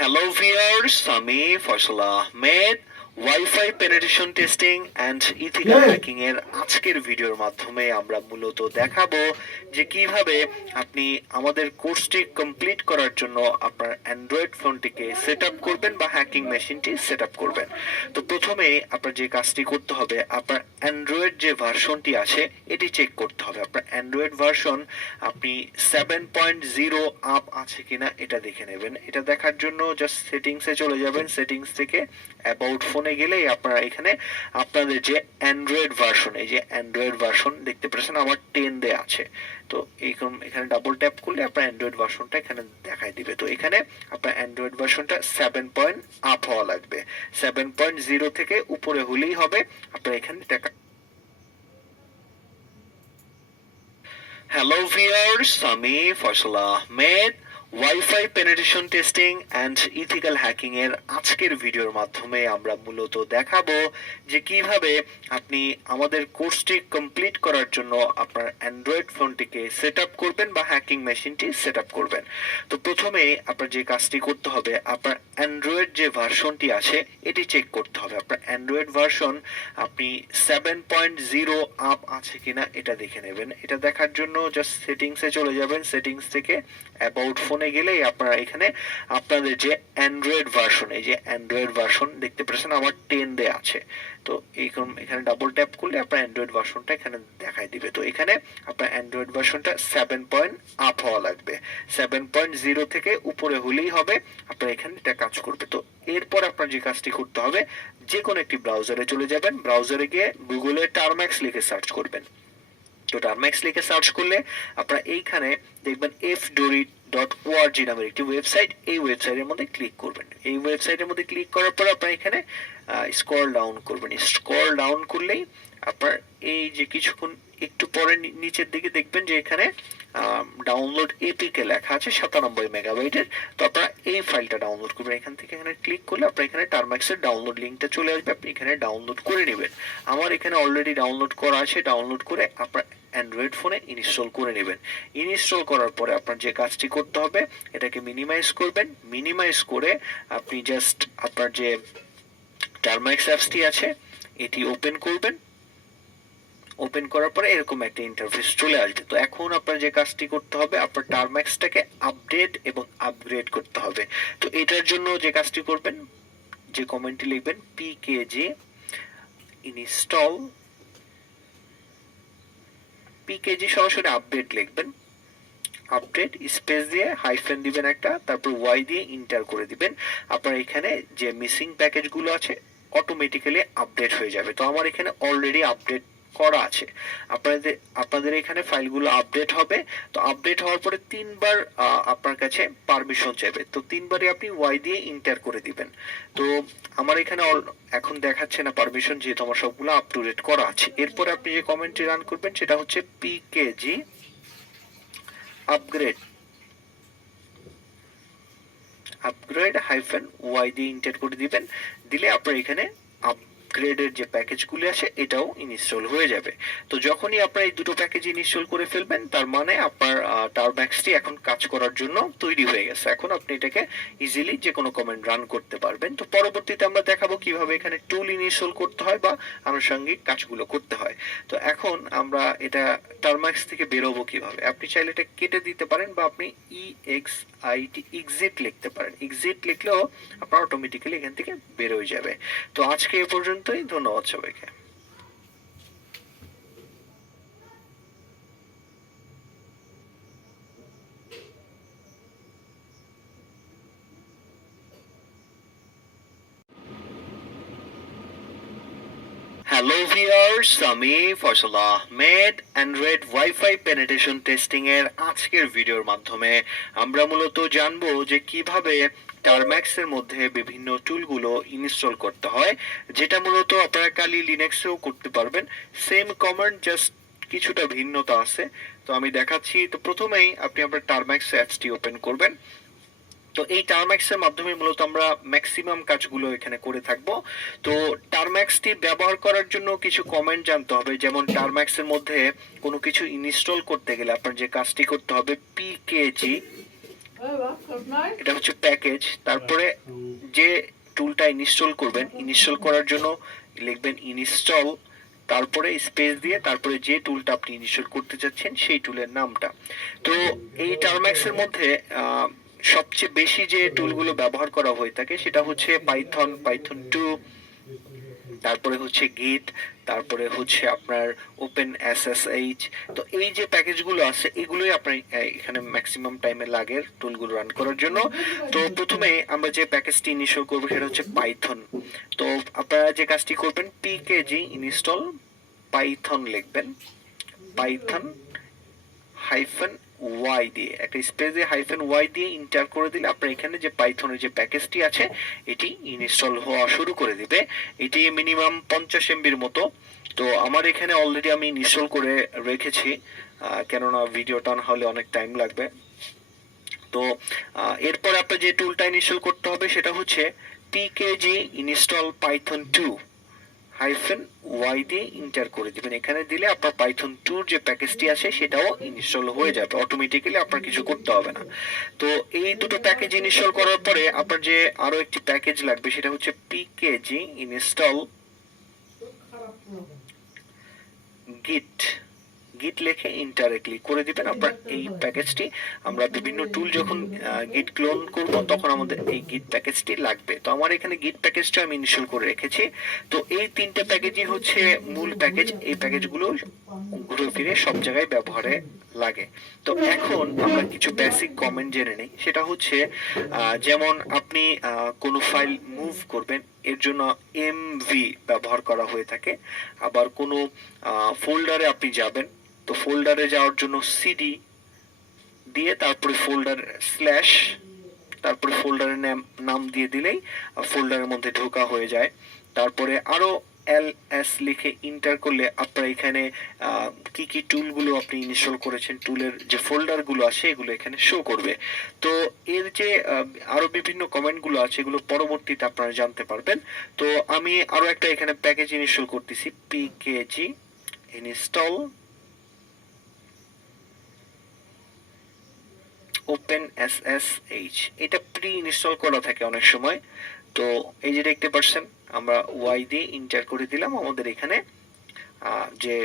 Hello viewers, আমি Faisal Ahmed wifi penetration testing and ethical hacking এর আজকের ভিডিওর মাধ্যমে আমরা মূলত দেখাবো যে কিভাবে আপনি আমাদের কোর্সটি কমপ্লিট করার জন্য আপনার অ্যান্ড্রয়েড ফোনটিকে সেট আপ করবেন বা হ্যাকিং মেশিনটি সেট আপ করবেন। তো প্রথমে আপনার যে কাজটি করতে হবে, আপনার অ্যান্ড্রয়েড যে ভার্সনটি আছে এটি চেক করতে হবে। আপনার অ্যান্ড্রয়েড ভার্সন আপনি 7.0 আপ আছে কিনা এটা দেখে নেবেন। এটা দেখার জন্য জাস্ট সেটিংসে চলে যাবেন। সেটিংস থেকে অ্যাবাউট ফোনে গেলেই আপনারা এখানে আপনাদের যে অ্যান্ড্রয়েড ভার্সন, এই যে অ্যান্ড্রয়েড ভার্সন দেখতে পাচ্ছেন আমার 10 দেয়া আছে। তো এখানে ডাবল ট্যাপ করলে আপনার অ্যান্ড্রয়েড ভার্সনটা এখানে দেখাই দিবে। তো এখানে আপনার অ্যান্ড্রয়েড ভার্সনটা 7 পয়েন্ট আপ হওয়া লাগবে। 7.0 থেকে উপরে হলেই হবে। আপনার এখানে দেখা হ্যালো ভিউয়ার্স, আমি Faisal Ahmed wifi penetration testing and ethical hacking এর আজকের ভিডিওর মাধ্যমে আমরা মূলত দেখাবো যে কিভাবে আপনি আমাদের কোর্সটি কমপ্লিট করার জন্য আপনার অ্যান্ড্রয়েড ফোনটিকে সেট আপ করবেন বা হ্যাকিং মেশিনটি সেট আপ করবেন। তো প্রথমে আপনার যে কাজটি করতে হবে, আপনার অ্যান্ড্রয়েড যে ভার্সনটি আছে এটি চেক করতে হবে। আপনার অ্যান্ড্রয়েড ভার্সন আপনি 7.0 আপ আছে কিনা এটা দেখে নেবেন। এটা দেখার জন্য জাস্ট সেটিংসে চলে যাবেন। সেটিংস থেকে অ্যাবাউট ফোনে গেলেই আপনারা এখানে আপনাদের যে অ্যান্ড্রয়েড ভার্সন, এই যে অ্যান্ড্রয়েড ভার্সন দেখতে পাচ্ছেন আমার 10 দেয়া আছে। তো এখানে ডাবল ট্যাপ করলে আপনার অ্যান্ড্রয়েড ভার্সনটা এখানে দেখাই দিবে। তো এখানে আপনার অ্যান্ড্রয়েড ভার্সনটা 7 পয়েন্ট আপ হওয়া লাগবে। 7.0 থেকে উপরে হলেই হবে। আপনার এখানে এটা কাজ করবে। তো এরপর আপনার যে কাজটি করতে হবে, যে কোনো একটি ব্রাউজারে চলে যাবেন। ব্রাউজারে গিয়ে গুগলে টার্ম্যাক্স লিখে সার্চ করবেন। তো টার্ম্যাক্স লিখে সার্চ করলে আপনারা এইখানে দেখবেন fdori.org নামের একটি ওয়েবসাইট। এই ওয়েবসাইটের মধ্যে ক্লিক করবেন। এই ওয়েবসাইটের মধ্যে ক্লিক করার পর আপনারা এখানে স্ক্রল ডাউন করবেন। স্ক্রল ডাউন করলেই আপনার এই যে কিছুক্ষণ একটু পরে নিচের দিকে দেখবেন যে এখানে ডাউনলোড এপিকে লেখা আছে 97 মেগাবাইটের। তো আপনারা এই ফাইলটা ডাউনলোড করবেন। এখান থেকে এখানে ক্লিক করলে আপনার এখানে টার্ম্যাক্সের ডাউনলোড লিঙ্কটা চলে আসবে। আপনি এখানে ডাউনলোড করে নেবেন। আমার এখানে অলরেডি ডাউনলোড করা আছে। ডাউনলোড করে আপনার অ্যান্ড্রয়েড ফোনে ইনস্টল করে নেবেন। ইনস্টল করার পরে আপনার যে কাজটি করতে হবে, এটাকে মিনিমাইজ করবেন। মিনিমাইজ করে আপনি জাস্ট আপনার যে টার্ম্যাক্স অ্যাপসটি আছে এটি ওপেন করবেন। ওপেন করার পরে এরকম একটা ইন্টারফেস চলে আসবে। তো এখন আপনার যে কাজটি করতে হবে, আপনার টার্ম্যাক্সটাকে আপডেট এবং আপগ্রেড করতে হবে। তো এটার জন্য যে কাজটি করবেন, যে কমেন্টটি লিখবেন পিকেজি ইনস্টল, পিকেজি সরাসরি আপডেট লিখবেন। আপডেট স্পেস দিয়ে হাইফেন দিবেন একটা, তারপর ওয়াই দিয়ে ইন্টার করে দিবেন। আপনার এখানে যে মিসিং প্যাকেজগুলো আছে অটোমেটিক্যালি আপডেট হয়ে যাবে। তো আমার এখানে অলরেডি আপডেট করা আছে। আপনাদের আপনাদের এখানে ফাইলগুলো আপডেট হবে। তো আপডেট হওয়ার পরে 3বার আপনার কাছে পারমিশন চাইবে। তো 3বারই আপনি ওয়াই দিয়ে ইন্টার করে দিবেন। তো আমার এখানে এখন দেখাচ্ছে না পারমিশন, যেহেতু আমার সবগুলো আপ টু ডেট করা আছে। এরপরে আপনি যে কমেন্টটি রান করবেন সেটা হচ্ছে PKG upgrade, upgrade hyphen Y দিয়ে ইন্টার করে দিবেন। দিলে আপনার এখানে আপগ্রেডের যে প্যাকেজগুলি আছে এটাও ইনস্টল হয়ে যাবে। তো যখনই আপনার এই দুটো প্যাকেজ ইনস্টল করে ফেলবেন, তার মানে আপনার টার্ম্যাক্সটি এখন কাজ করার জন্য তৈরি হয়ে গেছে। এখন আপনি এটাকে ইজিলি যে কোনো কমান্ড রান করতে পারবেন। তো পরবর্তীতে আমরা দেখাবো কিভাবে এখানে টুল ইনস্টল করতে হয় বা আনুষঙ্গিক কাজগুলো করতে হয়। তো এখন আমরা এটা টার্ম্যাক্স থেকে বেরোবো কিভাবে। আপনি চাইলে এটা কেটে দিতে পারেন বা আপনি এক্সিট লিখতে পারেন। এক্সিট লিখলেও আপনার অটোমেটিক্যালি এখান থেকে বের হয়ে যাবে। তো আজকে এ পর্যন্তই। ধন্যবাদ সবাইকে। হ্যালো ভিউয়ার্স, আমি Faisal Ahmed Android wifi penetration testing এর আজকের ভিডিওর মাধ্যমে আমরা মূলত জানবো যে কিভাবে টার্ম্যাক্স এর মধ্যে বিভিন্ন টুলগুলো ইনস্টল করতে হয়, যেটা মূলত আপনারা কালি লিনাক্সেও করতে পারবেন। সেম কমান্ড, জাস্ট কিছুটা ভিন্নতা আছে। তো আমি দেখাচ্ছি। তো প্রথমেই আপনি আপনার টার্ম্যাক্স অ্যাপসটি ওপেন করবেন। তো এই টার্ম্যাক্স এর মাধ্যমে মূলত আমরা ম্যাক্সিমাম কাজগুলো এখানে করে থাকবো। তো টার্ম্যাক্সটি ব্যবহার করার জন্য কিছু কমেন্ট জানতে হবে। যেমন টার্ম্যাক্স এর মধ্যে কোনো কিছু ইনস্টল করতে গেলে আপনার যে কাজটি করতে হবে, পিকেজি এটা হচ্ছে প্যাকেজ। তারপরে যে টুলটা ইনস্টল করবেন, ইনস্টল করার জন্য লিখবেন ইনস্টল, তারপরে স্পেস দিয়ে তারপরে যে টুলটা আপনি ইনস্টল করতে চাচ্ছেন সেই টুলের নামটা। তো এই টার্ম্যাক্সের মধ্যে সবচেয়ে বেশি যে টুলগুলো ব্যবহার করা হয়ে থাকে সেটা হচ্ছে পাইথন, পাইথন 2, তারপরে হচ্ছে গিট, তারপরে হচ্ছে আপনার ওপেন এসএসএইচ। তো এই যে প্যাকেজগুলো আছে এগুলোই আপনার এখানে ম্যাক্সিমাম টাইমে লাগে টুলগুলো রান করার জন্য। তো প্রথমে আমরা যে প্যাকেজটি ইনস্টল করব সেটা হচ্ছে পাইথন। তো আপনারা যে কাজটি করবেন পিকেজি ইনস্টল পাইথন লিখবেন, পাইথন হাইফেন ওয়াই দিয়ে একটা স্পেস দিয়ে হাইফেন ওয়াই দিয়ে ইন্টার করে দিলে আপনার এখানে যে পাইথনের যে প্যাকেজটি আছে এটি ইনস্টল হওয়া শুরু করে দিবে। এটি মিনিমাম 50 এমবির মতো। তো আমার এখানে অলরেডি আমি ইনস্টল করে রেখেছি, কেননা ভিডিওটা না হলে অনেক টাইম লাগবে। তো এরপর আপনার যে টুলটা ইনস্টল করতে হবে সেটা হচ্ছে PKG install Python 2 hyphen Y দিয়ে ইন্টার করে দিবেন। এখানে দিলে আপনার পাইথন 2 যে প্যাকেজটি আছে সেটাও ইনস্টল হয়ে যাবে অটোমেটিক্যালি, আপনার কিছু করতে হবে না। তো এই দুটো প্যাকেজ ইনস্টল করার পরে আপনার যে আরো একটি প্যাকেজ লাগবে সেটা হচ্ছে পিকেজি ইনস্টল গিট, গিট লিখে ইন্টারে ক্লিক করে দিবেন। আপনার এই প্যাকেজটি আমরা বিভিন্ন টুল যখন গিট ক্লোন করব তখন আমাদের এই গিট প্যাকেজটি লাগবে। তো আমার এখানে গিট প্যাকেজটা আমি ইনস্টল করে রেখেছি। তো এই তিনটে প্যাকেজই হচ্ছে মূল প্যাকেজ, এই প্যাকেজগুলো ঘুরে ফিরে সব জায়গায় ব্যবহারে লাগে। তো এখন আমরা কিছু বেসিক কমেন্ট জেনে নেই। সেটা হচ্ছে যেমন আপনি কোনো ফাইল মুভ করবেন এর জন্য এমভি ব্যবহার করা হয়ে থাকে। আবার কোনো ফোল্ডারে আপনি যাবেন, তো ফোল্ডারে যাওয়ার জন্য সিডি দিয়ে তারপরে ফোল্ডার স্ল্যাশ তারপরে ফোল্ডারের নাম দিয়ে দিলেই ফোল্ডারের মধ্যে ঢোকা হয়ে যায়। তারপরে আরো এলএস লিখে ইন্টার করলে আপনার এখানে কি কি টুলগুলো আপনি ইনস্টল করেছেন টুলের যে ফোল্ডারগুলো আছে এগুলো এখানে শো করবে। তো এর যে আরো বিভিন্ন কমেন্টগুলো আছে এগুলো পরবর্তীতে আপনারা জানতে পারবেন। তো আমি আরো একটা এখানে প্যাকেজ ইনস্টল করতেছি, পিকেজি ইনস্টল ওপেন এসএসএইচ। এটা প্রি ইনস্টল করা থাকে অনেক সময়। তো এই যে দেখতে পাচ্ছেন আমরা ওয়াই দিয়ে ইন্টার করে দিলাম, আমাদের এখানে যে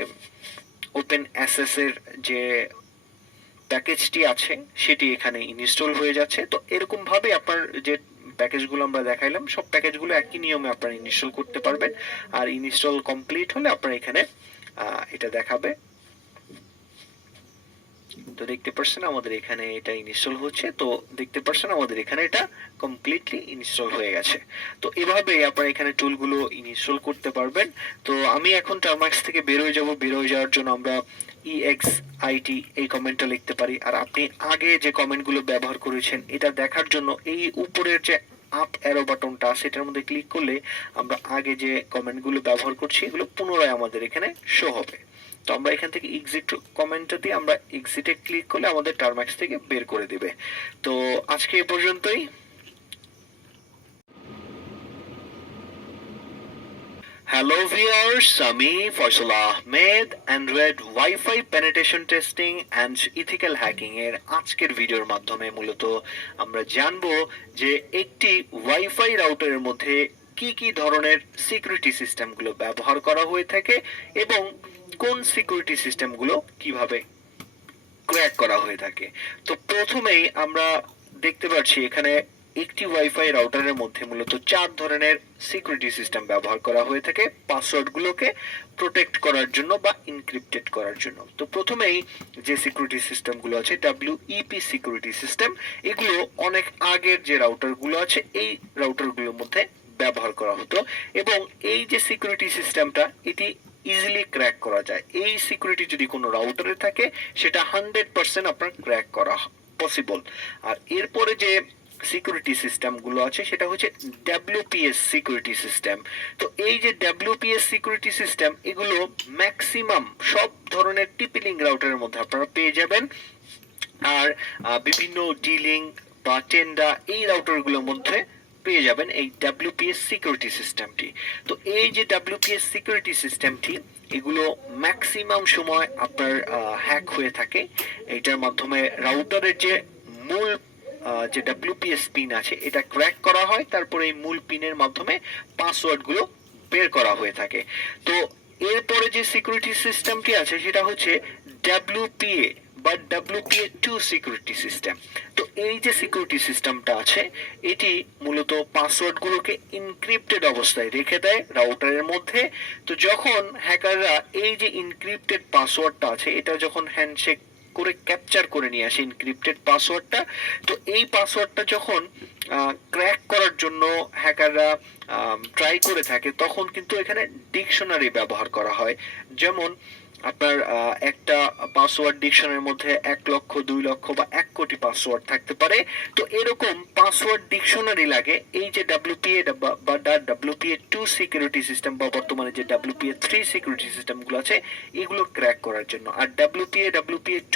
ওপেন এসএস এর যে প্যাকেজটি আছে সেটি এখানে ইনস্টল হয়ে যাচ্ছে। তো এরকম ভাবে আপনার যে প্যাকেজগুলো আমরা দেখাইলাম সব প্যাকেজগুলো একই নিয়মে আপনারা ইনস্টল করতে পারবেন। আর ইনস্টল কমপ্লিট হলে আপনার এখানে এটা দেখাবে। তো দেখতে পাচ্ছেন আমাদের এখানে এটা ইনস্টল হচ্ছে। তো দেখতে পাচ্ছেন আমাদের এখানে এটা কমপ্লিটলি ইনস্টল হয়ে গেছে। তো এভাবে আপনারা এখানে টুলগুলো ইনস্টল করতে পারবেন। তো আমি এখন টার্মাক্স থেকে বের হয়ে যাব, বের হয়ে যাওয়ার জন্য আমরা EXIT এই কমেন্টটা লিখতে পারি। আর আপনি আগে যে কমেন্টগুলো ব্যবহার করেছেন এটা দেখার জন্য এই উপরের যে আপ অ্যারো বাটনটা আছে এটার মধ্যে ক্লিক করলে আমরা আগে যে কমেন্টগুলো ব্যবহার করছি এগুলো পুনরায় আমাদের এখানে শো হবে। তো আমরা এখান থেকে এক্সিট কমেন্টটা দিয়ে আমরা এক্সিটে ক্লিক করলে আমাদের টার্ম্যাক্স থেকে বের করে দিবে। তো আজকে এ পর্যন্তই। হ্যালো ভিউয়ার্স, আমি Faisal Ahmed Android wifi penetration testing and ethical hacking এর আজকের ভিডিওর মাধ্যমে মূলত আমরা জানবো যে একটি ওয়াইফাই রাউটারের মধ্যে কি কি ধরনের সিকিউরিটি সিস্টেমগুলো ব্যবহার করা হয়ে থাকে এবং কোন সিকিউরিটি সিস্টেমগুলো কিভাবে ক্র্যাক করা হয়ে থাকে। তো প্রথমেই আমরা দেখতে পাচ্ছি এখানে একটি ওয়াইফাই রাউটারের মধ্যে মূলত 4 ধরনের সিকিউরিটি সিস্টেম ব্যবহার করা হয়ে থাকে পাসওয়ার্ডগুলোকে প্রোটেক্ট করার জন্য বা ইনক্রিপ্টেড করার জন্য। তো প্রথমেই যে সিকিউরিটি সিস্টেমগুলো আছে WEP সিকিউরিটি সিস্টেম, এগুলো অনেক আগের যে রাউটারগুলো আছে এই রাউটারগুলোর মধ্যে ব্যবহার করা হতো এবং এই যে সিকিউরিটি সিস্টেমটা এটি ইজিলি ক্র্যাক করা যায়। এই সিকিউরিটি যদি কোনো রাউটারে থাকে সেটা 100% আপনার ক্র্যাক করা পসিবল। আর এরপরে যে সিকিউরিটি সিস্টেম গুলো আছে সেটা হচ্ছে WPS সিকিউরিটি সিস্টেম। তো এই যে WPS সিকিউরিটি সিস্টেম এগুলো ম্যাক্সিমাম সব ধরনের টিপি-লিঙ্ক রাউটারের মধ্যে আপনারা পেয়ে যাবেন। আর বিভিন্ন ডিলিং বা টেন্ডা এই রাউটারগুলোর মধ্যে পেয়ে যাবেন এই WPS সিকিউরিটি সিস্টেমটি। তো এই যে WPS সিকিউরিটি সিস্টেমটি এগুলো ম্যাক্সিমাম সময় আপনার হ্যাক হয়ে থাকে। এটার মাধ্যমে রাউটারের যে মূল যে ডাব্লিউপিএস পিন আছে এটা ক্র্যাক করা হয়, তারপরে এই মূল পিনের মাধ্যমে পাসওয়ার্ডগুলো বের করা হয়ে থাকে। তো এরপরে যে সিকিউরিটি সিস্টেমটি আছে সেটা হচ্ছে ডাব্লিউপিএ বা WPA2 সিকিউরিটি সিস্টেম। তো এই যে সিকিউরিটি সিস্টেমটা আছে এটি মূলত পাসওয়ার্ডগুলোকে ইনক্রিপ্টেড অবস্থায় রেখে দেয় রাউটারের মধ্যে। তো যখন হ্যাকাররা এই যে ইনক্রিপ্টেড পাসওয়ার্ডটা আছে এটা যখন হ্যান্ডশেক করে ক্যাপচার করে নিয়ে আসে ইনক্রিপ্টেড পাসওয়ার্ডটা, তো এই পাসওয়ার্ডটা যখন ক্র্যাক করার জন্য হ্যাকাররা ট্রাই করে থাকে তখন কিন্তু এখানে ডিকশনারি ব্যবহার করা হয়। যেমন আপনার একটা পাসওয়ার্ড ডিকশনারির মধ্যে 1 লক্ষ, 2 লক্ষ বা 1 কোটি পাসওয়ার্ড থাকতে পারে। তো এরকম পাসওয়ার্ড ডিকশনারি লাগে এই যে WPA বা WPA2 সিকিউরিটি সিস্টেম বা বর্তমানে যে WPA3 সিকিউরিটি সিস্টেমগুলো আছে এগুলো ক্র্যাক করার জন্য। আর WPA2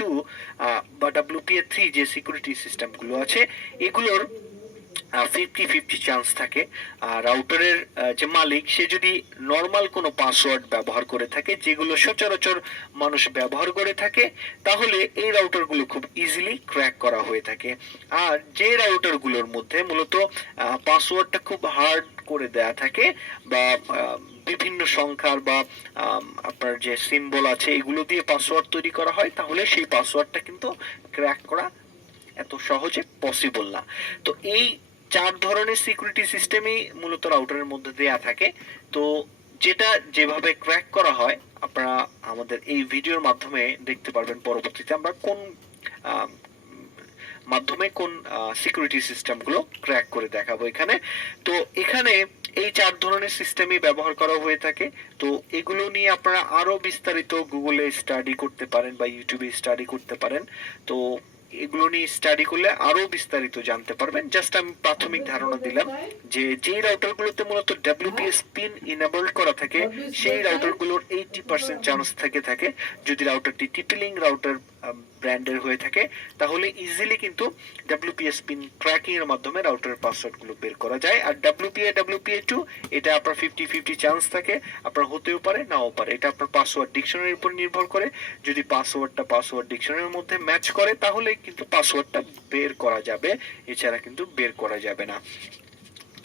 বা WPA3 যে সিকিউরিটি সিস্টেমগুলো আছে এগুলোর 50-50 চান্স থাকে রাউটারের যে মালিক সে যদি নর্মাল কোনো পাসওয়ার্ড ব্যবহার করে থাকে যেগুলো সচরাচর মানুষ ব্যবহার করে থাকে তাহলে এই রাউটারগুলো খুব ইজিলি ক্র্যাক করা হয়ে থাকে। আর যে রাউটারগুলোর মধ্যে মূলত পাসওয়ার্ডটা খুব হার্ড করে দেয়া থাকে বা বিভিন্ন সংখ্যার বা আপনার যে সিম্বল আছে এগুলো দিয়ে পাসওয়ার্ড তৈরি করা হয় তাহলে সেই পাসওয়ার্ডটা কিন্তু ক্র্যাক করা এত সহজে পসিবল না। তো এই 4 ধরনের সিকিউরিটি সিস্টেমই মূলত রাউটারের মধ্যে দেয়া থাকে। তো যেটা যেভাবে ক্র্যাক করা হয় আপনারা আমাদের এই ভিডিওর মাধ্যমে দেখতে পারবেন পরবর্তীতে আমরা কোন মাধ্যমে কোন সিকিউরিটি সিস্টেমগুলো ক্র্যাক করে দেখাবো এখানে। তো এখানে এই 4 ধরনের সিস্টেমই ব্যবহার করা হয়ে থাকে। তো এগুলো নিয়ে আপনারা আরো বিস্তারিত গুগলে স্টাডি করতে পারেন বা ইউটিউবে স্টাডি করতে পারেন। তো এগুলো নিয়ে স্টাডি করলে আরো বিস্তারিত জানতে পারবেন। জাস্ট আমি প্রাথমিক ধারণা দিলাম যে যেই রাউটারগুলোতে মূলত WPS পিন ইনেবলড করা থাকে সেই রাউটারগুলোর 80% চান্স থাকে যদি রাউটারটি TP-Link রাউটার ব্র্যান্ডের হয়ে থাকে তাহলে ইজিলি কিন্তু WPS পিন ট্র্যাকিং এর মাধ্যমে রাউটারের পাসওয়ার্ডগুলো বের করা যায়। আর WPA2 এটা আপনার 50-50 চান্স থাকে, আপনার হতেও পারে নাও পারে, এটা আপনার পাসওয়ার্ড ডিকশনারির উপর নির্ভর করে। যদি পাসওয়ার্ড ডিকশনারির মধ্যে ম্যাচ করে তাহলে কিন্তু পাসওয়ার্ডটা বের করা যাবে, এছাড়া কিন্তু বের করা যাবে না।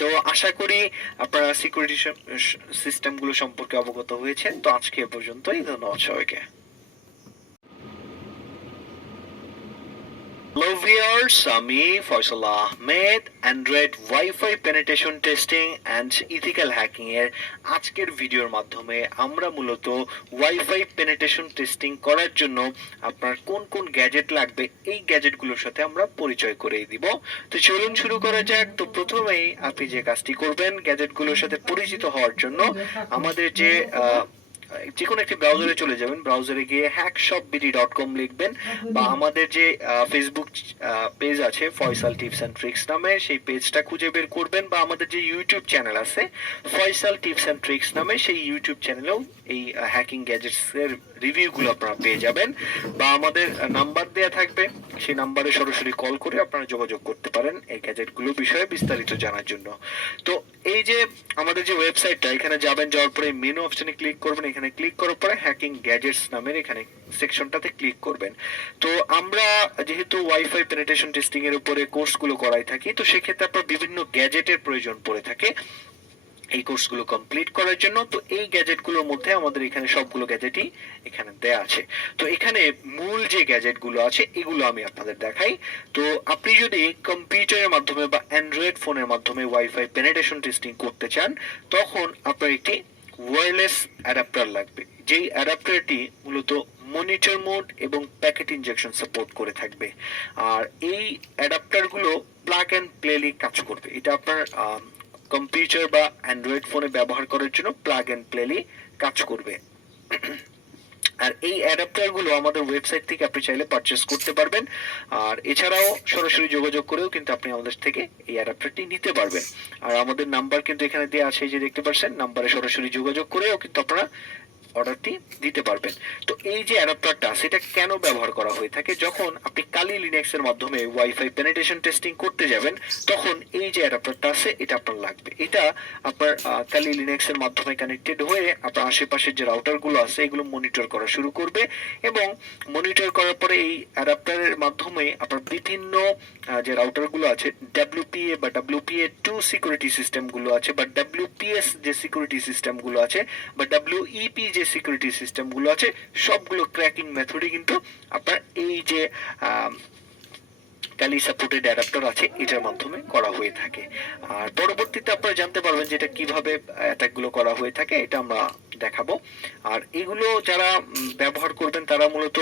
তো আশা করি আপনারা সিকিউরিটি সিস্টেমগুলো সম্পর্কে অবগত হয়েছেন। তো আজকে এ পর্যন্তই, ধন্যবাদ সবাইকে। হ্যালো ভিউয়ার্স, আমি Faisal Ahmed Android wifi penetration testing and ethical hacking এর আজকের ভিডিওর মাধ্যমে আমরা মূলত ওয়াইফাই পেনিট্রেশন টেস্টিং করার জন্য আপনার কোন কোন গ্যাজেট লাগবে এই গ্যাজেটগুলোর সাথে আমরা পরিচয় করিয়ে দিব। তো চলুন শুরু করা যাক। তো প্রথমেই আপনি যে কাজটি করবেন গ্যাজেটগুলোর সাথে পরিচিত হওয়ার জন্য আমাদের যে কোনো একটি ব্রাউজারে চলে যাবেন, ব্রাউজারে গিয়ে hackshopbd.com লিখবেন বা আমাদের যে ফেসবুক পেজ আছে ফয়সাল টিপস এন্ড ট্রিক্স নামে সেই পেজটা খুঁজে বের করবেন বা আমাদের যে ইউটিউব চ্যানেল আছে ফয়সাল টিপস এন্ড ট্রিক্স নামে সেই ইউটিউব চ্যানেলেও এই হ্যাকিং গ্যাজেটস এর রিভিউগুলো আপনারা পেয়ে যাবেন বা আমাদের নাম্বার দেয়া থাকবে সেই নাম্বারে সরাসরি কল করে আপনারা যোগাযোগ করতে পারেন এই গ্যাজেটগুলো বিষয়ে বিস্তারিত জানার জন্য। তো এই যে আমাদের যে ওয়েবসাইটটা এখানে যাবেন, যাওয়ার পরে মেনু অপশনে ক্লিক করবেন, এখানে ক্লিক করার পরে হ্যাকিং গ্যাজেটস নামের এখানে সেকশনটাতে ক্লিক করবেন। তো আমরা যেহেতু ওয়াইফাই পেনিট্রেশন টেস্টিং এর উপরে কোর্সগুলো করাই থাকি তো সেক্ষেত্রে আপনার বিভিন্ন গ্যাজেটের প্রয়োজন পড়ে থাকে এই কোর্সগুলো কমপ্লিট করার জন্য। তো এই গ্যাজেটগুলোর মধ্যে আমাদের এখানে সবগুলো গ্যাজেটই এখানে দেয়া আছে। তো এখানে মূল যে গ্যাজেটগুলো আছে এগুলো আমি আপনাদের দেখাই। তো আপনি যদি কম্পিউটারের মাধ্যমে বা অ্যান্ড্রয়েড ফোনের মাধ্যমে ওয়াইফাই পেনিট্রেশন টেস্টিং করতে চান তখন আপনার একটি ওয়্যারলেস অ্যাডাপ্টার লাগবে, যেই অ্যাডাপ্টারটি মূলত মনিটর মোড এবং প্যাকেট ইনজেকশন সাপোর্ট করে থাকবে। আর এই অ্যাডাপ্টারগুলো প্লাগ অ্যান্ড প্লেলি কাজ করবে, এটা আপনার কম্পিউটার বা অ্যান্ড্রয়েড ফোনে ব্যবহার করার জন্য প্লাগ অ্যান্ড প্লেলি কাজ করবে। আর এই অ্যাডাপ্টারগুলো আমাদের ওয়েবসাইট থেকে আপনি চাইলে পারচেজ করতে পারবেন। আর এছাড়াও সরাসরি যোগাযোগ করেও কিন্তু আপনি আমাদের থেকে এই অ্যাডাপ্টারটি নিতে পারবেন। আর আমাদের নাম্বার কিন্তু এখানে দেওয়া আছে, যে দেখতে পাচ্ছেন নাম্বারে সরাসরি যোগাযোগ করেও কিন্তু আপনারা অর্ডারটি দিতে পারবেন। তো এই যে অ্যাডাপ্টারটা সেটা কেন ব্যবহার করা হয়ে থাকে, যখন আপনি কালি লিনাক্সের মাধ্যমে ওয়াইফাই পেনিট্রেশন টেস্টিং করতে যাবেন তখন এই যে অ্যাডাপ্টারটা আছে এটা আপনার লাগবে। এটা আপনার কালি লিনাক্সের মাধ্যমে কানেক্টেড হয়ে আপনার আশেপাশের যে রাউটারগুলো আছে এগুলো মনিটর করা শুরু করবে, এবং মনিটর করার পরে এই অ্যাডাপ্টারের মাধ্যমে আপনার বিভিন্ন যে রাউটারগুলো আছে ডাব্লিউপিএ বা ডাব্লিউপিএ2 সিকিউরিটি সিস্টেমগুলো আছে বা ডাব্লিউপিএস যে সিকিউরিটি সিস্টেমগুলো আছে বা ডাব্লিউইপি যে সিকিউরিটি সিস্টেমগুলো আছে সবগুলো ক্র্যাকিং মেথডে কিন্তু আপনার এই যে কালি সাপোর্টেড অ্যাডাপ্টার আছে এটার মাধ্যমে করা হয়ে থাকে। আর পরবর্তীতে আপনারা জানতে পারবেন যে এটা কিভাবে অ্যাটাকগুলো করা হয়ে থাকে, এটা আমরা দেখাবো। আর এগুলো যারা ব্যবহার করবেন তারা মূলত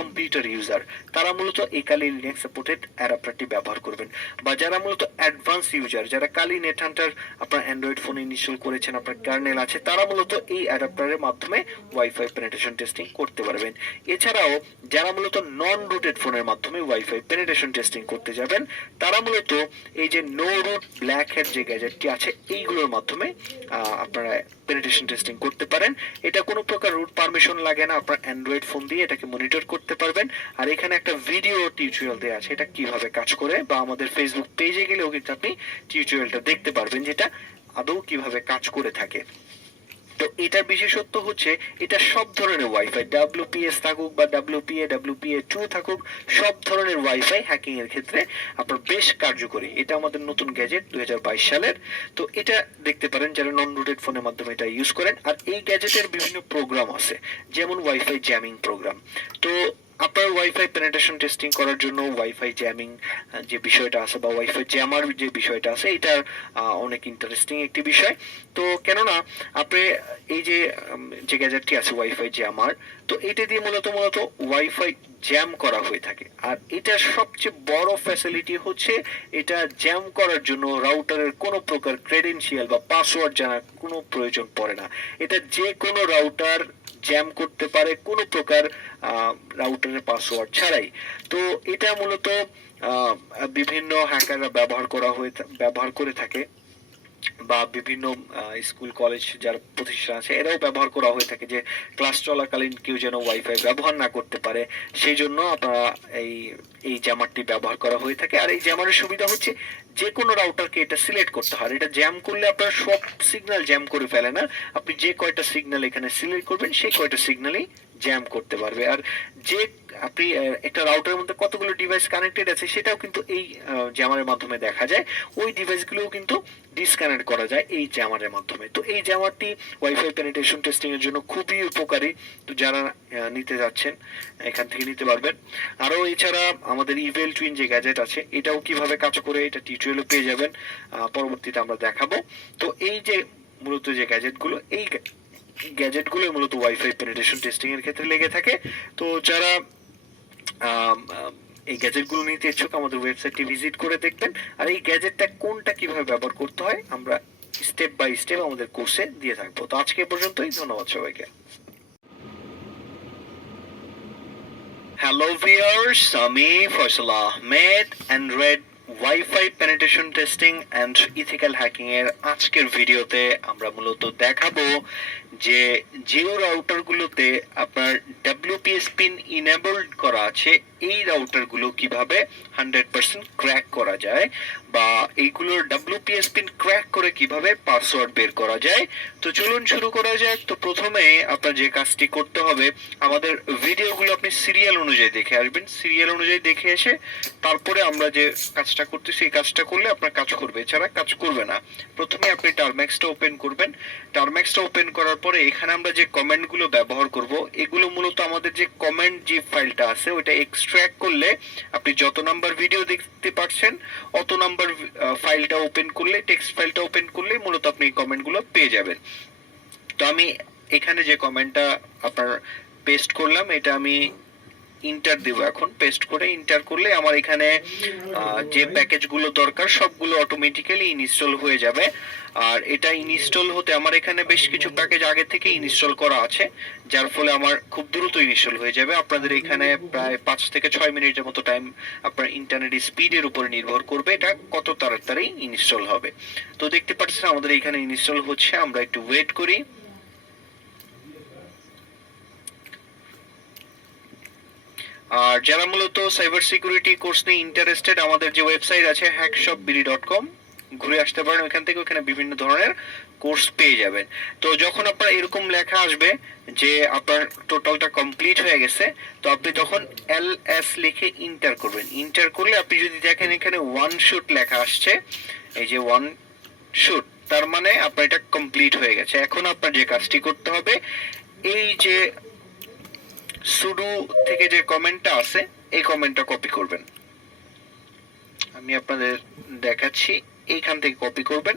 কম্পিউটার ইউজার, তারা মূলত এই কালি লিনাক্স সাপোর্টেড অ্যাডাপ্টারটি ব্যবহার করবেন। বা যারা মূলত অ্যাডভান্স ইউজার, যারা কালি নেট হান্টার আপনার অ্যান্ড্রয়েড ফোনে ইনস্টল করেছেন, আপনার কার্নেল আছে, তারা মূলত এই অ্যাডাপ্টারের মাধ্যমে ওয়াইফাই পেনিট্রেশন টেস্টিং করতে পারবেন। এছাড়াও যারা মূলত নন রুটেড ফোনের মাধ্যমে ওয়াইফাই পেনিট্রেশন টেস্টিং করতে যাবেন তারা মূলত এই যে নো রুট ব্ল্যাক হেড যে গ্যাজেটটি আছে এইগুলোর মাধ্যমে আপনারা পেনিট্রেশন টেস্টিং করতে পারেন। এটা কোনো প্রকার রুট পারমিশন লাগে না, আপনার অ্যান্ড্রয়েড ফোন দিয়ে এটাকে মনিটর করতে পারবেন। আর এখানে একটা ভিডিও টিউটোরিয়াল দেওয়া আছে এটা কিভাবে কাজ করে, বা আমাদের ফেসবুক পেজে গেলেও কিন্তু আপনি টিউটোরিয়ালটা দেখতে পারবেন যেটা আদৌ কিভাবে কাজ করে থাকে। তো এটার বিশেষত্ব হচ্ছে এটা সব ধরনের ওয়াইফাই ডাব্লিউপিএস থাকুক বা ডাব্লিউপিএ2 থাকুক, সব ধরনের ওয়াইফাই হ্যাকিং এর ক্ষেত্রে আপনার বেশ কার্যকরী। এটা আমাদের নতুন গ্যাজেট 2022 সালের। তো এটা দেখতে পারেন যারা নন রুটেড ফোনের মাধ্যমে এটা ইউজ করেন। আর এই গ্যাজেটের বিভিন্ন প্রোগ্রাম আছে, যেমন ওয়াইফাই জ্যামিং প্রোগ্রাম। তো আপনার ওয়াইফাই পেনিট্রেশন টেস্টিং করার জন্য ওয়াইফাই জ্যামিং যে বিষয়টা আছে বা ওয়াইফাই জ্যামার যে বিষয়টা আছে এটা অনেক ইন্টারেস্টিং একটি বিষয়। তো কেননা আপনি এই যে গ্যাজেটটি আছে ওয়াইফাই জ্যামার, তো এটা দিয়ে মূলত ওয়াইফাই জ্যাম করা হয়ে থাকে। আর এটার সবচেয়ে বড় ফ্যাসিলিটি হচ্ছে এটা জ্যাম করার জন্য রাউটারের কোনো প্রকার ক্রেডেনশিয়াল বা পাসওয়ার্ড জানার কোনো প্রয়োজন পড়ে না। এটা যে কোনো রাউটার জ্যাম করতে পারে কোনো প্রকার রাউটারের পাসওয়ার্ড ছাড়াই। তো এটা মূলত বিভিন্ন হ্যাকাররা ব্যবহার করে থাকে, বা বিভিন্ন স্কুল কলেজ যার প্রতিষ্ঠান আছে এরাও ব্যবহার করা হয়ে থাকে যে ক্লাস চলাকালীন কেউ যেন ওয়াইফাই ব্যবহার না করতে পারে, সেই জন্য আপনারা এই জ্যামারটি ব্যবহার করা হয়ে থাকে। আর এই জ্যামারের সুবিধা হচ্ছে যে কোনো রাউটারকে এটা সিলেক্ট করতে হয়। এটা জ্যাম করলে আপনার সব সিগন্যাল জ্যাম করে ফেলে না, আপনি যে কয়টা সিগন্যাল এখানে সিলেক্ট করবেন সেই কয়টা সিগন্যালই জ্যাম করতে পারবে। আর যে আপনি একটা রাউটারের মধ্যে কতগুলো ডিভাইস কানেক্টেড আছে সেটাও কিন্তু এই জ্যামারের মাধ্যমে দেখা যায়। ওই ডিভাইসগুলোও কিন্তু ডিসকানেক্ট করা যায় এই জ্যামারের মাধ্যমে। তো এই জ্যামারটি ওয়াইফাই পেনিট্রেশন টেস্টিং এর জন্য খুবই উপকারী। তো যারা নিতে যাচ্ছেন এখান থেকে নিতে পারবেন। আরও এছাড়া আমাদের ইভেল টুইন যে গ্যাজেট আছে এটাও কিভাবে কাজ করে এটা টিউটোরিয়ালও পেয়ে যাবেন, পরবর্তীতে আমরা দেখাবো। তো এই যে মূলত যে গ্যাজেটগুলো, এই গ্যাজেটগুলো মূলত ওয়াইফাই পেনিট্রেশন টেস্টিং এর ক্ষেত্রে লেগে থাকে। তো যারা এই গ্যাজেটগুলো নিতে ইচ্ছুক আমাদের ওয়েবসাইটটি ভিজিট করে দেখবেন। আর এই গ্যাজেটটা কোনটা কিভাবে ব্যবহার করতে হয় আমরা স্টেপ বাই স্টেপ আমাদের কোর্সে দিয়ে থাকবো। তো আজকে পর্যন্তই, ধন্যবাদ সবাইকে। হ্যালো ভিউয়ার্স, আমি Faisal Ahmed Android wifi penetration testing and ethical hacking এর আজকের ভিডিওতে আমরা মূলত দেখাবো যে রাউটারগুলোতে আপনার ডাব্লিউপিএস পিন ইনেবলড করা আছে এই রাউটারগুলো কিভাবে 100% ক্র্যাক করা যায়, বা এইগুলোর ডাব্লিউপিএস পিন ক্র্যাক করে কিভাবে পাসওয়ার্ড বের করা যায়। তো চলুন শুরু করা যাক। তো প্রথমে আপনার যে কাজটি করতে হবে, আমাদের ভিডিওগুলো আপনি সিরিয়াল অনুযায়ী দেখে আসবেন। সিরিয়াল অনুযায়ী দেখে এসে তারপরে আমরা যে কাজটা করতেছি এই কাজটা করলে আপনার কাজ করবে, এছাড়া কাজ করবে না। প্রথমে আপনি টারম্যাক্সটা ওপেন করবেন। টারম্যাক্সটা ওপেন করার পরে এখানে আমরা যে কমেন্টগুলো ব্যবহার করব এগুলো মূলত আমাদের যে কমেন্ট যে ফাইলটা আছে ওইটা এক্সট্র্যাক্ট করলে আপনি যত নাম্বার ভিডিও দেখতে পাচ্ছেন অত নাম্বার ফাইলটা ওপেন করলে, টেক্সট ফাইলটা ওপেন করলে মূলত আপনি কমেন্টগুলো পেয়ে যাবেন। তো আমি এখানে যে কমেন্টটা আপনার পেস্ট করলাম এটা আমি ইন্টার দেব। এখন পেস্ট করে ইন্টার করলে আমার এখানে যে প্যাকেজগুলো দরকার সবগুলো অটোমেটিক্যালি ইনস্টল হয়ে যাবে। আর এটা ইনস্টল হতে আমার এখানে বেশ কিছু প্যাকেজ আগে থেকে ইনস্টল করা আছে, যার ফলে আমার খুব দ্রুত ইনস্টল হয়ে যাবে। আপনাদের এখানে প্রায় 5 থেকে 6 মিনিটের মতো টাইম আপনার ইন্টারনেট স্পিডের উপর নির্ভর করবে এটা কত তাড়াতাড়ি ইনস্টল হবে। তো দেখতে পাচ্ছেন আমাদের এখানে ইনস্টল হচ্ছে, আমরা একটু ওয়েট করি। আর যারা মূলত সাইবার সিকিউরিটি কোর্স নিয়ে ইন্টারেস্টেড, আমাদের যে ওয়েবসাইট আছে hackshopbiri.com, ঘুরে আসতে পারেন ওখান থেকে। ওখানে বিভিন্ন ধরনের কোর্স পেয়ে যাবেন। তো যখন আপনার এরকম লেখা আসবে যে আপনার টোটালটা কমপ্লিট হয়ে গেছে, তো আপনি তখন LS লিখে ইন্টার করবেন। ইন্টার করলে আপনি যদি দেখেন এখানে ওয়ান শুট লেখা আসছে, এই যে ওয়ান শুট, তার মানে আপনার এটা কমপ্লিট হয়ে গেছে। এখন আপনার যে কাজটি করতে হবে, এই যে সুডো থেকে যে কমেন্টটা আছে এই কমেন্টটা কপি করবেন। আমি আপনাদের দেখাচ্ছি, এইখান থেকে কপি করবেন,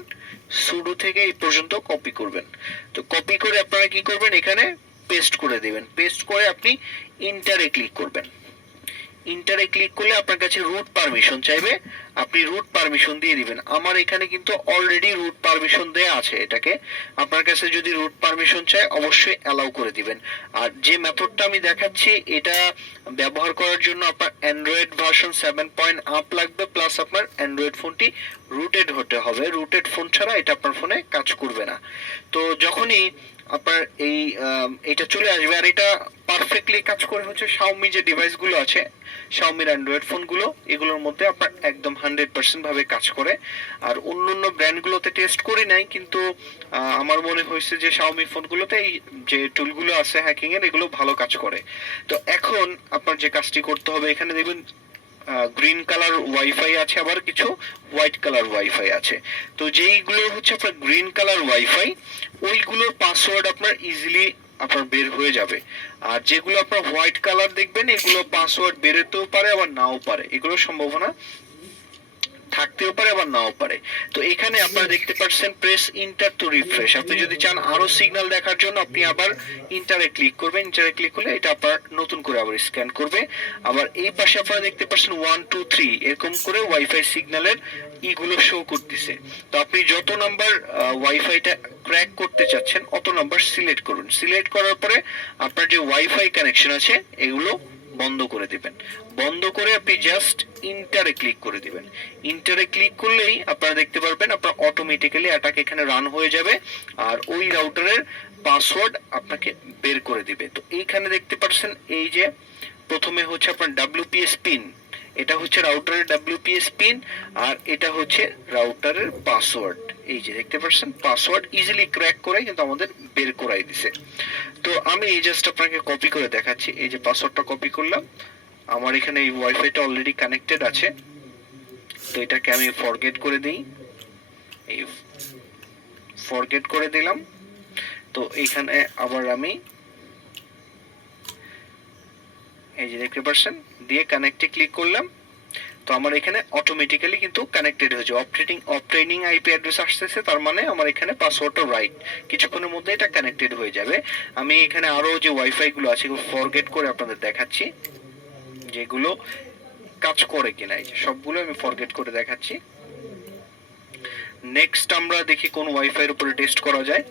সুডো থেকে এই পর্যন্ত কপি করবেন। তো কপি করে আপনারা কি করবেন, এখানে পেস্ট করে দিবেন। পেস্ট করে আপনি ইন্টারে ক্লিক করবেন। ইন্টারে ক্লিক করলে আপনার কাছে রুট পারমিশন চাইবে, আপনি রুট পারমিশন দিয়ে দিবেন। আমার এখানে কিন্তু অলরেডি রুট পারমিশন দেয়া আছে এটাকে। আপনার কাছে যদি রুট পারমিশন চায় অবশ্যই অ্যালাউ করে দিবেন। আর যে মেথডটা আমি দেখাচ্ছি এটা ব্যবহার করার জন্য আপনার অ্যান্ড্রয়েড ভার্সন 7 আপ লাগবে, প্লাস আপনার অ্যান্ড্রয়েড ফোনটি রুটেড হতে হবে। রুটেড ফোন ছাড়া এটা আপনার ফোনে কাজ করবে না। তো যখনই আপনার এটা চলে আসবে, আর এটা পারফেক্টলি কাজ করে হচ্ছে শাওমি যে ডিভাইসগুলো আছে, শাওমির অ্যান্ড্রয়েড ফোনগুলো, এগুলোর মধ্যে আপনার একদম 100% ভাবে কাজ করে। আর অন্যান্য ব্র্যান্ডগুলোতে টেস্ট করি নাই, কিন্তু আমার মনে হয়েছে যে শাওমি ফোনগুলোতে এই যে টুলগুলো আছে হ্যাকিং এর, এগুলো ভালো কাজ করে। তো এখন আপনার যে কাজটি করতে হবে, এখানে দেখবেন গ্রিন কালার ওয়াইফাই আছে, আবার কিছু হোয়াইট কালার ওয়াইফাই আছে। তো যেইগুলো হচ্ছে আপনার গ্রিন কালার ওয়াইফাই, ওইগুলোর পাসওয়ার্ড আপনার ইজিলি আপনার বের হয়ে যাবে। আর যেগুলো আপনার হোয়াইট কালার দেখবেন, এগুলো পাসওয়ার্ড বেরোতেও পারে আবার নাও পারে, এগুলোর সম্ভাবনা থাকতেও পারে আবার নাও পারে। তো এখানে আপনারা দেখতে পাচ্ছেন প্রেস ইন্টার টু রিফ্রেশ। আপনি যদি চান আরো সিগন্যাল দেখার জন্য আপনি আবার ইন্টারে ক্লিক করবেন। ইন্টারে ক্লিক করলে এটা আপনার নতুন করে আবার স্ক্যান করবে। আবার এই পাশে আপনারা দেখতে পাচ্ছেন 1 2 3 এরকম করে ওয়াইফাই সিগন্যালের ইগুলো শো করতেছে। তো আপনি যত নাম্বার ওয়াইফাইটা ক্র্যাক করতে চাচ্ছেন অত নাম্বার সিলেক্ট করুন। সিলেক্ট করার পরে আপনার যে ওয়াইফাই কানেকশন আছে এগুলো বন্ধ করে দিবেন। বন্ধ করে আপনি জাস্ট ইন্টারে ক্লিক করে দিবেন। ইন্টারে ক্লিক করলেই আপনারা দেখতে পারবেন আপনার অটোমেটিক্যালি অ্যাটাক এখানে রান হয়ে যাবে, আর ওই রাউটারের পাসওয়ার্ড আপনাকে বের করে দিবে। তো এইখানে দেখতে পাচ্ছেন এই যে প্রথমে হচ্ছে আপনার WPS পিন, এটা হচ্ছে রাউটারের WPS পিন, আর এটা হচ্ছে রাউটারের পাসওয়ার্ড। এই যে দেখতে পাচ্ছেন পাসওয়ার্ড ইজিলি ক্র্যাক করে কিন্তু আমাদের বের করাই দিছে। তো আমি এই জাস্ট আপনাকে কপি করে দেখাচ্ছি। এই যে পাসওয়ার্ডটা কপি করলাম, আমার এখানে এই ওয়াইফাইটা অলরেডি কানেক্টেড আছে। তো এটাকে আমি ফরগেট করে দিই, এই ফরগেট করে দিলাম। তো এইখানে আবার আমি এই যে দেখতে পাচ্ছেন দিয়ে কানেক্টে ক্লিক করলাম। তো আমার এখানে অটোমেটিক্যালি কিন্তু কানেক্টেড হয়েছে। অপটেনিং আইপি অ্যাড্রেস আসতেছে, তার মানে আমার এখানে পাসওয়ার্ডটা রাইট। কিছুক্ষণের মধ্যে এটা কানেক্টেড হয়ে যাবে। আমি এখানে আরো যে ওয়াইফাই গুলো আছে এগুলো ফরগেট করে আপনাদের দেখাচ্ছি যেগুলো কাজ করে কিনা। এই যে সবগুলো আমি ফরগেট করে দেখাচ্ছি। নেক্সট আমরা দেখি কোন ওয়াইফাই এর উপরে টেস্ট করা যায়।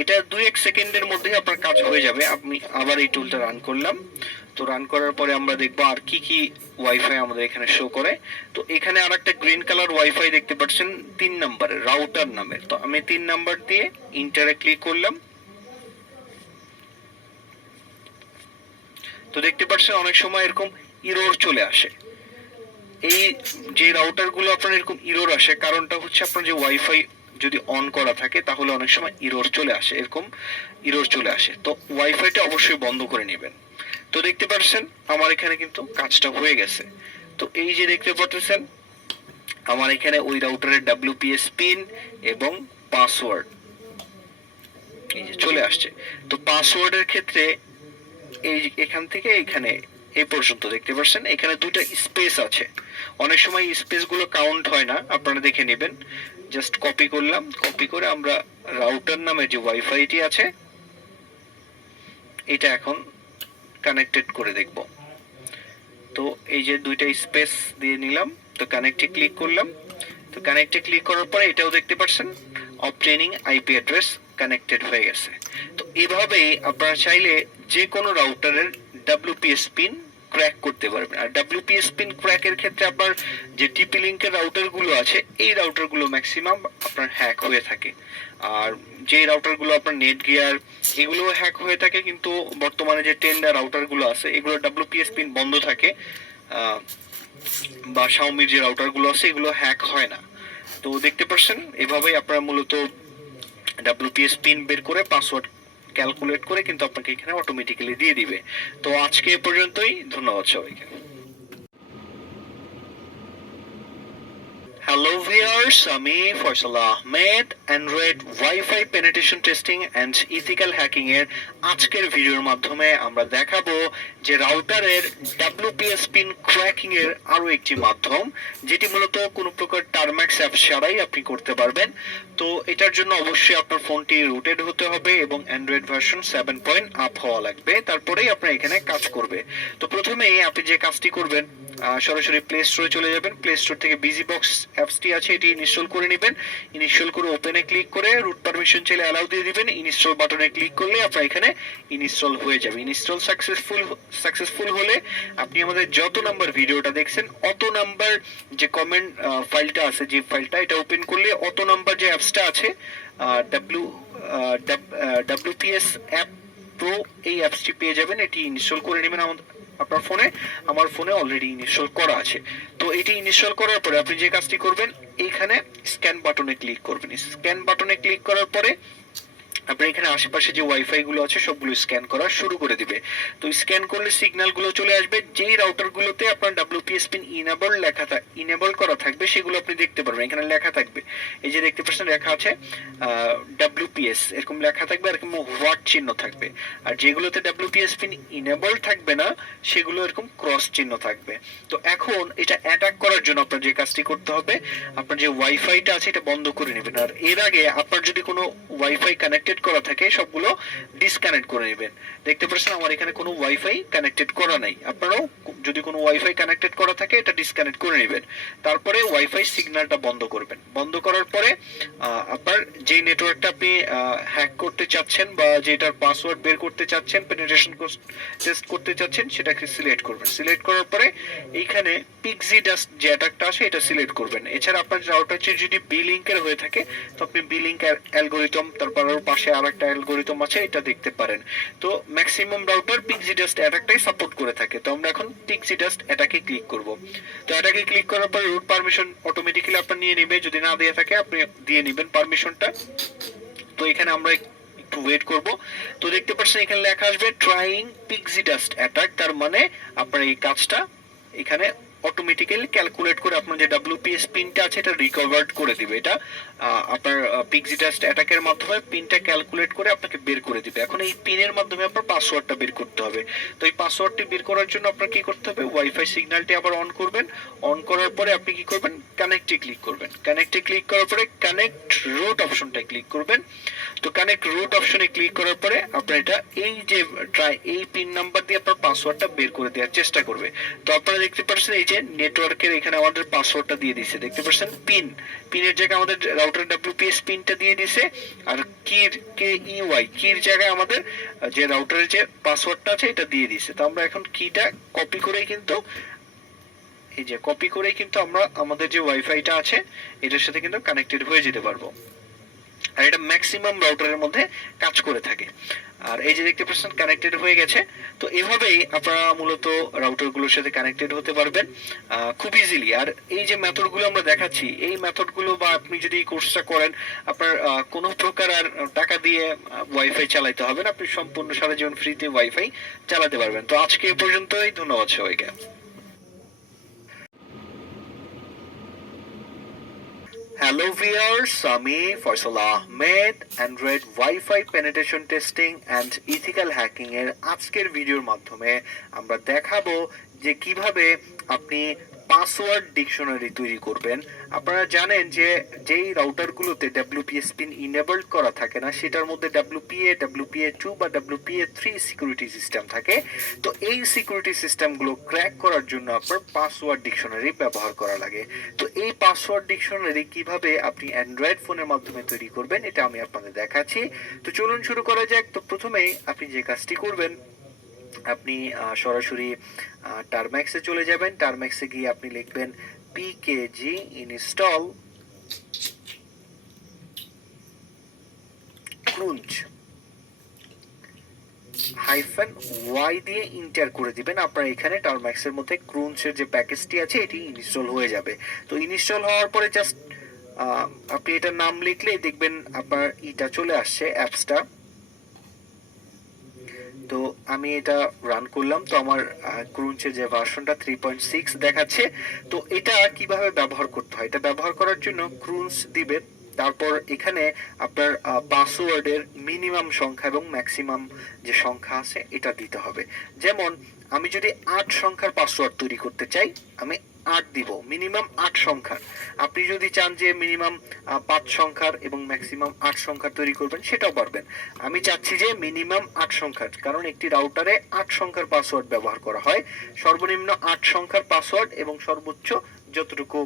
এটা 2-1 সেকেন্ডের মধ্যেই আপনার কাজ হয়ে যাবে। আমি আবার এই টুলটা রান করলাম। তো রান করার পরে আমরা দেখবো আর কি কি ওয়াইফাই আমাদের এখানে শো করে। তো এখানে আরেকটা গ্রিন কালার ওয়াইফাই দেখতে পাচ্ছেন 3 নম্বরে রাউটার নামে। তো আমি 3 নাম্বার দিয়ে ইন্টারে ক্লিক করলাম। তো দেখতে পাচ্ছেন অনেক সময় এরকম ইরর চলে আসে। এই যে রাউটার গুলো আপনার এরকম ইরর আসে, কারণটা হচ্ছে আপনার যে ওয়াইফাই যদি অন করা থাকে তাহলে অনেক সময় ইরর চলে আসে, এরকম ইরর চলে আসে। তো ওয়াইফাইটা অবশ্যই বন্ধ করে নেবেন। তো দেখতে পাচ্ছেন আমার এখানে কিন্তু কাজটা হয়ে গেছে। তো এই যে দেখতে পাচ্ছেন আমার এখানে ওই রাউটারের WPS পিন এবং পাসওয়ার্ড এই যে চলে আসছে। তো পাসওয়ার্ডের ক্ষেত্রে এই এখান থেকে এখানে এই পর্যন্ত দেখতে পাচ্ছেন এখানে দুইটা স্পেস আছে। অনেক সময় স্পেস গুলো কাউন্ট হয় না, আপনারা দেখে নেবেন। জাস্ট কপি করলাম, কপি করে আমরা রাউটার নামে যে ওয়াইফাইটি আছে এটা এখন কানেক্টেড করে দেখব। তো এই যে দুইটা স্পেস দিয়ে নিলাম, তো কানেক্টে ক্লিক করলাম। তো কানেক্টে ক্লিক করার পরে এটাও দেখতে পাচ্ছেন অবটেনিং আইপি অ্যাড্রেস কানেক্টেড হয়ে গেছে। তো এভাবেই আপনারা চাইলে যে কোনো রাউটারের WPS পিন ক্র্যাক করতে পারবেন। আর WPS পিন ক্র্যাকের ক্ষেত্রে আপনার যে TP লিঙ্কের রাউটারগুলো আছে এই রাউটারগুলো ম্যাক্সিমাম আপনার হ্যাক হয়ে থাকে। আর যে রাউটারগুলো আপনার নেট গিয়ার এগুলো হ্যাক হয়ে থাকে, কিন্তু বর্তমানে যে টেন্ডার রাউটারগুলো আছে এগুলো WPS পিন বন্ধ থাকে, বা শাওমির যে রাউটারগুলো আছে এগুলো হ্যাক হয় না। তো দেখতে পাচ্ছেন এভাবেই আপনারা মূলত WPS পিন বের করে পাসওয়ার্ড ক্যালকুলেট করে কিন্তু আপনাকে এখানে অটোমেটিক্যালি দিয়ে দিবে। তো আজকে এ পর্যন্তই, ধন্যবাদ সবাইকে। হ্যালো ভিউয়ার্স, আমি Faisal Ahmed Android wifi penetration testing and ethical hacking এর আজকের ভিডিওর মাধ্যমে আমরা দেখাবো যে রাউটারের WPS পিন ক্র্যাকিং এর আরো একটি মাধ্যম, যেটি মূলত কোনো প্রকার টারম্যাক্স অ্যাপ ছাড়াই আপনি করতে পারবেন। তো এটার জন্য অবশ্যই আপনার ফোনটি রুটেড হতে হবে এবং অ্যান্ড্রয়েড ভার্সন 7 আপ হওয়া লাগবে, তারপরেই আপনার এখানে কাজ করবে। তো প্রথমেই আপনি যে কাজটি করবেন, সরাসরি প্লে স্টোরে চলে যাবেন। প্লে স্টোর থেকে বিজিবক্স অ্যাপসটি আছে এটি ইনস্টল করে নেবেন। ইনস্টল করে ওপেনে ক্লিক করে রুট পারমিশন চাইলে অ্যালাউ দিয়ে দিবেন। ইনস্টল বাটনে ক্লিক করলে আপনার এখানে ইনস্টল হয়ে যাবে। ইনস্টল সাকসেসফুল হলে আপনি আমাদের যত নাম্বার ভিডিওটা দেখছেন অত নাম্বার যে কমেন্ট ফাইলটা আছে, যে ফাইলটা এটা ওপেন করলে অত নাম্বার যে অ্যাপসটা আছে WPS অ্যাপ প্রো, এই অ্যাপসটি পেয়ে যাবেন। এটি ইনস্টল করে নেবেন আপনার ফোনে। আমার ফোনে অলরেডি ইনস্টল করা আছে। তো এটি ইনস্টল করার পরে আপনি যে কাজটি করবেন, এইখানে স্ক্যান বাটনে ক্লিক করবেন। স্ক্যান বাটনে ক্লিক করার পরে আপনি এখানে আশেপাশে যে ওয়াইফাই গুলো আছে সবগুলো স্ক্যান করা শুরু করে দিবে। তো স্ক্যান করলে সিগন্যাল গুলো চলে আসবে। যেই রাউটার গুলোতে আপনার WPS পিন ইনেবল করা থাকবে সেগুলো আপনি দেখতে পারবেন। এখানে লেখা থাকবে, এই যে দেখতে পাচ্ছেন লেখা আছে WPS, এরকম লেখা থাকবে, এরকম হোয়াট চিহ্ন থাকবে। আর যেগুলোতে WPS পিন ইনেবল থাকবে না সেগুলো এরকম ক্রস চিহ্ন থাকবে। তো এখন এটা অ্যাটাক করার জন্য আপনার যে কাজটি করতে হবে, আপনার যে ওয়াইফাইটা আছে এটা বন্ধ করে নেবেন। আর এর আগে আপনার যদি কোনো ওয়াইফাই কানেক্টেড করা থাকে সবগুলো ডিসকানেক্ট করে নেবেন। দেখতে পাচ্ছেন আমার এখানে কোনো ওয়াইফাই কানেক্টেড করা নাই। আপনারাও যদি কোনো ওয়াইফাই কানেক্টেড করা থাকে এটা ডিসকানেক্ট করে নেবেন। তারপরে ওয়াইফাই সিগন্যালটা বন্ধ করবেন। বন্ধ করার পরে আপনার যে নেটওয়ার্কটা আপনি হ্যাক করতে চাচ্ছেন বা যেটার পাসওয়ার্ড বের করতে চাচ্ছেন, পেনিট্রেশন টেস্ট করতে চাচ্ছেন, সেটাকে সিলেক্ট করবেন। সিলেক্ট করার পরে এইখানে পিক্সি ডাস্ট যে অ্যাটাকটা আছে এটা সিলেক্ট করবেন। এছাড়া আপনার রাউটারটি যদি বি লিংকের হয়ে থাকে তো আপনি বি লিংক অ্যালগোরিদম, তারপর আরো পাশে আরেকটা অ্যালগোরিদম আছে এটা দেখতে পারেন। তো ম্যাক্সিমাম রাউটার পিক্সি ডাস্ট অ্যাটাকটাই সাপোর্ট করে থাকে। তো আমরা এখন পিক্সি ডাস্ট অ্যাটাকে ক্লিক করব। তো অ্যাটাকে ক্লিক করার পর রুট পারমিশন অটোমেটিক্যালি আপনার নিয়ে নেবে, যদি না দিয়ে থাকে আপনি দিয়ে নেবেন পারমিশনটা। তো এখানে আমরা একটু ওয়েট করব। তো দেখতে পাচ্ছেন এখানে লেখা আসবে ট্রাইং পিক্সি ডাস্ট অ্যাটাক, তার মানে আপনার এই কাজটা এখানে অটোমেটিক্যালি ক্যালকুলেট করে আপনার যে WPS পিনটা আছে এটা রিকভার্ড করে দিবে। এটা আপনার পিক্সি ডাস্ট অ্যাটাকের মাধ্যমে পিনটা ক্যালকুলেট করে আপনাকে বের করে দিবে। এখন এই পিনের মাধ্যমে আপনার পাসওয়ার্ডটা বের করতে হবে। তো এই পাসওয়ার্ডটি বের করার জন্য আপনার কি করতে হবে, ওয়াইফাই সিগন্যালটি আবার অন করবেন। অন করার পরে আপনি কি করবেন, কানেক্টে ক্লিক করবেন। কানেক্টে ক্লিক করার পরে কানেক্ট রুট অপশনটায় ক্লিক করবেন। তো কানেক্ট রুট অপশনে ক্লিক করার পরে আপনার এটা এই যে এই পিন নাম্বার দিয়ে আপনার পাসওয়ার্ডটা বের করে দেওয়ার চেষ্টা করবে। তো আপনারা দেখতে পাচ্ছেন এই যে নেটওয়ার্কের এখানে আমাদের পাসওয়ার্ডটা দিয়ে দিছে, দেখতে পাচ্ছেন পিনের জায়গায় আমাদের রাউটার WPS পিনটা দিয়ে দিছে। আর কির জায়গায় আমাদের যে রাউটারের যে পাসওয়ার্ডটা আছে এটা দিয়ে দিছে। তো আমরা এখন কিটা কপি করেই কিন্তু আমরা আমাদের যে ওয়াইফাইটা আছে এটার সাথে কিন্তু কানেক্টেড হয়ে যেতে পারবো। আর এটা ম্যাক্সিমাম রাউটারের মধ্যে কাজ করে থাকে। আর এই যে দেখতে পাচ্ছেন কানেক্টেড হয়ে গেছে। তো এভাবেই আপনারা মূলত রাউটারগুলোর সাথে কানেক্টেড হতে পারবেন খুব ইজিলি। আর এই যে মেথডগুলো আমরা দেখাচ্ছি, এই মেথডগুলো বা আপনি যদি এই কোর্সটা করেন আপনার কোনো প্রকার আর টাকা দিয়ে ওয়াইফাই চালাতে হবে না, আপনি সম্পূর্ণ সারা জীবন ফ্রিতে ওয়াইফাই চালাতে পারবেন। তো আজকে এ পর্যন্তই, ধন্যবাদ সবাইকে। হ্যালো ভিউয়ার্স, আমি Faisal Ahmed Android wifi penetration testing and ethical hacking এর আজকের ভিডিওর মাধ্যমে আমরা দেখাবো যে কিভাবে আপনি পাসওয়ার্ড ডিকশনারি তৈরি করবেন। আপনারা জানেন যে যেই রাউটারগুলোতে WPS পিন ইনেবলড করা থাকে না সেটার মধ্যে WPA2 বা WPA3 সিকিউরিটি সিস্টেম থাকে। তো এই সিকিউরিটি সিস্টেমগুলো ক্র্যাক করার জন্য আপনার পাসওয়ার্ড ডিকশনারি ব্যবহার করা লাগে। তো এই পাসওয়ার্ড ডিকশনারি কিভাবে আপনি অ্যান্ড্রয়েড ফোনের মাধ্যমে তৈরি করবেন এটা আমি আপনাদের দেখাচ্ছি। তো চলুন শুরু করা যাক। তো প্রথমেই আপনি যে কাজটি করবেন, আপনি সরাসরি টার্ম্যাক্সে চলে যাবেন। টার্ম্যাক্সে গিয়ে আপনি লিখবেন পিকেজি ইনস্টল ক্রুঞ্চ হাইফেন ওয়াই দিয়ে ইন্টার করে দিবেন। আপনার এখানে টার্ম্যাক্সের মধ্যে ক্রুঞ্চের যে প্যাকেজটি আছে এটি ইনস্টল হয়ে যাবে। তো ইনস্টল হওয়ার পরে জাস্ট আপনি এটার নাম লিখলেই দেখবেন আপনার এটা চলে আসছে অ্যাপসটা। তো আমি এটা রান করলাম, তো আমার ক্রুঞ্চের যে ভার্সনটা 3.6 দেখাচ্ছে। তো এটা কিভাবে ব্যবহার করতে হয়, এটা ব্যবহার করার জন্য ক্রুঞ্চ দিবেন, তারপর এখানে আপনার পাসওয়ার্ডের মিনিমাম সংখ্যা এবং ম্যাক্সিমাম যে সংখ্যা আছে এটা দিতে হবে। যেমন আমি যদি 8 সংখ্যার পাসওয়ার্ড তৈরি করতে চাই, আমি 8 দিব, মিনিমাম 8 সংখ্যার। আপনি যদি চান যে মিনিমাম 5 সংখ্যার এবং ম্যাক্সিমাম 8 সংখ্যার তৈরি করবেন, সেটাও পারবেন। আমি চাচ্ছি যে মিনিমাম 8 সংখ্যার, কারণ একটি রাউটারে 8 সংখ্যার পাসওয়ার্ড ব্যবহার করা হয়। সর্বনিম্ন 8 সংখ্যার পাসওয়ার্ড এবং সর্বোচ্চ যতটুকু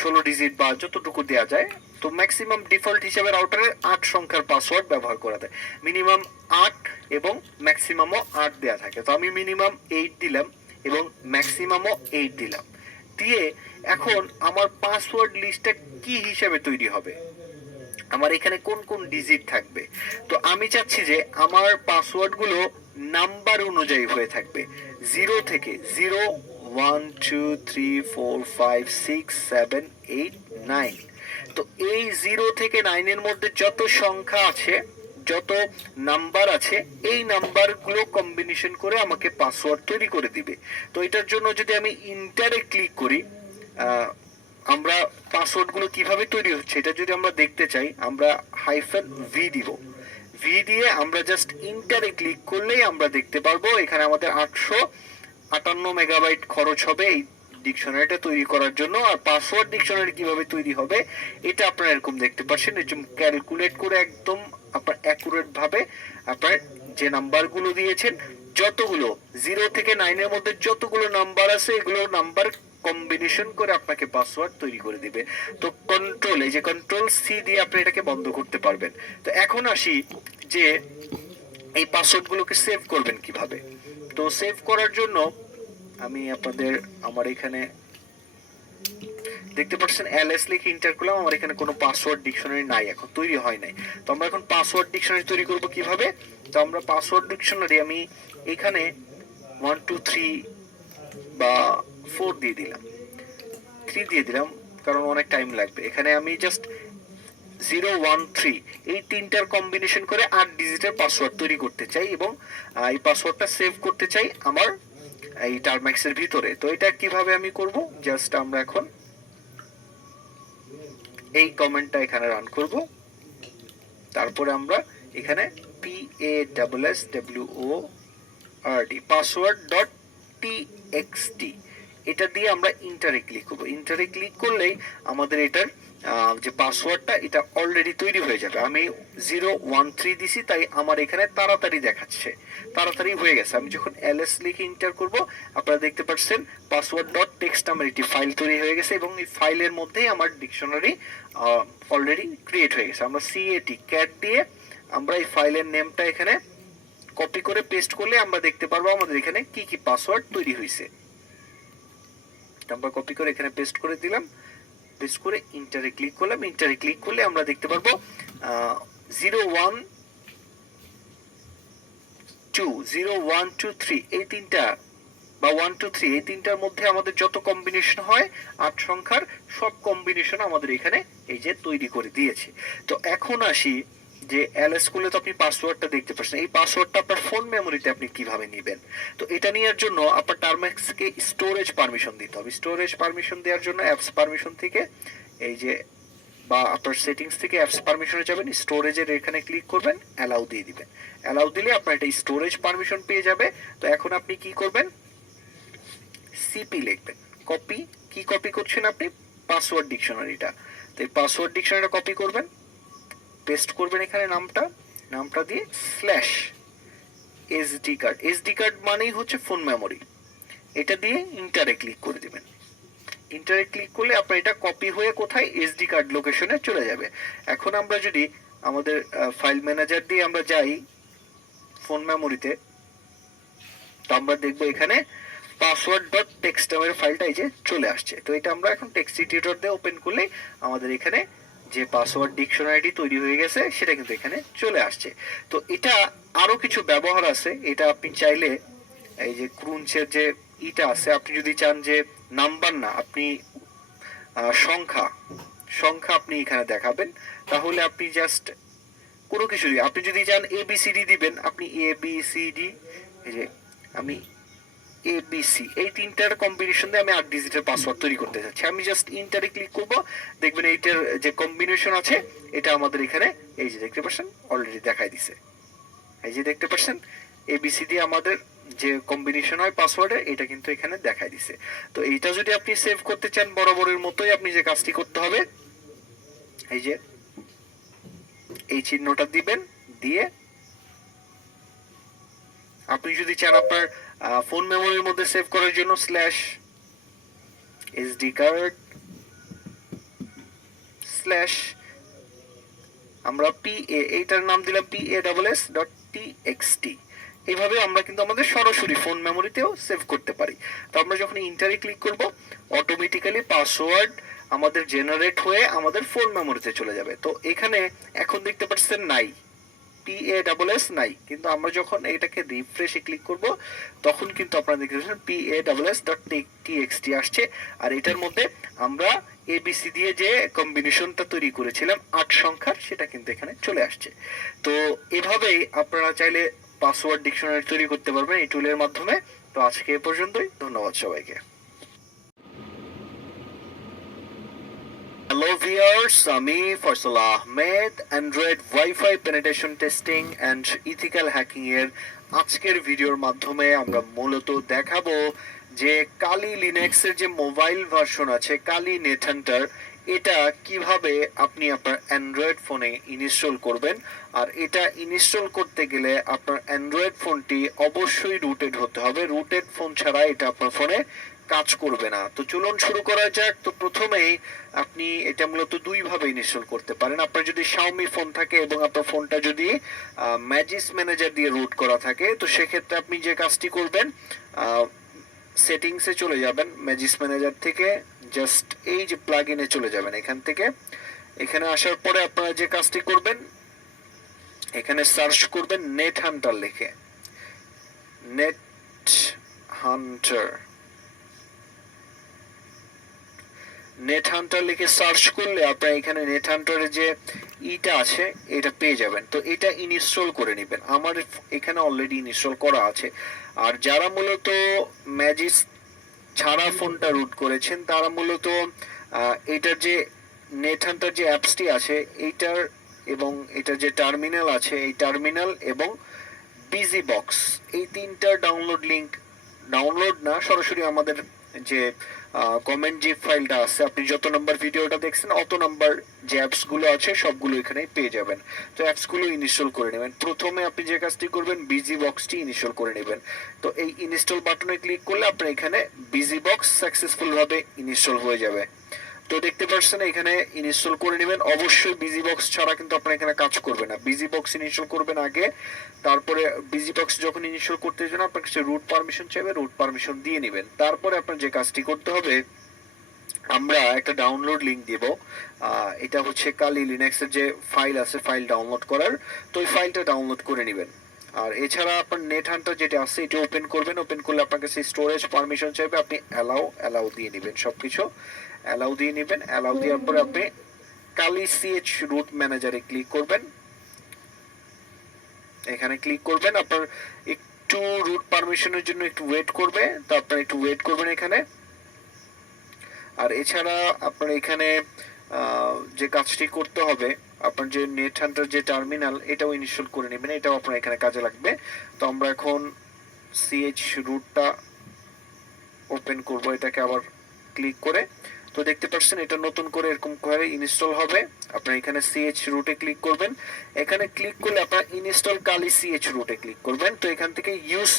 16 ডিজিট বা যতটুকু দেওয়া যায়। তো ম্যাক্সিমাম ডিফল্ট হিসেবে রাউটারে 8 সংখ্যার পাসওয়ার্ড ব্যবহার করা যায়। মিনিমাম 8 এবং ম্যাক্সিমামও 8 দেওয়া থাকে। তো আমি মিনিমাম 8 দিলাম এবং ম্যাক্সিমামও 8 দিলাম দিয়ে এখন আমার পাসওয়ার্ড লিস্টটা কি হিসেবে তৈরি হবে, আমার এখানে কোন কোন ডিজিট থাকবে। তো আমি চাচ্ছি যে আমার পাসওয়ার্ডগুলো নাম্বার অনুযায়ী হয়ে থাকবে, 0 থেকে 0 1 2 3 4 5 6 7 8 9। তো এই 0 থেকে 9 এর মধ্যে যত সংখ্যা আছে, যত নাম্বার আছে, এই নাম্বারগুলো কম্বিনেশন করে আমাকে পাসওয়ার্ড তৈরি করে দিবে। তো এটার জন্য যদি আমি ইন্টারে ক্লিক করি, আমরা পাসওয়ার্ডগুলো কিভাবে তৈরি হচ্ছে এটা যদি আমরা দেখতে চাই, আমরা হাইফেন ভি দিব। ভি দিয়ে আমরা জাস্ট ইন্টারে ক্লিক করলেই আমরা দেখতে পারবো এখানে আমাদের 858 মেগাবাইট খরচ হবে এই ডিকশনারিটা তৈরি করার জন্য। আর পাসওয়ার্ড ডিকশনারি কিভাবে তৈরি হবে এটা আপনারা এরকম দেখতে পাচ্ছেন, এরকম ক্যালকুলেট করে একদম আপনার অ্যাকুরেট ভাবে আপনার যে নাম্বারগুলো দিয়েছেন, যতগুলো 0 থেকে 9 এর মধ্যে যতগুলো নাম্বার আছে এগুলো নাম্বার কম্বিনেশন করে আপনাকে পাসওয়ার্ড তৈরি করে দিবে। তো কন্ট্রোল, এই যে কন্ট্রোল সি দিয়ে আপনি এটাকে বন্ধ করতে পারবেন। তো এখন আসি যে এই পাসওয়ার্ডগুলোকে সেভ করবেন কিভাবে। তো সেভ করার জন্য আমি আপনাদের আমার এখানে দেখতে পাচ্ছেন এলএস লিখে ইন্টার করলাম, আমার এখানে কোনো পাসওয়ার্ড ডিকশনারি নাই, এখন তৈরি হয় নাই। তো আমরা এখন পাসওয়ার্ড ডিকশনারি তৈরি করব কিভাবে। তো আমরা পাসওয়ার্ড ডিকশনারি আমি এখানে 1 2 3 বা 4 দিয়ে দিলাম, 3 দিয়ে দিলাম, কারণ অনেক টাইম লাগবে। এখানে আমি জাস্ট 0 1 3 এই তিনটার কম্বিনেশন করে 8 ডিজিটের পাসওয়ার্ড তৈরি করতে চাই এবং এই পাসওয়ার্ডটা সেভ করতে চাই আমার এই টার্ম্যাক্সের ভিতরে। তো এটা কিভাবে আমি করব, জাস্ট আমরা এখন এই কমেন্টটা এখানে রান করব। তারপরে আমরা এখানে PASSWORD পাসওয়ার্ড ডট txt এটা দিয়ে আমরা ইন্টারে ক্লিক করব। ইন্টারে ক্লিক করলেই আমাদের এটার যে পাসওয়ার্ডটা এটা অলরেডি তৈরি হয়ে যাবে। আমি 0 1 3 দিছি, তাই আমার এখানে তাড়াতাড়ি দেখাচ্ছে, তাড়াতাড়ি হয়ে গেছে। আমি যখন ls লিখে ইন্টার করব, আপনারা দেখতে পাচ্ছেন পাসওয়ার্ড ডট টেক্সট আমার একটি ফাইল তৈরি হয়ে গেছে এবং এই ফাইলের মধ্যেই আমার ডিকশনারি অলরেডি ক্রিয়েট হয়ে গেছে। আমরা cat দিয়ে আমরা এই ফাইলের নেমটা এখানে কপি করে পেস্ট করলে আমরা দেখতে পারবো আমাদের এখানে কি কি পাসওয়ার্ড তৈরি হয়েছে। আমরা কপি করে এখানে পেস্ট করে দিলাম, পেস্ট করে ইন্টারে ক্লিক করলাম। ইন্টারে ক্লিক করলে আমরা দেখতে পারবো 0 1 2 0 1 2 3 এই তিনটা বা 1 2 3 এই তিনটার মধ্যে আমাদের যত কম্বিনেশন হয় 8 সংখ্যার, সব কম্বিনেশন আমাদের এখানে এই যে তৈরি করে দিয়েছে। তো এখন আসি যে এলএস খুলে তো আপনি পাসওয়ার্ডটা দেখতে পাচ্ছেন, এই পাসওয়ার্ডটা আপনার ফোন মেমোরিতে আপনি কিভাবে নেবেন। তো এটা নেওয়ার জন্য আপনার টার্ম্যাক্সকে স্টোরেজ পারমিশন দিতে হবে। স্টোরেজ পারমিশন দেওয়ার জন্য অ্যাপস পারমিশন থেকে এই যে বা আপনার সেটিংস থেকে অ্যাপস পারমিশনে যাবেন, স্টোরেজের এখানে ক্লিক করবেন, অ্যালাউ দিয়ে দিবেন। অ্যালাউ দিলে আপনার এটা স্টোরেজ পারমিশন পেয়ে যাবে। তো এখন আপনি কি করবেন, সিপি লিখবেন, কপি, কি কপি করছেন আপনি, পাসওয়ার্ড ডিকশনারিটা। তো এই পাসওয়ার্ড ডিকশনারিটা কপি করবেন, পেস্ট করবেন এখানে নামটা দিয়ে slash SD card, SD card মানেই হচ্ছে ফোন মেমোরি, এটা দিয়ে ইন্টারে ক্লিক করে দিবেন। ইন্টারে ক্লিক করলে আপনার এটা কপি হয়ে কোথায়, এসডি কার্ড লোকেশনে চলে যাবে। এখন আমরা যদি আমাদের ফাইল ম্যানেজার দিয়ে আমরা যাই ফোন মেমোরিতে, তো আমরা দেখবো এখানে পাসওয়ার্ড ডট টেক্সট নামের ফাইলটা এই যে চলে আসছে। তো এটা আমরা এখন টেক্সট এডিটর দিয়ে ওপেন করলেই আমাদের এখানে যে পাসওয়ার্ড ডিকশনারিটি তৈরি হয়ে গেছে সেটা কিন্তু এখানে চলে আসছে। তো এটা আরো কিছু ব্যবহার আছে, এটা আপনি চাইলে এই যে ক্রুঞ্চের যে ইটা আছে, আপনি যদি চান যে নাম্বার না, আপনি সংখ্যা সংখ্যা আপনি এখানে দেখাবেন, তাহলে আপনি জাস্ট কোনো কিছু আপনি যদি চান ABCD দিবেন, আপনি ABCD, এই যে আমি ABC এই তিনটার কম্বিনেশন দিয়ে আমি 8 ডিজিটের পাসওয়ার্ড তৈরি করতে চাচ্ছি, আমি জাস্ট ইন্টারে ক্লিক করব, দেখবেন এইটার যে কম্বিনেশন আছে এটা আমাদের এখানে এই যে দেখতে পাচ্ছেন অলরেডি দেখাই দিছে। এই যে দেখতে পাচ্ছেন ABCD আমাদের যে কম্বিনেশন হয় পাসওয়ার্ডের এটা কিন্তু এখানে দেখাই দিছে। তো এইটা যদি আপনি সেভ করতে চান বরাবরের মতোই আপনি যে কাজটি করতে হবে, এই যে এই চিহ্নটা দিবেন, দিয়ে আপনি যদি চান আপনার ফোন মেমোরির মধ্যে সেভ করার জন্য স্ল্যাশ SD কার্ড স্ল্যাশ আমরা PA এইটার নাম দিলাম PASS.txt, এইভাবে আমরা কিন্তু আমাদের সরাসরি ফোন মেমোরিতেও সেভ করতে পারি। তো আমরা যখন ইন্টারে ক্লিক করব অটোমেটিক্যালি পাসওয়ার্ড আমাদের জেনারেট হয়ে আমাদের ফোন মেমোরিতে চলে যাবে। তো এখানে এখন দেখতে পাচ্ছেন নাই, PASS নাই, কিন্তু আমরা যখন এটাকে রিফ্রেশে ক্লিক করব তখন কিন্তু আপনারা দেখতে পাচ্ছেন PASS.txt আসছে। আর এটার মধ্যে আমরা ABC দিয়ে যে কম্বিনেশনটা তৈরি করেছিলাম 8 সংখ্যার সেটা কিন্তু এখানে চলে আসছে। তো এভাবেই আপনারা চাইলে পাসওয়ার্ড ডিকশনারি তৈরি করতে পারবেন এই টুলের মাধ্যমে। তো আজকে এ পর্যন্তই, ধন্যবাদ সবাইকে। হ্যালো ভিউয়ার্স, আমি Faisal Ahmed, Android wifi penetration testing and ethical hacking এর আজকের ভিডিওর মাধ্যমে আমরা মূলত দেখাবো যে কালি লিনাক্সের যে মোবাইল ভার্সন আছে কালি নেট হান্টার, এটা কিভাবে আপনি আপনার অ্যান্ড্রয়েড ফোনে ইনস্টল করবেন। আর এটা ইনস্টল করতে গেলে আপনার অ্যান্ড্রয়েড ফোনটি অবশ্যই রুটেড হতে হবে, রুটেড ফোন ছাড়া এটা আপনার ফোনে কাজ করবে না। তো চলুন শুরু করা যাক। তো প্রথমেই আপনি এটা মূলত দুই ভাবে ইনস্টল করতে পারেন। আপনার যদি Xiaomi ফোন থাকে এবং আপনার ফোনটা যদি ম্যাজিস ম্যানেজার দিয়ে রুট করা থাকে, তো সেক্ষেত্রে আপনি যে কাজটি করবেন সেটিংসে চলে যাবেন, ম্যাজিস ম্যানেজার থেকে জাস্ট এই যে প্লাগ ইনে চলে যাবেন, এখান থেকে এখানে আসার পরে আপনারা যে কাজটি করবেন এখানে সার্চ করবেন নেট হান্টার লিখে, নেট হান্টার, নেট হান্টার লিখে সার্চ করলে আপনার এখানে নেট হান্টারের যে ইটা আছে এটা পেয়ে যাবেন। তো এটা ইনস্টল করে নেবেন, আমার এখানে অলরেডি ইনস্টল করা আছে। আর যারা মূলত ম্যাজিস ছাড়া ফোনটা রুট করেছেন তারা মূলত এটার যে নেট হান্টার যে অ্যাপসটি আছে এইটার এবং এটার যে টার্মিনাল আছে এই টার্মিনাল এবং বিজি বক্স এই তিনটার ডাউনলোড লিংক, ডাউনলোড না সরাসরি আমাদের যে কমেন্ট যে ফাইলটা আছে, আপনি যত নাম্বার ভিডিওটা দেখছেন অত নাম্বার যে অ্যাপসগুলো আছে সবগুলো এখানে পেয়ে যাবেন। তো অ্যাপসগুলো ইনস্টল করে নেবেন। প্রথমে আপনি যে কাজটি করবেন বিজি বক্সটি ইনস্টল করে নেবেন। তো এই ইনস্টল বাটনে ক্লিক করলে আপনার এখানে বিজি বক্স সাকসেসফুল ভাবে ইনস্টল হয়ে যাবে। তো দেখতে পাচ্ছেন এখানে ইনস্টল করে নেবেন। অবশ্যই বিজি বক্স ছাড়া কিন্তু আপনার এখানে কাজ করবে না, বিজি বক্স ইনস্টল করবেন আগে, তারপরে বিজি বক্স যখন ইনস্টল করতে যাবেন আপনার কাছে রুট পারমিশন চাইবে, রুট পারমিশন দিয়ে নেবেন। তারপরে আপনার যে কাজটি করতে হবে আমরা একটা ডাউনলোড লিংক দিব, এটা হচ্ছে কালি লিনাক্সের যে ফাইল আছে ফাইল ডাউনলোড করার, তো ওই ফাইলটা ডাউনলোড করে নেবেন। আর এছাড়া আপনার নেট হান্টার যেটা আছে এটা ওপেন করবেন, ওপেন করলে আপনার কাছে স্টোরেজ পারমিশন চাইবে, আপনি অ্যালাউ দিয়ে নেবেন, সবকিছু অ্যালাউ দিয়ে নেবেন। অ্যালাউ দেওয়ার পরে আপনি কালি CH রুট ম্যানেজারে ক্লিক করবেন, এখানে ক্লিক করবেন। আপনার একটু রুট পারমিশনের জন্য একটু ওয়েট করবে, তো আপনার একটু ওয়েট করবেন এখানে। আর এছাড়া আপনার এখানে যে কাজটি করতে হবে আপনার যে নেট হান্টার যে টার্মিনাল এটাও ইনস্টল করে নেবেন, এটাও আপনার এখানে কাজে লাগবে। তো আমরা এখন CH রুটটা ওপেন করব, এটাকে আবার ক্লিক করে। তো দেখতে পাচ্ছেন এটা নতুন করে এরকম করে ইনস্টল হবে। আপনার এখানে CH রুটে ক্লিক করবেন, এখানে ক্লিক করলে আপনার ইনস্টল কালি CH রুটে ক্লিক করবেন। তো এখান থেকে ইউজ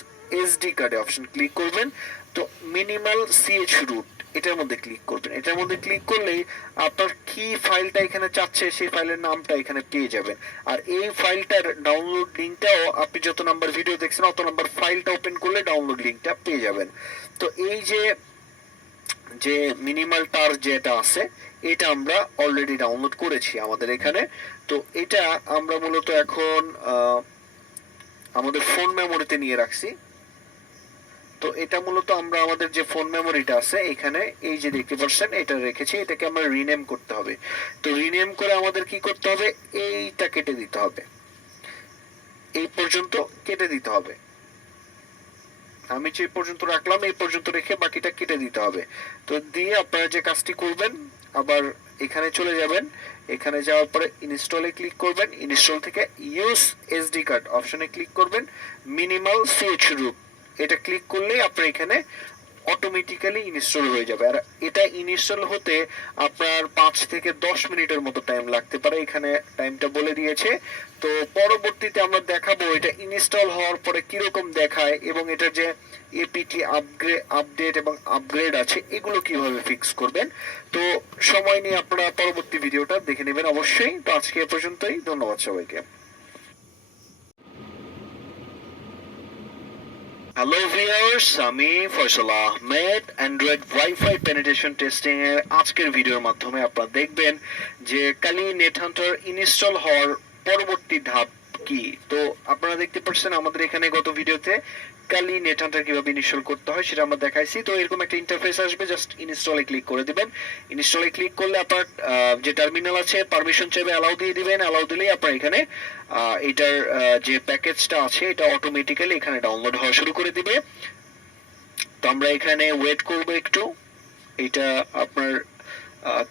SD কার্ডে অপশন ক্লিক করবেন। তো মিনিমাল CH রুট এটার মধ্যে ক্লিক করবেন। এটার মধ্যে ক্লিক করলেই আপনার কি ফাইলটা এখানে চাচ্ছে সেই ফাইলের নামটা এখানে পেয়ে যাবেন। আর এই ফাইলটার ডাউনলোড লিঙ্কটাও আপনি যত নাম্বার ভিডিও দেখছেন অত নাম্বার ফাইলটা ওপেন করলে ডাউনলোড লিঙ্কটা পেয়ে যাবেন। তো এই যে যে মিনিমাল টার যেটা আছে এটা আমরা অলরেডি ডাউনলোড করেছি আমাদের এখানে। তো এটা আমরা মূলত এখন আমাদের ফোন মেমোরিতে নিয়ে রাখছি। তো এটা মূলত আমরা আমাদের যে ফোন মেমোরিটা আছে এখানে এই যে দেখতে পাচ্ছেন এটা রেখেছি, এটাকে আমরা রিনেম করতে হবে। তো রিনেম করে আমাদের কি করতে হবে, এইটা কেটে দিতে হবে, এই পর্যন্ত কেটে দিতে হবে। আমি যে পর্যন্ত রাখলাম এই পর্যন্ত রেখে বাকিটা কেটে দিতে হবে। তো দিয়ে আপনারা যে কাজটি করবেন, আবার এখানে চলে যাবেন, এখানে যাওয়ার পরে ইনস্টলে ক্লিক করবেন, ইনস্টল থেকে ইউজ এসডি কার্ড অপশনে ক্লিক করবেন, মিনিমাল সিএইচ রুট এটা ক্লিক করলেই আপনার এখানে অটোমেটিক্যালি ইনস্টল হয়ে যাবে। আর এটা ইনস্টল হতে আপনার 5 থেকে 10 মিনিটের মতো টাইম লাগতে পারে, এখানে টাইমটা বলে দিয়েছে। তো পরবর্তীতে আমরা দেখাবো এটা ইনস্টল হওয়ার পরে কিরকম দেখায় এবং এটার যে এপিটি আপডেট এবং আপগ্রেড আছে এগুলো কিভাবে ফিক্স করবেন। তো সময় নিয়ে আপনারা পরবর্তী ভিডিওটা দেখে নেবেন অবশ্যই। তো আজকে এ পর্যন্তই, ধন্যবাদ সবাইকে। হ্যালো ভিউয়ার্স, আমি Faisal Ahmed. Android wifi penetration testing এর আজকের ভিডিওর মাধ্যমে আপনারা দেখবেন যে কালি নেট হান্টার ইনস্টল হওয়ার পরবর্তী ধাপ কি। তো আপনারা দেখতে পাচ্ছেন আমাদের এখানে গত ভিডিওতে কালি নেট হান্টার কিভাবে ইনস্টল করতে হয় সেটা আমরা দেখাইছি। তো এরকম একটা ইন্টারফেস আসবে, জাস্ট ইনস্টলে ক্লিক করে দিবেন। ইনস্টলে ক্লিক করলে আপনার যে টার্মিনাল আছে পারমিশন চাইবে, অ্যালাউ দিয়ে দিবেন। অ্যালাউ দিলেই আপনার এখানে এটার যে প্যাকেজটা আছে এটা অটোমেটিক্যালি এখানে ডাউনলোড হওয়া শুরু করে দিবে। তো আমরা এখানে ওয়েট করব একটু, এটা আপনার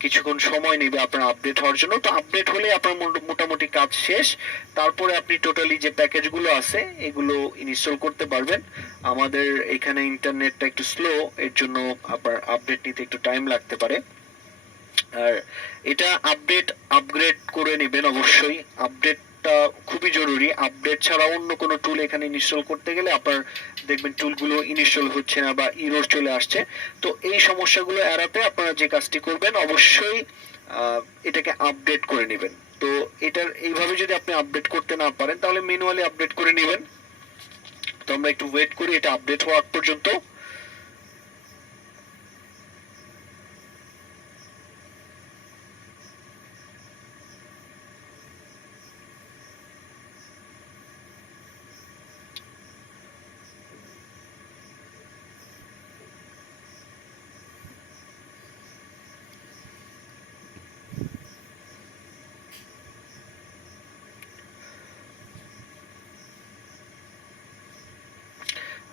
কিছুক্ষণ সময় নেবে আপনার আপডেট হওয়ার জন্য। তো আপডেট হলে আপনার মোটামুটি কাজ শেষ। তারপরে আপনি টোটালি যে প্যাকেজগুলো আছে এগুলো ইনস্টল করতে পারবেন। আমাদের এখানে ইন্টারনেটটা একটু স্লো, এর জন্য আপনার আপডেট নিতে একটু টাইম লাগতে পারে। আর এটা আপডেট আপগ্রেড করে নেবেন অবশ্যই, আপডেটটা খুবই জরুরি। আপডেট ছাড়া অন্য কোনো টুল এখানে ইনস্টল করতে গেলে আপনার দেখবেন টুলগুলো ইনস্টল হচ্ছে না বা ইরর চলে আসছে। তো এই সমস্যাগুলো এড়াতে আপনারা যে কাজটি করবেন অবশ্যই এটাকে আপডেট করে নেবেন। তো এটার এইভাবে যদি আপনি আপডেট করতে না পারেন তাহলে ম্যানুয়ালি আপডেট করে নেবেন। তো আমরা একটু ওয়েট করি এটা আপডেট হওয়া পর্যন্ত।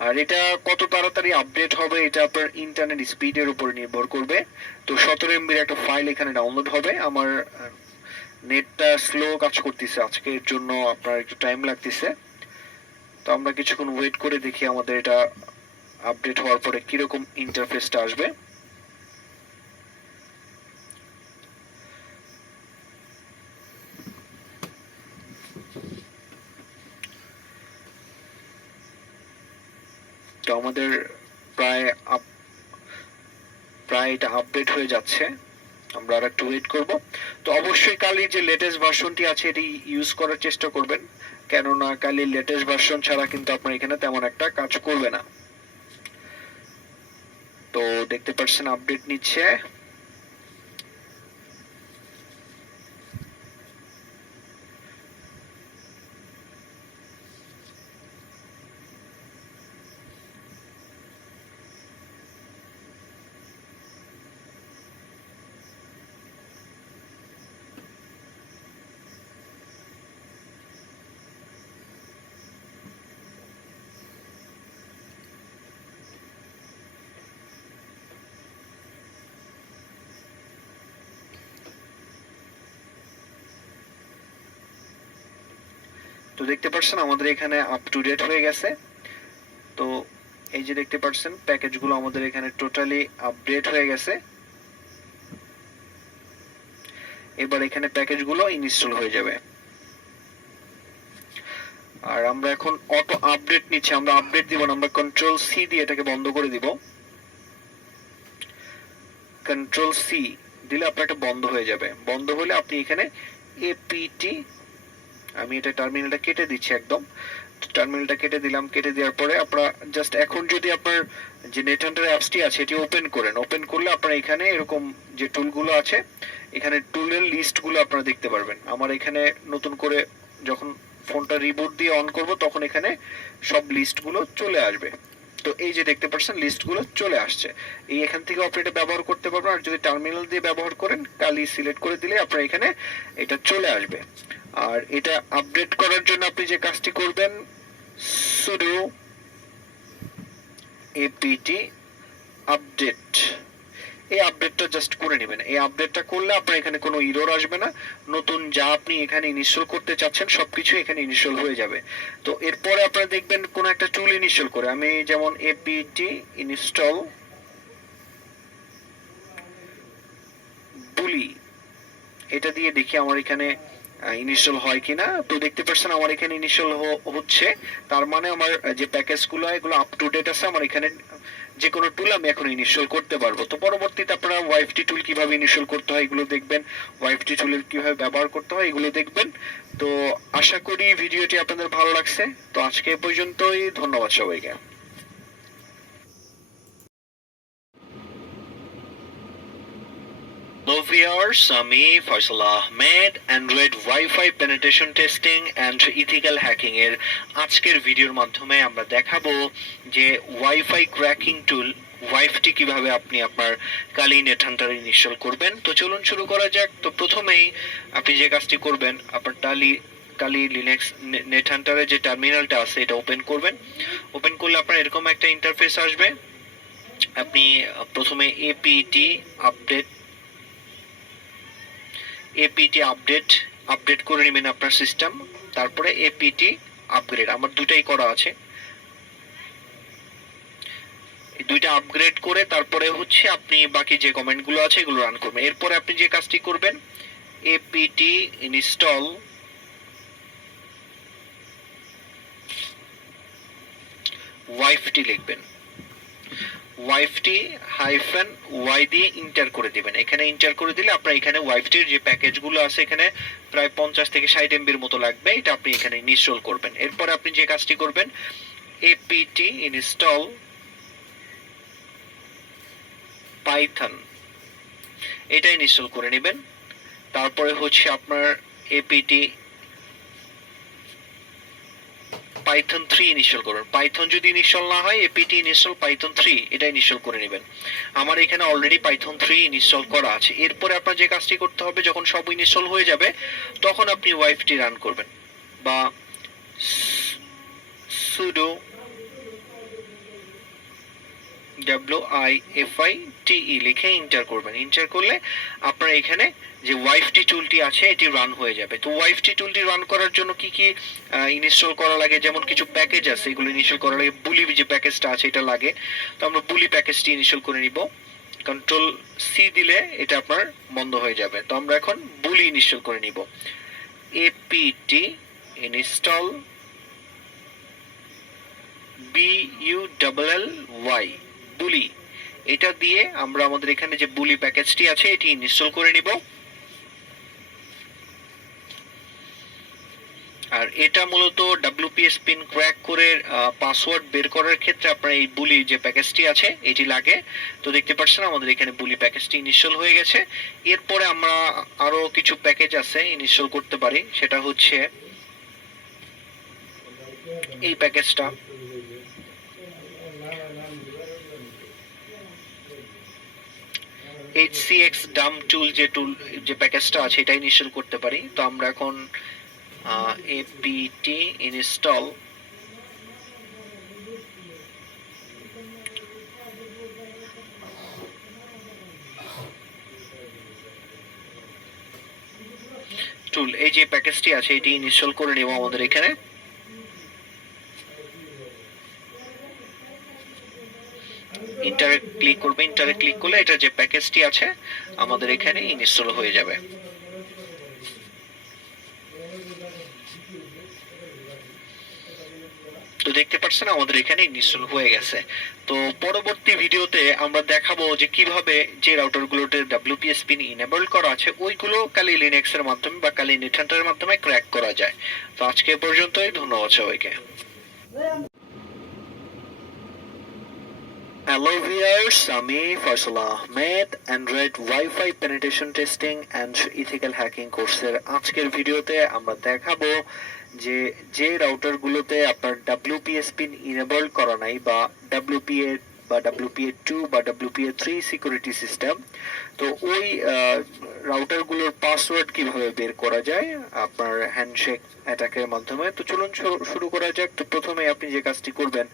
আর এটা কত তাড়াতাড়ি আপডেট হবে এটা আপনার ইন্টারনেট স্পিডের উপর নির্ভর করবে। তো 17 এমবির একটা ফাইল এখানে ডাউনলোড হবে। আমার নেটটা স্লো কাজ করতেছে আজকে, এর জন্য আপনার একটু টাইম লাগতেছে। তো আমরা কিছুক্ষণ ওয়েট করে দেখি আমাদের এটা আপডেট হওয়ার পরে কিরকম ইন্টারফেসটা আসবে। তো আমাদের প্রায় এটা আপডেট হয়ে যাচ্ছে, আমরা আর একটু ওয়েট করব। তো অবশ্যই কালির যে লেটেস্ট ভার্সনটি আছে এটি ইউজ করার চেষ্টা করবেন, কেননা কালির লেটেস্ট ভার্সন ছাড়া কিন্তু আপনার এখানে তেমন একটা কাজ করবে না। তো দেখতে পাচ্ছেন আপডেট নিচ্ছে। তো দেখতে পাচ্ছেন আমাদের এখানে আপ টু ডেট হয়ে গেছে। তো এই যে দেখতে পাচ্ছেন প্যাকেজগুলো আমাদের এখানে টোটালি আপডেট হয়ে গেছে। এবার এখানে প্যাকেজগুলো ইনস্টল হয়ে যাবে। আর আমরা এখন অটো আপডেট নিচ্ছি, আমরা আপডেট দিব না, আমরা কন্ট্রোল সি দিয়ে এটাকে বন্ধ করে দিব। কন্ট্রোল সি দিলে আপনার এটা বন্ধ হয়ে যাবে। বন্ধ হলে আপনি এখানে এপিটি, আমি এটা টার্মিনালটা কেটে দিচ্ছি একদম, টার্মিনালটা কেটে দিলাম। কেটে দেওয়ার পরে আপনারা জাস্ট এখন যদি আপনার যে নেট হান্টার অ্যাপসটি আছে এটি ওপেন করেন, ওপেন করলে আপনারা এখানে এরকম যে টুলগুলো আছে এখানে টুলের লিস্টগুলো আপনারা দেখতে পারবেন। আমার এখানে নতুন করে যখন ফোনটা রিবুট দিয়ে অন করব তখন এখানে সব লিস্টগুলো চলে আসবে। তো এই যে দেখতে পাচ্ছেন লিস্টগুলো চলে আসছে, এই এখান থেকে আপনি এটা ব্যবহার করতে পারবেন। আর যদি টার্মিনাল দিয়ে ব্যবহার করেন কালি সিলেক্ট করে দিলে আপনার এখানে এটা চলে আসবে। আর এটা আপডেট করার জন্য আপনি যে কাজটি করবেন sudo apt আপডেট, এই আপডেটটা জাস্ট করে নেবেন। এই আপডেটটা করলে আপনার এখানে কোনো এরর আসবে না, নতুন যা আপনি এখানে ইনস্টল করতে চাচ্ছেন সবকিছু এখানে ইনস্টল হয়ে যাবে। তো এরপরে আপনারা দেখবেন কোন একটা টুল ইনস্টল করে, আমি যেমন apt ইনস্টল বুলি এটা দিয়ে দেখি আমার এখানে ইনস্টল হয় কিনা। তো দেখতে পাচ্ছেন আমার এখানে ইনস্টল হচ্ছে, তার মানে আমার যে প্যাকেজগুলো এগুলো আপ টু ডেট আছে, আমার এখানে যে কোনো টুল আমি এখন ইনস্টল করতে পারবো। তো পরবর্তীতে আপনারা ওয়াইফটি টুল কিভাবে ইনস্টল করতে হয় এগুলো দেখবেন, ওয়াইফটি টুলের কিভাবে ব্যবহার করতে হয় এগুলো দেখবেন। তো আশা করি ভিডিওটি আপনাদের ভালো লাগছে। তো আজকে এ পর্যন্তই, ধন্যবাদ সবাইকে। Hello viewers, আমি Faisal Ahmed, Android wifi penetration testing and ethical hacking এর আজকের ভিডিওর মাধ্যমে আমরা দেখাবো যে ওয়াইফাই ক্র্যাকিং টুল ওয়াইফটি কিভাবে আপনি আপনার কালি নেট হান্টারে ইনস্টল করবেন। তো চলুন শুরু করা যাক। তো প্রথমেই আপনি যে কাজটি করবেন, আপনার কালি লিনাক্স নেট হান্টারে যে টার্মিনালটা আছে এটা ওপেন করবেন। ওপেন করলে আপনার এরকম একটা ইন্টারফেস আসবে। আপনি প্রথমে এপিটি আপডেট করে নেবেন আপনার সিস্টেম, তারপরে এপিটি আপগ্রেড, আমার দুটাই করা আছে, এই দুইটা আপগ্রেড করে তারপরে হচ্ছে আপনি বাকি যে কমেন্টগুলো আছে এগুলো রান করবেন। এরপরে আপনি যে কাজটি করবেন এপিটি ইনস্টল ওয়াইফটি লিখবেন, ওয়াইফটি হাইফেন ওয়াই দিয়ে ইন্টার করে দিবেন। এখানে ইন্টার করে দিলে আপনার এখানে ওয়াইফটির যে প্যাকেজগুলো আছে এখানে প্রায় 50 থেকে 60 এমবির মতো লাগবে, এটা আপনি এখানে ইনস্টল করবেন। এরপর আপনি যে কাজটি করবেন এপিটি ইনস্টল পাইথন, এটা ইনস্টল করে নেবেন। তারপরে হচ্ছে আপনার এপিটি পাইথন 3 ইনস্টল করবেন। পাইথন যদি ইনস্টল না হয় এপিটি ইনস্টল পাইথন 3 এটা ইনস্টল করে নেবেন। আমার এখানে অলরেডি পাইথন 3 ইনস্টল করা আছে। এরপরে আপনার যে কাজটি করতে হবে, যখন সব ইনস্টল হয়ে যাবে তখন আপনি ওয়াইফটি রান করবেন, বা sudo wifite লিখে এন্টার করবেন। এন্টার করলে আপনার এখানে যে ওয়াইফটি টুলটি আছে এটি রান হয়ে যাবে। তো ওয়াইফটি টুলটি রান করার জন্য কি কি ইনস্টল করা লাগে, যেমন কিছু প্যাকেজ আছে এগুলো ইনস্টল করা লাগে। বুলি যে প্যাকেজটা আছে এটা লাগে, তো আমরা বুলি প্যাকেজটি ইনস্টল করে নিব। কন্ট্রোল সি দিলে এটা আপনার বন্ধ হয়ে যাবে। তো আমরা এখন বুলি ইনস্টল করে নিব। এপিটি ইনস্টল BULLY বুলি, এটা দিয়ে আমরা আমাদের এখানে যে বুলি প্যাকেজটি আছে এটি ইনস্টল করে নিব। আর এটা মূলত WPS পিন ক্র্যাক করে পাসওয়ার্ড বের করার ক্ষেত্রে আপনার এই বুলি যে প্যাকেজটি আছে এটি লাগে। তো দেখতে পাচ্ছেন আমাদের এখানে বুলি প্যাকেজটি ইনস্টল হয়ে গেছে। এরপরে আমরা আরো কিছু প্যাকেজ আছে ইনস্টল করতে পারি, সেটা হচ্ছে এই প্যাকেজটা, HCX dump tool যে প্যাকেজটা আছে এটা ইনস্টল করতে পারি। তো আমরা এখন apt install টুল, এই যে প্যাকেজটি আছে এটি ইনস্টল করে নেব আমাদের এখানে। ইন্টারে ক্লিক করবে, ইন্টারে ক্লিক করলে এটা যে প্যাকেজটি আছে আমাদের এখানে ইনস্টল হয়ে যাবে। তো দেখতে পাচ্ছেন আমাদের এখানে ইনস্টল হয়ে গেছে। তো পরবর্তী ভিডিওতে আমরা দেখাবো যে কিভাবে যে রাউটারগুলোতে WPS পিন ইনেবল করা আছে ওইগুলো কালি লিনাক্স এর মাধ্যমে বা কালি নেটহান্টারের মাধ্যমে ক্র্যাক করা যায়। তো আজকে এ পর্যন্তই, ধন্যবাদ সবাইকে। হ্যালো ভিউয়ার্স, আমি Faisal Ahmed Android wifi penetration testing and ethical hacking কোর্সের আজকের ভিডিওতে আমরা দেখাবো যে যে রাউটারগুলোতে আপনার WPS পিন ইনেবল করা নাই বা WPA বা WPA2 বা WPA3 সিকিউরিটি সিস্টেম, তো ওই রাউটারগুলোর পাসওয়ার্ড কিভাবে বের করা যায় আপনার হ্যান্ডশেক অ্যাটাকের মাধ্যমে। তো চলুন শুরু করা যাক। তো প্রথমে আপনি যে কাজটি করবেন,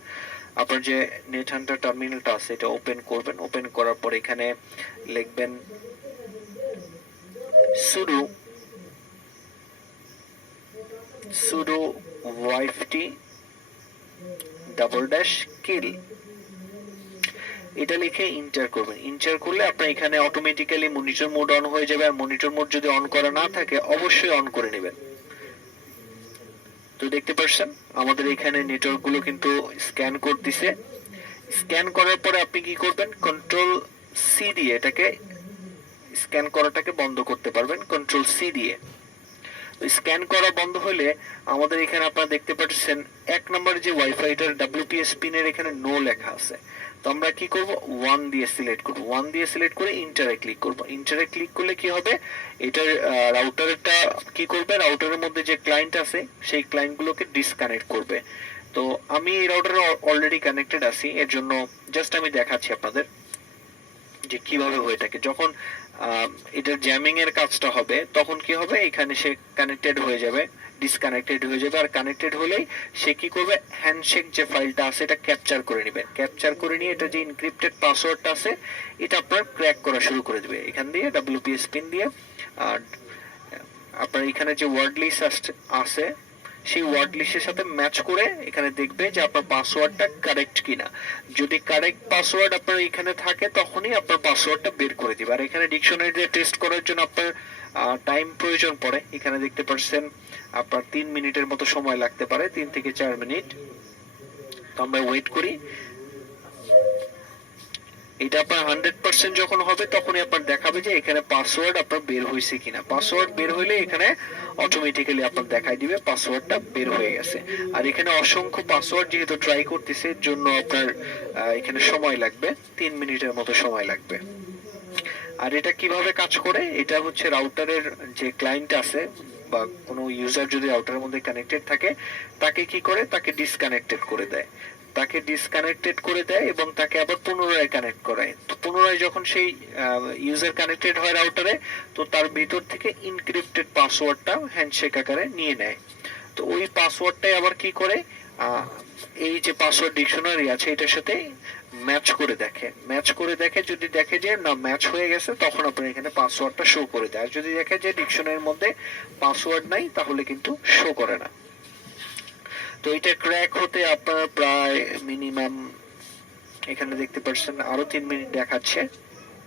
আপনার যে নেট হান্টার টার্মিনালটা আছে এটা ওপেন করবেন। ওপেন করার পর এখানে লিখবেন sudo sudo yft double dash kill, এটা লিখে ইন্টার করবেন। ইন্টার করলে আপনার এখানে অটোমেটিক্যালি মনিটর মোড অন হয়ে যাবে। আর মনিটর মোড যদি অন করা না থাকে অবশ্যই অন করে নেবেন। তো দেখতে পাচ্ছেন আমাদের এখানে নেটওয়ার্ক গুলো কিন্তু স্ক্যান করতেছে। স্ক্যান করার পরে আপনি কি করবেন, কন্ট্রোল সি দিয়ে এটাকে স্ক্যান করাটাকে বন্ধ করতে পারবেন, কন্ট্রোল সি দিয়ে। স্ক্যান করা বন্ধ হলে আমাদের এখানে আপনারা দেখতে পাচ্ছেন এক নম্বর যে ওয়াইফাইটার WPS পিনের এখানে নো লেখা আছে। তো আমরা কি করব, 1 দিয়ে সিলেক্ট করব। 1 দিয়ে সিলেক্ট করে ইন্টারে ক্লিক করব। ইন্টারে ক্লিক করলে কি হবে, এটার রাউটারটা কি করবে, রাউটারের মধ্যে যে ক্লায়েন্ট আছে সেই ক্লায়েন্টগুলোকে ডিসকানেক্ট করবে। তো আমি এই রাউটারে অলরেডি কানেক্টেড আছি, এর জন্য জাস্ট আমি দেখাচ্ছি আপনাদের যে কিভাবে হয়ে থাকে। যখন এটার জ্যামিং এর কাজটা হবে তখন কি হবে, এখানে সে কানেক্টেড হয়ে যাবে, ডিসকানেক্টেড হয়ে যাবে। আর কানেক্টেড হলেই সে কি করবে, হ্যান্ডশেক যে ফাইলটা আছে এটা ক্যাপচার করে নেবে। ক্যাপচার করে নিয়ে এটা যে ইনক্রিপ্টেড পাসওয়ার্ডটা আছে এটা আপনার ক্র্যাক করা শুরু করে দেবে। এখান দিয়ে WPS পিন দিয়ে আর আপনার এখানে যে ওয়ার্ড লিস্ট আছে সেই ওয়ার্ড লিস্টের সাথে ম্যাচ করে এখানে দেখবে যে আপনার পাসওয়ার্ডটা কারেক্ট কিনা। যদি কারেক্ট পাসওয়ার্ড আপনার এখানে থাকে তখনই আপনার পাসওয়ার্ডটা বের করে দিবে। আর এখানে ডিকশনারি টেস্ট করার জন্য আপনার টাইম প্রয়োজন পড়ে। এখানে দেখতে পাচ্ছেন আপনার 3 মিনিটের মতো সময় লাগতে পারে, 3 থেকে 4 মিনিট। তো আমরা ওয়েট করি। এটা আপনার 100% যখন হবে তখনই আপনার দেখাবে যে এখানে পাসওয়ার্ড আপনার বের হয়েছে কিনা। পাসওয়ার্ড বের হইলে এখানে অটোমেটিক্যালি আপনার দেখাই দিবে পাসওয়ার্ডটা বের হয়ে গেছে। আর এখানে অসংখ্য পাসওয়ার্ড যেহেতু ট্রাই করতেছে এর জন্য আপনার এখানে সময় লাগবে, 3 মিনিটের মতো সময় লাগবে। আর এটা কিভাবে কাজ করে, এটা হচ্ছে রাউটারের যে ক্লায়েন্ট আছে বা কোনো ইউজার যদি রাউটারের মধ্যে কানেক্টেড থাকে তাকে কি করে, তাকে ডিসকানেক্টেড করে দেয়। তাকে ডিসকানেক্টেড করে দেয় এবং তাকে আবার পুনরায় কানেক্ট করায়। তো পুনরায় যখন সেই ইউজার কানেক্টেড হয় রাউটারে, তো তার ভিতর থেকে ইনক্রিপ্টেড পাসওয়ার্ডটা হ্যান্ডশেক আকারে নিয়ে নেয়। তো ওই পাসওয়ার্ডটাই আবার কি করে, এই যে পাসওয়ার্ড ডিকশনারি আছে এটার সাথে ম্যাচ করে দেখে যদি দেখে যে না ম্যাচ হয়ে গেছে তখন আপনার এখানে পাসওয়ার্ডটা শো করে দেয়। আর যদি দেখে যে ডিকশনারির মধ্যে পাসওয়ার্ড নাই তাহলে কিন্তু শো করে না। তো এটা ক্র্যাক হতে আপনার প্রায় মিনিমাম এখানে দেখতে পাচ্ছেন আরো 3 মিনিট দেখাচ্ছে।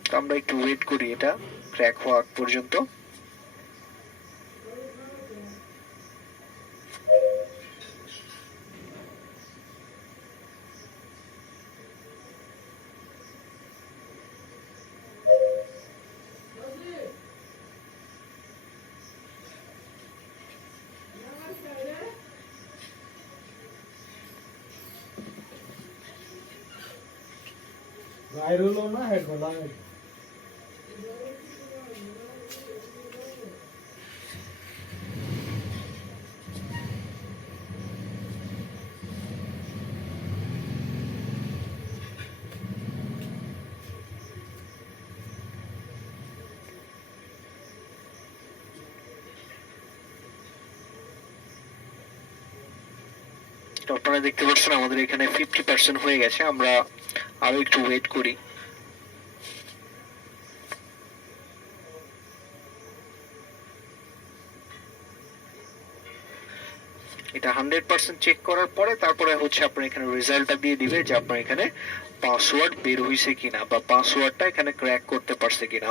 তো আমরা একটু ওয়েট করি এটা ক্র্যাক হওয়া পর্যন্ত। বাইরে হলো না হেডফোন লাগাই। তো আপনারা দেখতে পাচ্ছেন আমাদের এখানে 50% হয়ে গেছে। আমরা আরো একটু ওয়েট করি। এটা 100% চেক করার পরে তারপরে হচ্ছে আপনার এখানে রেজাল্টটা দিয়ে দিবে যে আপনার এখানে পাসওয়ার্ড বের হইছে কিনা বা পাসওয়ার্ডটা এখানে ক্র্যাক করতে পারছে কিনা।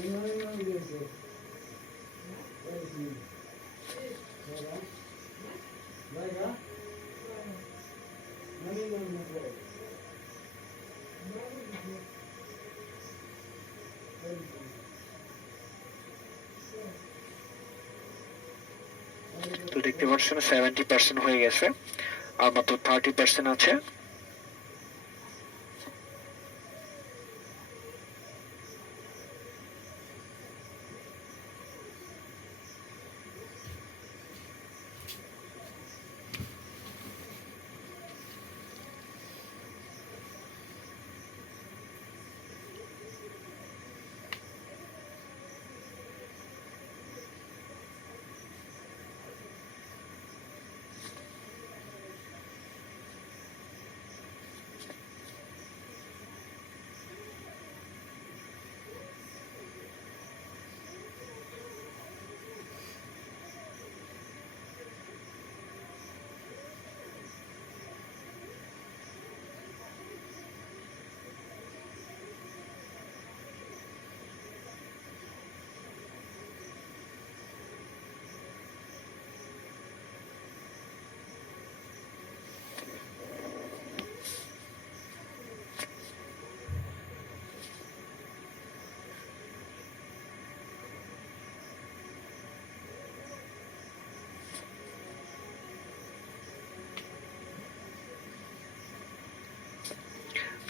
তো দেখতে পাচ্ছেন 70% হয়ে গেছে, আর মাত্র 30% আছে।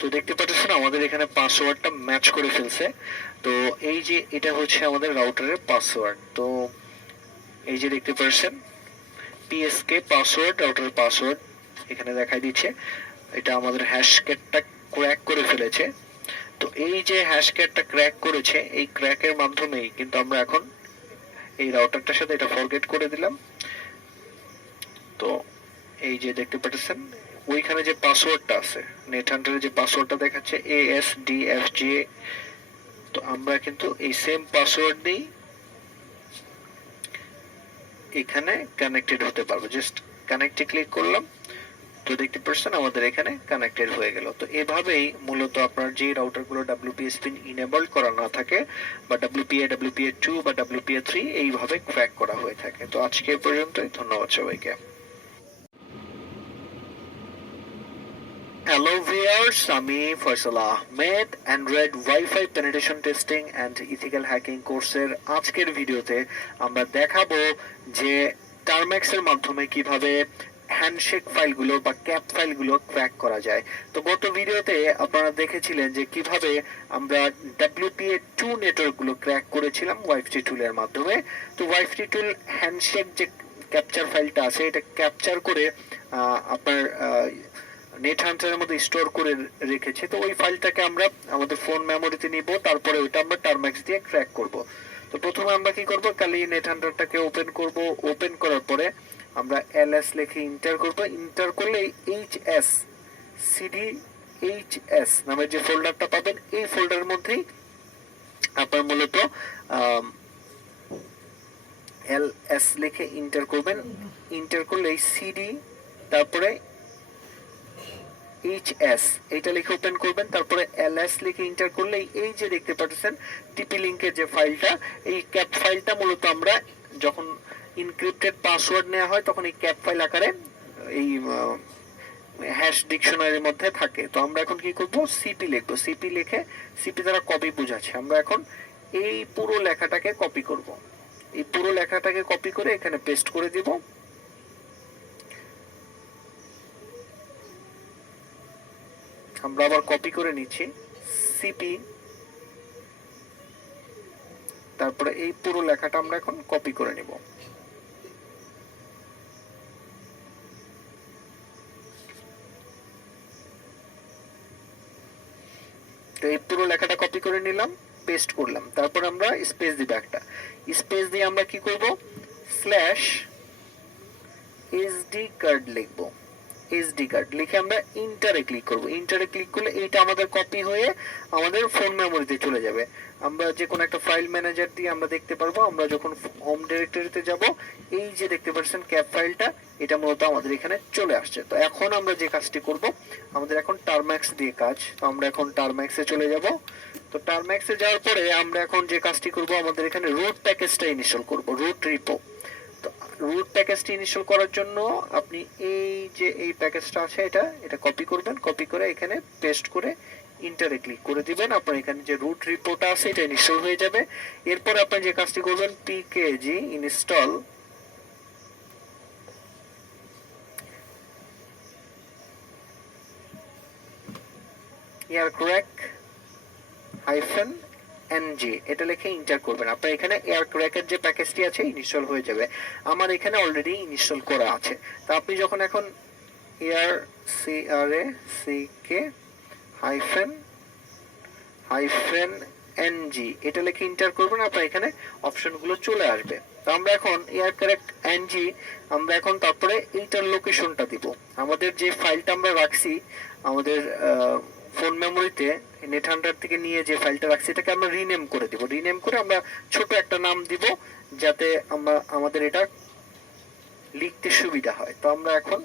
তো দেখতে পাচ্ছেন আমাদের এখানে পাসওয়ার্ডটা ম্যাচ করে ফেলছে। তো এই যে এটা হচ্ছে আমাদের রাউটারের পাসওয়ার্ড। তো এই যে দেখতে পাচ্ছেন পিএসকে পাসওয়ার্ড, রাউটারের পাসওয়ার্ড এখানে দেখাই দিচ্ছে। এটা আমাদের হ্যাশক্যাটটা ক্র্যাক করে ফেলেছে। তো এই যে হ্যাশক্যাটটা ক্র্যাক করেছে, এই ক্র্যাকের মাধ্যমেই কিন্তু আমরা এখন এই রাউটারটার সাথে এটা ফরগেট করে দিলাম। তো এই যে দেখতে পাচ্ছেন ওইখানে যে পাসওয়ার্ডটা আছে, নেট হান্টারের যে পাসওয়ার্ডটা দেখাচ্ছে ASDFJ, তো আমরা কিন্তু এই সেম পাসওয়ার্ড দিয়েই এখানে কানেক্টেড হতে পারবো। জাস্ট কানেক্টে ক্লিক করলাম, তো দেখতে পাচ্ছেন আমাদের এখানে কানেক্টেড হয়ে গেল। তো এভাবেই মূলত আপনার যে রাউটারগুলো WPS পিন ইনেবল করা না থাকে বা WPA, WPA2 বা WPA3 এইভাবে ক্র্যাক করা হয়ে থাকে। তো আজকে এ পর্যন্তই, ধন্যবাদ সবাইকে। হ্যালো ভিউয়ার্স, আমি Faisal Ahmed Android wifi penetration testing and ethical hacking কোর্সের আজকের ভিডিওতে আমরা দেখাবো যে টার্ম্যাক্সের মাধ্যমে কিভাবে হ্যান্ডশেক ফাইলগুলো বা ক্যাপ ফাইলগুলো ক্র্যাক করা যায়। তো গত ভিডিওতে আপনারা দেখেছিলেন যে কিভাবে আমরা WPA2 নেটওয়ার্কগুলো ক্র্যাক করেছিলাম ওয়াইফটি টুলের মাধ্যমে। তো ওয়াইফটি টুল হ্যান্ডশেক যে ক্যাপচার ফাইলটা আছে, এটা ক্যাপচার করে আপনার নেট হান্টারের মধ্যে স্টোর করে রেখেছে। তো ওই ফাইলটাকে আমরা আমাদের ফোন মেমোরিতে নিব, তারপরে ওইটা আমরা টার্ম্যাক্স দিয়ে ক্র্যাক করব। তো প্রথমে আমরা কি করব, খালি নেট হান্টারটাকে ওপেন করব। ওপেন করার পরে আমরা ls লিখে ইন্টার করব। ইন্টার করলে HSCDHS নামের যে ফোল্ডারটা পাবেন, এই ফোল্ডারের মধ্যেই আপনার মূলত ls লিখে ইন্টার করবেন। ইন্টার করলে সিডি তারপরে HS এটা লিখে ওপেন করবেন, তারপরে ls লিখে ইন্টার করলে এই যে দেখতে পাচ্ছেন টিপি লিংকের যে ফাইলটা, এই ক্যাপ ফাইলটা মূলত আমরা যখন ইনক্রিপ্টেড পাসওয়ার্ড নেওয়া হয় তখন এই ক্যাপ ফাইল আকারে এই হ্যাশ ডিকশনারির মধ্যে থাকে। তো আমরা এখন কি করব, সিপি লিখবো। সিপি লিখে, সিপি দ্বারা কপি বোঝাচ্ছে, আমরা এখন এই পুরো লেখাটাকে কপি করব। এই পুরো লেখাটাকে কপি করে এখানে পেস্ট করে দিব। আমরা আবার কপি করে নিচ্ছি সিপি, তারপরে এই পুরো লেখাটা আমরা এখন কপি করে নিব। তো এই পুরো লেখাটা কপি করে নিলাম, পেস্ট করলাম, তারপর আমরা স্পেস দিব একটা। স্পেস দিয়ে আমরা কি করব, /SD কার্ড লিখবো। SD কার্ড লিখে আমরা ইন্টারে ক্লিক করব। ইন্টারে ক্লিক করলে এইটা আমাদের কপি হয়ে আমাদের ফোন মেমোরিতে চলে যাবে। আমরা যে কোনো একটা ফাইল ম্যানেজার দিয়ে আমরা দেখতে পারবো, আমরা যখন হোম ডিরেক্টরিতে যাব, এই যে দেখতে পাচ্ছেন ক্যাপ ফাইলটা, এটা মূলত আমাদের এখানে চলে আসছে। তো এখন আমরা যে কাজটি করব, আমাদের এখন টার্ম্যাক্স দিয়ে কাজ। তো আমরা এখন টার্ম্যাক্সে চলে যাব। তো টার্ম্যাক্সে যাওয়ার পরে আমরা এখন যে কাজটি করব, আমাদের এখানে রুট প্যাকেজটা ইনস্টল করব, রুট রিপো। তো রুট প্যাকেজটি ইনস্টল করার জন্য আপনি এই যে এই প্যাকেজটা আছে এটা কপি করবেন, কপি করে এখানে পেস্ট করে ইন্টারে ক্লিক করে দিবেন। আপনার এখানে যে রুট রিপোটা আছে এটা ইনস্টল হয়ে যাবে। এরপর আপনি যে কাজটি করবেন, পিকেজি ইনস্টল এয়ারক্র্যাক -ng এটা লিখে এন্টার করবেন। আপনার এখানে এয়ারক্র্যাকের যে প্যাকেজটি আছে ইনস্টল হয়ে যাবে। আমার এখানে অলরেডি ইনস্টল করা আছে। তো আপনি যখন এখন -ng এটা লিখে এন্টার করবেন, আপনার এখানে অপশনগুলো চলে আসবে। তো আমরা এখন এয়ারক্র্যাক ng আমরা এখন তারপরে এইটার লোকেশনটা দিব। আমাদের যে ফাইলটা আমরা রাখছি আমাদের ফোন মেমোরিতে নেট হান্টার থেকে নিয়ে যে ফাইলটা রাখছি এটাকে আমরা রিনেম করে দিব। রিনেম করে আমরা ছোট একটা নাম দিব যাতে আমাদের এটা লিখতে সুবিধা হয়। তো আমরা এখন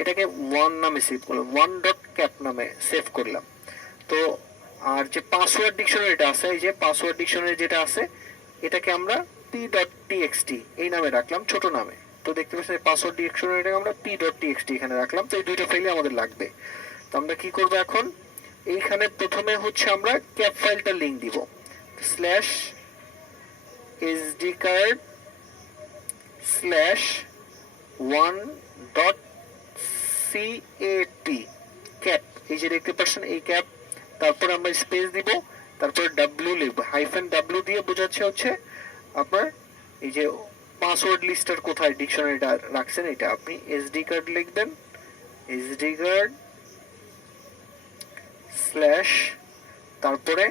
এটাকে ওয়ান নামে সেভ করলাম, one.cap নামে সেভ করলাম। তো আর যে পাসওয়ার্ড ডিকশনারিটা আছে, এই যে পাসওয়ার্ড ডিকশনারি যেটা আছে এটাকে আমরা p.txt এই নামে রাখলাম, ছোট নামে। তো দেখতে পাচ্ছেন পাসওয়ার্ড ডিকশনারিটাকে আমরা p.txt এখানে রাখলাম। তো এই দুইটা ফাইলই আমাদের লাগবে। তো আমরা কি করব এখন, এইখানে প্রথমে হচ্ছে আমরা ক্যাপ ফাইলটা লিংক দিব, /sdcard/1.cat ক্যাপ, এই যে দেখতে পাচ্ছেন এই ক্যাপ। তারপর আমরা স্পেস দিব, তারপর ডাব্লিউ লিখব, -w দিয়ে বোঝাচ্ছে হচ্ছে আপনার এই যে পাসওয়ার্ড লিস্টার কোথায় ডিকশনারিটা রাখছেন এটা। আপনি এসডি কার্ড লিখবেন, এসডি কার্ড স্ল্যাশ তারপরে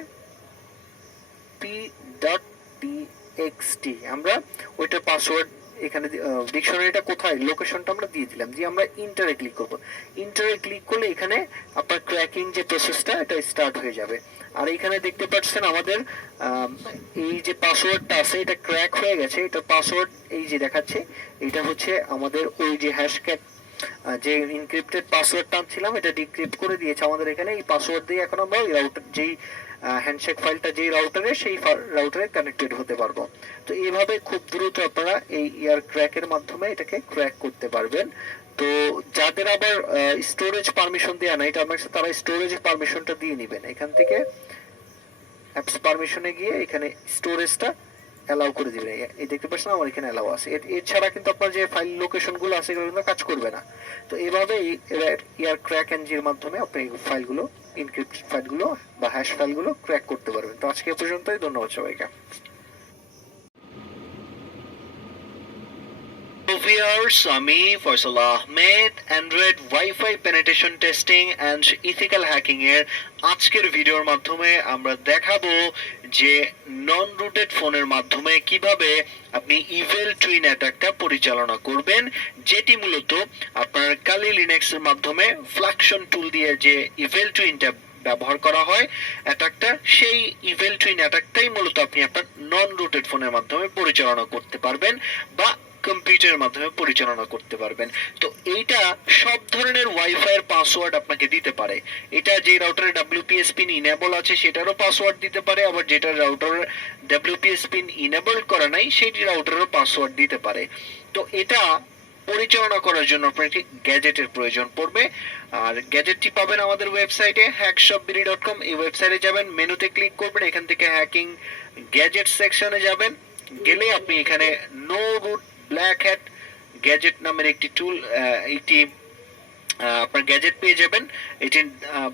p.txt আমরা ওইটার পাসওয়ার্ড এখানে ডিকশনারিটা কোথায় লোকেশনটা আমরা দিয়ে দিলাম, দিয়ে আমরা ইন্টারে ক্লিক করব। ইন্টারে ক্লিক করলে এখানে আপনার ক্র্যাকিং যে প্রসেসটা এটা স্টার্ট হয়ে যাবে। আর এখানে দেখতে পাচ্ছেন আমাদের এই যে পাসওয়ার্ডটা আছে এটা ক্র্যাক হয়ে গেছে। এটা পাসওয়ার্ড এই যে দেখাচ্ছে এটা হচ্ছে আমাদের ওই যে হ্যাশট্যাগ যে ইনক্রিপ্টেড পাসওয়ার্ড টানছিলাম এটা ডিক্রিপ্ট করে দিয়েছে আমাদের এখানে। এই পাসওয়ার্ড দিয়ে এখন আমরা ওই রাউটার যেই হ্যান্ডশেক ফাইলটা যেই রাউটারে সেই রাউটারে কানেক্টেড হতে পারবো। তো এইভাবে খুব দ্রুত আপনারা এই এয়ার ক্র্যাকের মাধ্যমে এটাকে ক্র্যাক করতে পারবেন। তো যাদের আবার স্টোরেজ পারমিশন দেওয়া নাই টার্ম্যাক্সে তারা স্টোরেজ পারমিশনটা দিয়ে নেবেন। এখান থেকে অ্যাপস পারমিশনে গিয়ে এখানে স্টোরেজটা অ্যালাউ করে দিবেন। এই দেখতে পাচ্ছেন আমার এখানে অ্যালাউ আছে। এছাড়া কিন্তু আপনার যে ফাইল লোকেশনগুলো আছে এগুলো কিন্তু কাজ করবে না। তো এইভাবে এয়ার ক্র্যাক এনজির মাধ্যমে আপনি এই ফাইলগুলো ইনক্রিপ্টেড ফাইলগুলো বা হ্যাশ ফাইলগুলো ক্র্যাক করতে পারবেন। তো আজকে এ পর্যন্তই, ধন্যবাদ সবাইকে। Viewers, আমি Faisal Ahmed Android wifi penetration testing and ethical hacking এর আজকের ভিডিওর মাধ্যমে আমরা দেখাবো যে নন রুটেড ফোনের মাধ্যমে কিভাবে আপনি ইভেল টুইন অ্যাটাকটা পরিচালনা করবেন, যেটি মূলত আপনার কালি লিনাক্স এর মাধ্যমে ফ্লাকশন টুল দিয়ে যে ইভেল টুইনটা ব্যবহার করা হয় অ্যাটাকটা, সেই ইভেল টুইন অ্যাটাকটাই মূলত আপনি আপনার নন রুটেড ফোনের মাধ্যমে পরিচালনা করতে পারবেন বা কম্পিউটারের মাধ্যমে পরিচালনা করতে পারবেন। তো এইটা সব ধরনের ওয়াইফাই এর পাসওয়ার্ড আপনাকে দিতে পারে। এটা যে রাউটারে WPS পিন ইনেবল আছে সেটারও পাসওয়ার্ড দিতে পারে, আবার যেটা রাউটারে WPS পিন ইনেবল করা নাই সেই রাউটারেরও পাসওয়ার্ড দিতে পারে। তো এটা পরিচালনা করার জন্য আপনার একটি গ্যাজেটের প্রয়োজন পড়বে। আর গ্যাজেটটি পাবেন আমাদের ওয়েবসাইটে hackshopbiri.com। এই ওয়েবসাইটে যাবেন, মেনুতে ক্লিক করবেন, এখান থেকে হ্যাকিং গ্যাজেট সেকশনে যাবেন। গেলে আপনি এখানে no root black hat gadget নামের একটি টুল একটি আপনার গ্যাজেট পেয়ে যাবেন। এটির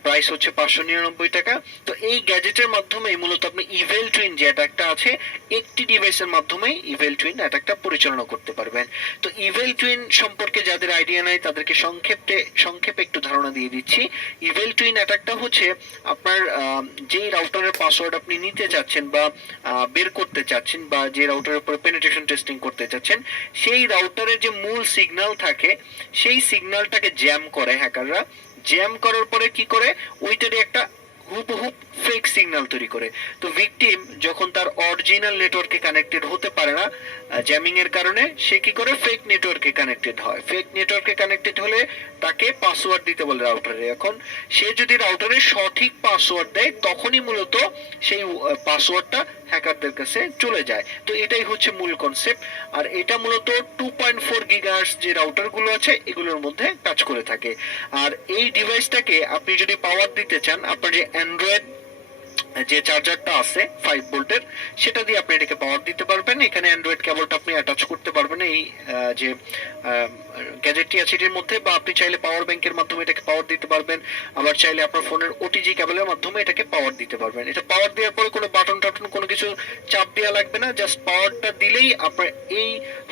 প্রাইস হচ্ছে 599 টাকা। তো এই গ্যাজেটের মাধ্যমে মূলত আপনি ইভেল টুইন যে অ্যাটাকটা আছে একটি ডিভাইসের মাধ্যমে ইভেল টুইন অ্যাটাকটা পরিচালনা করতে পারবেন। তো ইভেল টুইন সম্পর্কে যাদের আইডিয়া নাই তাদেরকে সংক্ষেপে একটু ধারণা দিয়ে দিচ্ছি। ইভেল টুইন অ্যাটাকটা হচ্ছে আপনার যেই রাউটারের পাসওয়ার্ড আপনি নিতে চাচ্ছেন বা বের করতে চাচ্ছেন বা যে রাউটারের উপরে পেনিট্রেশন টেস্টিং করতে চাচ্ছেন সেই রাউটারের যে মূল সিগন্যাল থাকে সেই সিগন্যালটাকে জ্যাম করে হ্যাকাররা। জ্যাম করার পরে কি করে ওইটারই একটা হুবহু ফেক সিগন্যাল তৈরি করে। তো ভিকটিম যখন তার অরিজিনাল নেটওয়ার্কে কানেক্টেড হতে পারে না জ্যামিং এর কারণে, সে কি করে ফেক নেটওয়ার্কে কানেক্টেড হয়। ফেক নেটওয়ার্কে কানেক্টেড হলে তাকে পাসওয়ার্ড দিতে বলে রাউটারে। এখন সে যদি রাউটারে সঠিক পাসওয়ার্ড দেয় তখনই মূলত সেই পাসওয়ার্ডটা হ্যাকারদের কাছে চলে যায়। তো এটাই হচ্ছে মূল কনসেপ্ট। আর এটা মূলত 2.4 গিগাহার্টজ যে রাউটারগুলো আছে এগুলোর মধ্যে কাজ করে থাকে। আর এই ডিভাইসটাকে আপনি যদি পাওয়ার দিতে চান, আপনার যে অ্যান্ড্রয়েড যে চার্জারটা আছে 5 ভোল্টের, সেটা দিয়ে আপনি এটাকে পাওয়ার দিতে পারবেন। এখানে অ্যান্ড্রয়েড কেবলটা আপনি অ্যাটাচ করতে পারবেন এই যে গ্যাজেটটি আছে এটির মধ্যে, বা আপনি চাইলে পাওয়ার ব্যাংকের মাধ্যমে এটাকে পাওয়ার দিতে পারবেন। আবার চাইলে আপনার ফোনের ওটিজি কেবলের মাধ্যমে এটাকে পাওয়ার দিতে পারবেন। এটা পাওয়ার দেওয়ার পরে কোনো বাটন টাটন কোনো কিছু চাপ দেওয়া লাগবে না, জাস্ট পাওয়ারটা দিলেই আপনার এই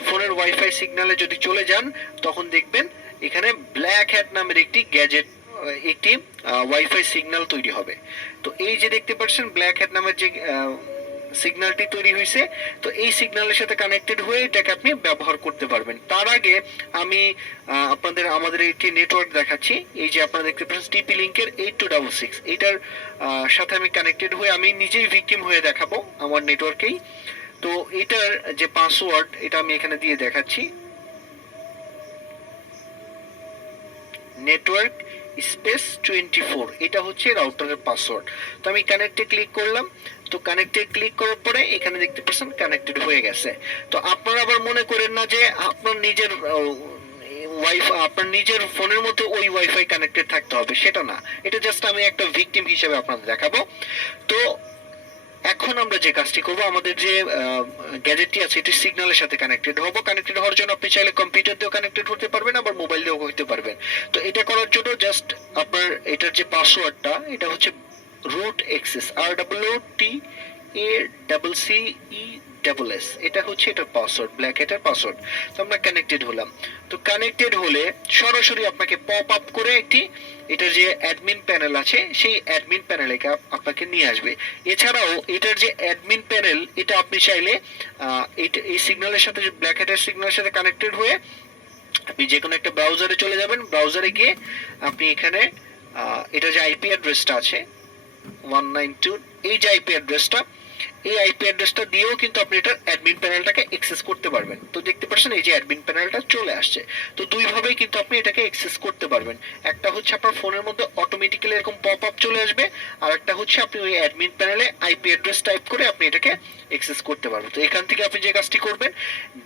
ফোনের ওয়াইফাই সিগন্যালে যদি চলে যান তখন দেখবেন এখানে ব্ল্যাক হ্যাট নামের একটি গ্যাজেট, একটি ওয়াইফাই সিগন্যাল তৈরি হবে। তো এই যে দেখতে পাচ্ছেন ব্ল্যাক হ্যাট নামের যে সিগন্যালটি তৈরি হয়েছে, তো এই সিগন্যালের সাথে কানেক্টেড হয়ে এটাকে আপনি ব্যবহার করতে পারবেন। তার আগে আমি আপনাদের আমাদের একটি নেটওয়ার্ক দেখাচ্ছি। এই যে আপনারা দেখতে পাচ্ছেন টিপি লিঙ্কের 8266, এটার সাথে আমি কানেক্টেড হয়ে আমি নিজেই ভিকটিম হয়ে দেখাবো আমার নেটওয়ার্কেই। তো এটার যে পাসওয়ার্ড এটা আমি এখানে দিয়ে দেখাচ্ছি, নেটওয়ার্ক স্পেস 24, এটা হচ্ছে রাউটারের পাসওয়ার্ড। তো আমি কানেক্টে ক্লিক করলাম। তো কানেক্টে ক্লিক করার পরে এখানে দেখতে পাচ্ছেন কানেক্টেড হয়ে গেছে। তো আপনারা আবার মনে করেন না যে আপনার নিজের ওয়াইফাই, আপনার নিজের ফোনের মধ্যে ওই ওয়াইফাই কানেক্টেড থাকতে হবে, সেটা না। এটা জাস্ট আমি একটা ভিকটিম হিসেবে আপনাদের দেখাবো। তো এখন আমরা যে কাজটি করব, আমাদের যে গ্যাজেটটি আছে এটি সিগন্যালের সাথে কানেক্টেড হব। কানেক্টেড হওয়ার জন্য আপনি চাইলে কম্পিউটার দিয়েও কানেক্টেড হতে পারবেন, আবার মোবাইল দিয়েও হতে পারবেন। তো এটা করার জন্য জাস্ট আপনার এটার যে পাসওয়ার্ডটা, এটা হচ্ছে রুট অ্যাক্সেস, ROOTACCESS, এটা হচ্ছে এটার পাসওয়ার্ড, ব্ল্যাক হ্যাটের পাসওয়ার্ড। তো আমরা কানেক্টেড হলাম। তো কানেক্টেড হলে সরাসরি আপনাকে পপ আপ করে একটি এটার যে অ্যাডমিন প্যানেল আছে সেই অ্যাডমিন প্যানেলে আপনাকে নিয়ে আসবে। এছাড়াও এটার যে অ্যাডমিন প্যানেল, এটা আপনি চাইলে এই সিগন্যালের সাথে, ব্ল্যাক হ্যাটের সিগন্যালের সাথে কানেক্টেড হয়ে আপনি যে কোনো একটা ব্রাউজারে চলে যাবেন। ব্রাউজারে গিয়ে আপনি এখানে এটা যে আইপি অ্যাড্রেসটা আছে 192, এই যে আইপি অ্যাড্রেসটা, এই আইপি অ্যাড্রেসটা দিয়েও কিন্তু আপনি এটার অ্যাডমিন প্যানেলটাকে অ্যাক্সেস করতে পারবেন। তো দেখতে পাচ্ছেন এই যে অ্যাডমিন প্যানেলটা চলে আসছে। তো দুইভাবেই কিন্তু আপনি এটাকে অ্যাক্সেস করতে পারবেন। একটা হচ্ছে আপনার ফোনের মধ্যে অটোমেটিক্যালি এরকম পপ আপ চলে আসবে, আর একটা হচ্ছে আপনি ওই অ্যাডমিন প্যানেলে আইপি অ্যাড্রেস টাইপ করে আপনি এটাকে অ্যাক্সেস করতে পারবেন। তো এখান থেকে আপনি যে কাজটি করবেন,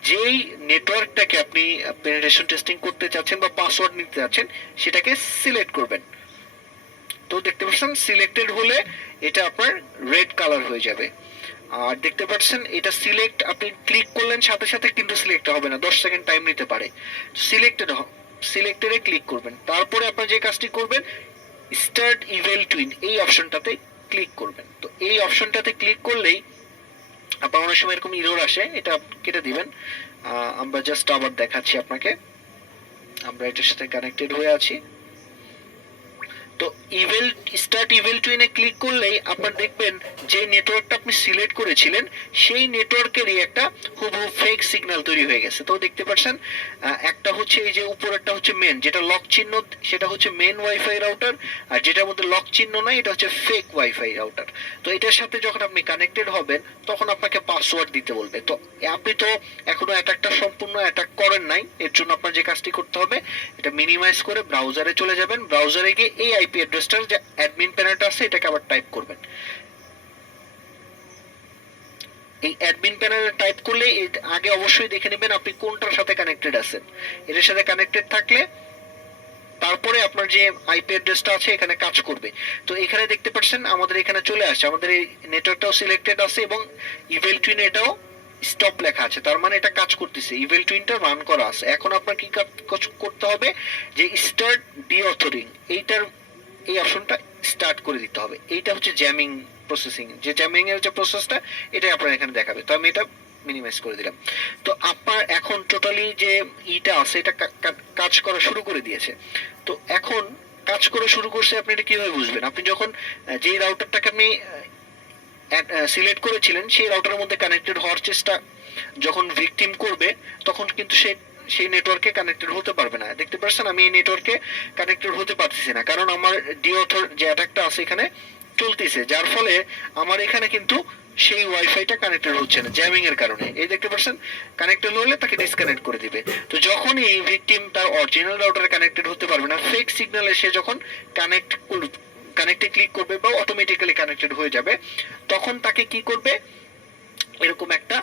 যেই নেটওয়ার্কটাকে আপনি পেনিট্রেশন টেস্টিং করতে চাচ্ছেন বা পাসওয়ার্ড নিতে চাচ্ছেন সেটাকে সিলেক্ট করবেন। তো দেখতে পাচ্ছেন সিলেক্টেড হলে এটা আপনার রেড কালার হয়ে যাবে। আর দেখতে পাচ্ছেন এটা সিলেক্ট, আপনি ক্লিক করলেন সাথে সাথে কিন্তু সিলেক্ট হবে না, 10 সেকেন্ড টাইম নিতে পারে। সিলেক্টেডে ক্লিক করবেন। তারপরে আপনার যে কাজটি করবেন, স্টার্ট ইভেল টুইন এই অপশনটাতে ক্লিক করবেন। তো এই অপশনটাতে ক্লিক করলেই আপনার অনেক সময় এরকম ইরর আসে, এটা কেটে দিবেন। আমরা জাস্ট আবার দেখাচ্ছি আপনাকে, আমরা এটার সাথে কানেক্টেড হয়ে আছি। তো স্টার্ট ইভেল টুইনে ক্লিক করলেই আপনার দেখবেন যে নেটওয়ার্কটা আপনি সিলেক্ট করেছিলেন সেই নেটওয়ার্কেরই একটা হুবহু ফেক সিগন্যাল তৈরি হয়ে গেছে। তো দেখতে পাচ্ছেন একটা হচ্ছে এই যে উপরেরটা হচ্ছে মেন, যেটা লক চিহ্ন সেটা হচ্ছে মেন ওয়াইফাই রাউটার, আর যেটার মধ্যে লক চিহ্ন নাই এটা হচ্ছে ফেক ওয়াইফাই রাউটার। তো এটার সাথে যখন আপনি কানেক্টেড হবেন তখন আপনাকে পাসওয়ার্ড দিতে বলবে। তো আপনি তো এখনো অ্যাটাকটা সম্পূর্ণ অ্যাটাক করেন নাই, এর জন্য আপনার যে কাজটি করতে হবে, এটা মিনিমাইজ করে ব্রাউজারে চলে যাবেন। ব্রাউজারে গিয়ে এই আইপি অ্যাড্রেসটার যে অ্যাডমিন প্যানেলটা আছে এটাকে আবার টাইপ করবেন। এই অ্যাডমিন প্যানেলে টাইপ করলে আগে অবশ্যই দেখে নেবেন আপনি কোনটার সাথে কানেক্টেড আছেন। এর সাথে কানেক্টেড থাকলে তারপরে আপনার যে আইপি অ্যাড্রেসটা আছে এখানে কাজ করবে। তো এখানে দেখতে পাচ্ছেন আমাদের এখানে চলে আসছে, আমাদের এই নেটওয়ার্কটাও সিলেক্টেড আছে এবং ইভেল টুইন এটাও স্টপ লেখা আছে, তার মানে এটা কাজ করতেছে, ইভেল টুইনটা রান করা আছে। এখন আপনার কি করতে হবে, যে স্টার্ট ডিঅথরিং এইটার এই অপশনটা স্টার্ট করে দিতে হবে। এইটা হচ্ছে জ্যামিং প্রসেসিং, যে জ্যামিং এর যে প্রসেসটা এটাই আপনার এখানে দেখাবে। তো আমি এটা মিনিমাইজ করে দিলাম। তো আপনার এখন টোটালি যে ইটা আছে এটা কাজ করা শুরু করে দিয়েছে। তো এখন কাজ করা শুরু করছে, আপনি এটা কিভাবে বুঝবেন? আপনি যখন যেই রাউটারটাকে আপনি সিলেক্ট করেছিলেন সেই রাউটারের মধ্যে কানেক্টেড হওয়ার চেষ্টা যখন ভিকটিম করবে তখন কিন্তু সেই নেটওয়ার্কে কানেক্টেড হতে পারবে না। দেখতে পাচ্ছেন আমি এই নেটওয়ার্কে কানেক্টেড হতে পারতেছি না, কারণ আমার ডিঅথর যে অ্যাটাকটা আছে এখানে চলতেছে, যার ফলে আমার এখানে কিন্তু সেই ওয়াইফাইটা কানেক্টেড হচ্ছে না জ্যামিং এর কারণে। এই দেখতে পাচ্ছেন কানেক্টেড হলে তাকে ডিসকানেক্ট করে দিবে। তো যখনই এই ভিকটিম তার অরিজিনাল রাউটারে কানেক্টেড হতে পারবে না, ফেক সিগন্যাল এসে যখন কানেক্টে ক্লিক করবে বা অটোমেটিক্যালি কানেক্টেড হয়ে যাবে, তখন তাকে কি করবে, এরকম একটা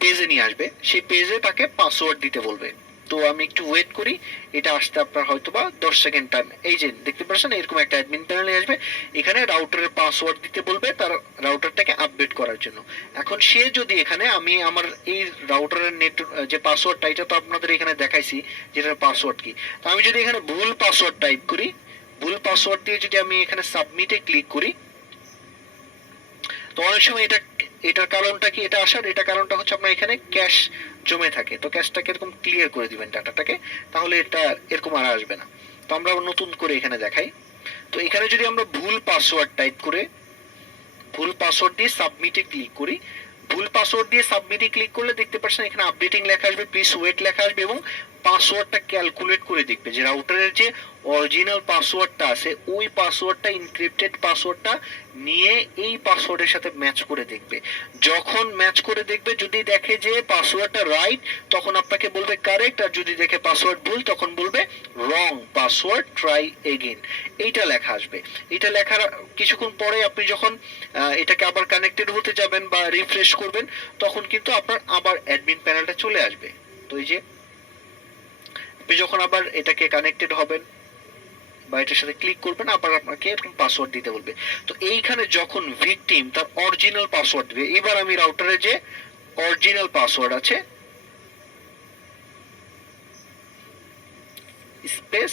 পেজে নিয়ে আসবে, সেই পেজে তাকে পাসওয়ার্ড দিতে বলবে। তো আমি একটু ওয়েট করি, এটা আসতে আপনার হয়তো বা 10 সেকেন্ড টাইম। এই যে দেখতে পাচ্ছেন এরকম একটা অ্যাডমিন প্যানেলে আসবে, এখানে রাউটারের পাসওয়ার্ড দিতে বলবে তার রাউটারটাকে আপডেট করার জন্য। এখন সে যদি এখানে আমি আমার এই রাউটারের নেট যে পাসওয়ার্ডটা, এটা তো আপনাদের এখানে দেখাইছি যেটার পাসওয়ার্ড কি, তো আমি যদি এখানে ভুল পাসওয়ার্ড টাইপ করি, ভুল পাসওয়ার্ড দিয়ে যদি আমি এখানে সাবমিটে ক্লিক করি, তো অনেক সময় এটার কারণটা কি, এটা আসার এটা কারণটা হচ্ছে আপনার এখানে ক্যাশ জমে থাকে। তো ক্যাশটাকে এরকম ক্লিয়ার করে দিবেন ডাটাটাকে, তাহলে এটা এরকম আর আসবে না। তো আমরা নতুন করে এখানে দেখাই। তো এখানে যদি আমরা ভুল পাসওয়ার্ড টাইপ করে ভুল পাসওয়ার্ড দিয়ে সাবমিটে ক্লিক করি, ভুল পাসওয়ার্ড দিয়ে সাবমিটে ক্লিক করলে দেখতে পাচ্ছেন এখানে আপডেটিং লেখা আসবে, প্লিজ ওয়েট লেখা আসবে, এবং পাসওয়ার্ডটা ক্যালকুলেট করে দেখবে যে রাউটারের যে অরিজিনাল পাসওয়ার্ডটা আছে ওই পাসওয়ার্ডটা, ইনক্রিপ্টেড পাসওয়ার্ডটা নিয়ে এই পাসওয়ার্ডের সাথে ম্যাচ করে দেখবে। যখন ম্যাচ করে দেখবে, যদি দেখে যে পাসওয়ার্ডটা রাইট, তখন আপনাকে বলবে কারেক্ট, আর যদি দেখে পাসওয়ার্ড ভুল তখন বলবে রং পাসওয়ার্ড, ট্রাই এগেইন। এইটা লেখা আসবে। এটা লেখার কিছুক্ষণ পরে আপনি যখন এটাকে আবার কানেক্টেড হতে যাবেন বা রিফ্রেশ করবেন, তখন কিন্তু আপনার আবার অ্যাডমিন প্যানেলটা চলে আসবে। তো এই যে আপনি যখন আবার এটাকে কানেক্টেড হবেন বা এটার সাথে ক্লিক করবেন, আবার আপনাকে এরকম পাসওয়ার্ড দিতে বলবে। তো এইখানে যখন ভিকটিম তার অরিজিনাল পাসওয়ার্ড দিবে, এবার আমি রাউটারে যে অরিজিনাল পাসওয়ার্ড আছে স্পেস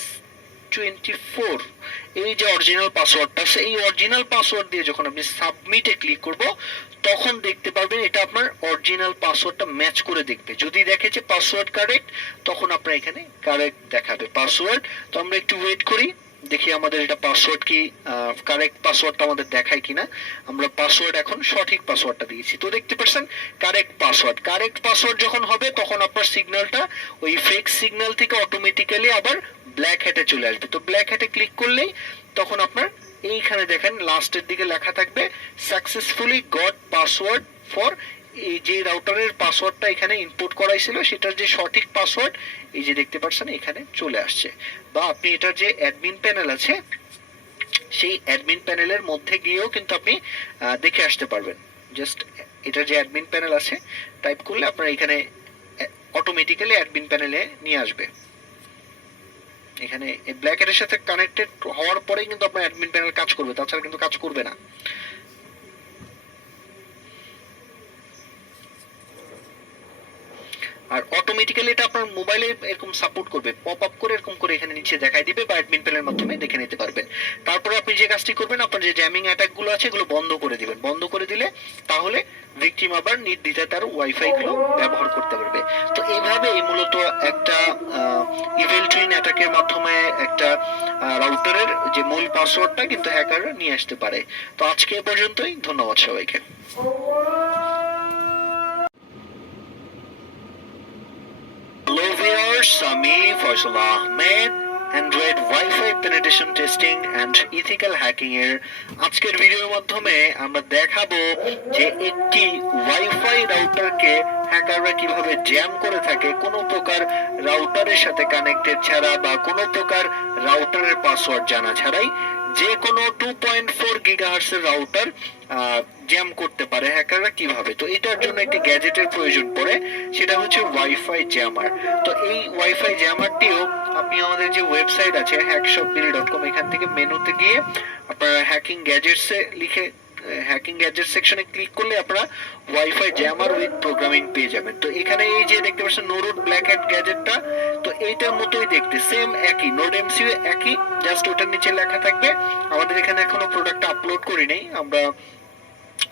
24, এই যে অরিজিনাল পাসওয়ার্ডটা আছে, এই অরিজিনাল পাসওয়ার্ড দিয়ে যখন আপনি সাবমিটে ক্লিক করব, তখন দেখতে পারবেন এটা আপনার অরিজিনাল পাসওয়ার্ডটা ম্যাচ করে দেখবে। যদি দেখে যে পাসওয়ার্ড কারেক্ট, তখন আপনার এখানে কারেক্ট দেখাবে পাসওয়ার্ড। তো আমরা একটু ওয়েট করি, দেখি আমাদের এটা পাসওয়ার্ড কি কারেক্ট পাসওয়ার্ডটা আমাদের দেখায় কিনা। আমরা পাসওয়ার্ড এখন সঠিক পাসওয়ার্ডটা দিয়েছি, তো দেখতে পাচ্ছেন কারেক্ট পাসওয়ার্ড। কারেক্ট পাসওয়ার্ড যখন হবে, তখন আপনার সিগন্যালটা ওই ফেক সিগন্যাল থেকে অটোমেটিক্যালি আবার ব্ল্যাক হ্যাটে চলে আসবে। তো ব্ল্যাক হ্যাটে ক্লিক করলেই তখন আপনার এইখানে দেখেন লাস্টের দিকে লেখা থাকবে সাকসেসফুলি গট পাসওয়ার্ড ফর, এই যে রাউটারের পাসওয়ার্ডটা এখানে ইনপুট করাইছিল সেটার যে সঠিক পাসওয়ার্ড, এই যে দেখতে পাচ্ছেন এখানে চলে আসছে। বা আপনি এটার যে অ্যাডমিন প্যানেল আছে, সেই অ্যাডমিন প্যানেলের মধ্যে গিয়েও কিন্তু আপনি দেখে আসতে পারবেন। জাস্ট এটার যে অ্যাডমিন প্যানেল আছে টাইপ করলে আপনার এখানে অটোমেটিক্যালি অ্যাডমিন প্যানেলে নিয়ে আসবে। এখানে ব্ল্যাক এর সাথে কানেক্টেড হওয়ার পরেই কিন্তু আপনার অ্যাডমিন প্যানেল কাজ করবে, তাছাড়া কিন্তু কাজ করবে না। আর অটোমেটিক্যালি এটা আপনার মোবাইলে এরকম সাপোর্ট করবে, পপ আপ করে এরকম করে এখানে নিচে দেখাই দিবে, বা অ্যাডমিন প্যানেলের মাধ্যমে দেখে নিতে পারবেন। তারপরে আপনি যে কাজটি করবেন, আপনার যে জ্যামিং অ্যাটাক গুলো আছে এগুলো বন্ধ করে দিবেন। বন্ধ করে দিলে তাহলে ভিকটিম আবার নির্দ্বিধায় তার ওয়াইফাই গুলো ব্যবহার করতে পারবে। তো এইভাবে মূলত একটা ইভেল টুইন অ্যাটাকের মাধ্যমে একটা রাউটারের যে মূল পাসওয়ার্ডটা কিন্তু হ্যাকার নিয়ে আসতে পারে। তো আজকে এ পর্যন্তই, ধন্যবাদ সবাইকে। Hello viewers, আমি Faisal Ahmed, Android wifi penetration testing and ethical hacking এর আজকের ভিডিওর মাধ্যমে আমরা দেখাবো যে একটি ওয়াইফাই রাউটারকে হ্যাকাররা কিভাবে জ্যাম করে থাকে কোনো প্রকার রাউটারের সাথে কানেক্টেড ছাড়া বা কোনো প্রকার রাউটারের পাসওয়ার্ড জানা ছাড়াই যে কোনো 2.4 গিগাহার্টজ এর রাউটার জ্যাম করতে পারে হ্যাকাররা কিভাবে। তো এটার জন্য একটি গ্যাজেটের প্রয়োজন পড়ে, সেটা হচ্ছে ওয়াইফাই জ্যামার। তো এই ওয়াইফাই জ্যামারটিও আপনি আমাদের যে ওয়েবসাইট আছে hackshopbilly.com, এখান থেকে মেনুতে গিয়ে আপনারা হ্যাকিং গ্যাজেটসে লিখে হ্যাকিং গ্যাজেট সেকশনে ক্লিক করলে আপনারা ওয়াইফাই জ্যামার উইথ প্রোগ্রামিং পেয়ে যাবেন। তো এখানে এই যে দেখতে পাচ্ছেন নোরুট ব্ল্যাক হ্যাট গ্যাজেটটা, তো এইটার মতোই দেখতে, সেম একই নোড এমসিউ একই, জাস্ট ওটার নিচে লেখা থাকবে। আমাদের এখানে এখনো প্রোডাক্টটা আপলোড করি নাই, আমরা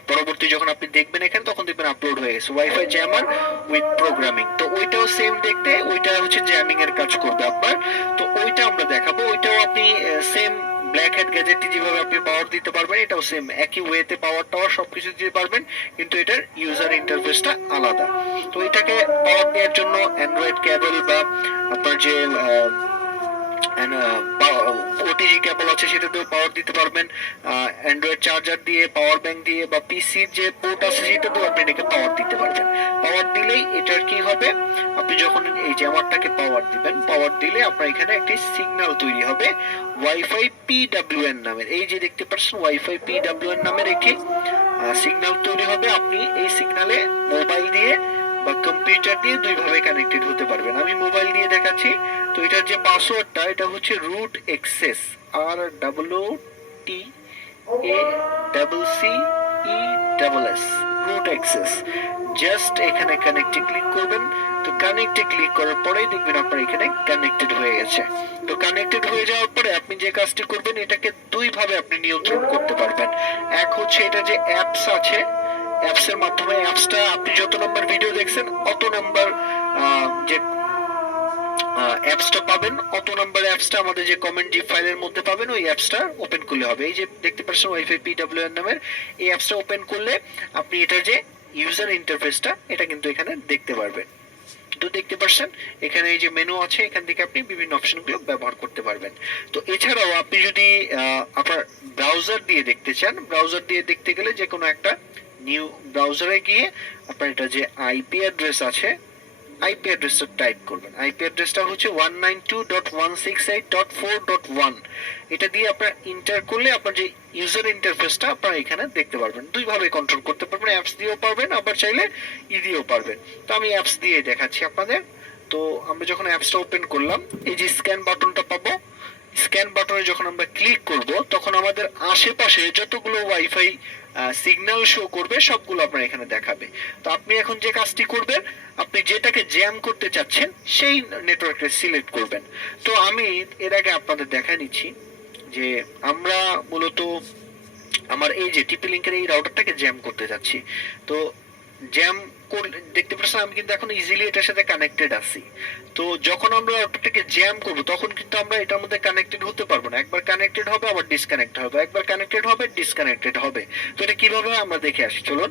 পরবর্তী যখন আপনি দেখবেন এখানে তখন দেখবেন আপলোড হয়ে গেছে ওয়াইফাই জ্যামার উইথ প্রোগ্রামিং। তো ওইটাও সেম দেখতে, ওইটা হচ্ছে জ্যামিং এর কাজ করবে আপনার। তো ওইটা আমরা দেখাবো, ওইটাও আপনি সেম ব্ল্যাক হ্যাট গ্যাজেটটি যেভাবে আপনি পাওয়ার দিতে পারবেন, এটাও সেম একই ওয়েতে পাওয়ার টাওয়ার সবকিছু দিতে পারবেন, কিন্তু এটার ইউজার ইন্টারফেসটা আলাদা। তো এটাকে পাওয়ার দেওয়ার জন্য অ্যান্ড্রয়েড কেবল বা আপনার যে ওটিজি কেবল আছে সেটাতেও পাওয়ার দিতে পারবেন, অ্যান্ড্রয়েড চার্জার দিয়ে, পাওয়ার ব্যাংক দিয়ে, বা পিসির যে পোর্ট আছে সেটাতেও আপনি এটাকে পাওয়ার দিতে পারবেন। পাওয়ার দিলেই এটার কি হবে, আপনি যখন এই জ্যামারটাকে পাওয়ার দিবেন, পাওয়ার দিলে আপনার এখানে একটি সিগন্যাল তৈরি হবে ওয়াইফাই পিডব্লিউএন নামের। এই যে দেখতে পাচ্ছেন ওয়াইফাই পিডব্লিউএন নামের একটি সিগন্যাল তৈরি হবে। আপনি এই সিগন্যালে মোবাইল দিয়ে বা কম্পিউটার দিয়ে দুইভাবে কানেক্টেড হতে পারবেন। আমি মোবাইল দিয়ে দেখাচ্ছি। তো এটার যে পাসওয়ার্ডটা, এটা হচ্ছে root access, ROOTACCESS, root access. Just এখানে কানেক্টে ক্লিক করবেন। তো কানেক্টে ক্লিক করার পরেই দেখবেন আপনার এখানে কানেক্টেড হয়ে গেছে। তো কানেক্টেড হয়ে যাওয়ার পরে আপনি যে কাজটি করবেন, এটাকে দুইভাবে আপনি নিয়ন্ত্রণ করতে পারবেন। এক হচ্ছে এটা যে অ্যাপস আছে, অ্যাপসের মাধ্যমে, অ্যাপসটা আপনি যত নম্বর ভিডিও দেখছেন অত নম্বর যে অ্যাপসটা পাবেন, অত নম্বর অ্যাপসটা আমাদের যে কমেন্ট জিপ ফাইলের মধ্যে পাবেন, ওই অ্যাপসটা ওপেন করলে হবে। এই যে দেখতে পাচ্ছেন ওয়াইফাই পিডব্লিউএন নামের এই অ্যাপসটা ওপেন করলে আপনি এটার যে ইউজার ইন্টারফেসটা এটা কিন্তু এখানে দেখতে পারবেন। তো দেখতে পাচ্ছেন এখানে এই যে মেনু আছে, এখান থেকে আপনি বিভিন্ন অপশনগুলো ব্যবহার করতে পারবেন। তো এছাড়াও আপনি যদি আপনার ব্রাউজার দিয়ে দেখতে চান, ব্রাউজার দিয়ে দেখতে গেলে যে কোনো একটা নিউ ব্রাউজারে গিয়ে আপনার এটা যে আইপি অ্যাড্রেস আছে, আইপি অ্যাড্রেসটা টাইপ করবেন। আইপি অ্যাড্রেসটা হচ্ছে 192.168.4.1। এটা দিয়ে আপনার ইন্টার করলে আপনার যে ইউজার ইন্টারফেসটা আপনারা এখানে দেখতে পারবেন। দুইভাবে কন্ট্রোল করতে পারবেন, অ্যাপস দিয়েও পারবেন, আবার চাইলে দিয়েও পারবেন। তো আমি অ্যাপস দিয়ে দেখাচ্ছি আপনাদের। তো আমরা যখন অ্যাপসটা ওপেন করলাম, এই যে স্ক্যান বাটনটা পাবো, স্ক্যান বাটনে যখন আমরা ক্লিক করব তখন আমাদের আশেপাশে যতগুলো ওয়াইফাই সিগন্যাল শো করবে সবগুলো আপনার এখানে দেখাবে। তো আপনি এখন যে কাজটি করবেন, আপনি যেটাকে জ্যাম করতে চাচ্ছেন সেই নেটওয়ার্কটা সিলেক্ট করবেন। তো আমি এর আগে আপনাদের দেখায় নিচ্ছি যে আমরা মূলত আমার এই যে টিপি লিংকের এই রাউটারটাকে জ্যাম করতে যাচ্ছি। তো জ্যাম দেখতে পাচ্ছেন আমি কিন্তু এখন ইজিলি এটার সাথে কানেক্টেড আছি। তো যখন আমরা রাউটারটাকে জ্যাম করব তখন কিন্তু আমরা এটার মধ্যে কানেক্টেড হতে পারবো না। একবার কানেক্টেড হবে আবার ডিসকানেক্ট হবে, একবার কানেক্টেড হবে ডিসকানেক্টেড হবে। তো এটা কিভাবে আমরা দেখে আসি চলুন।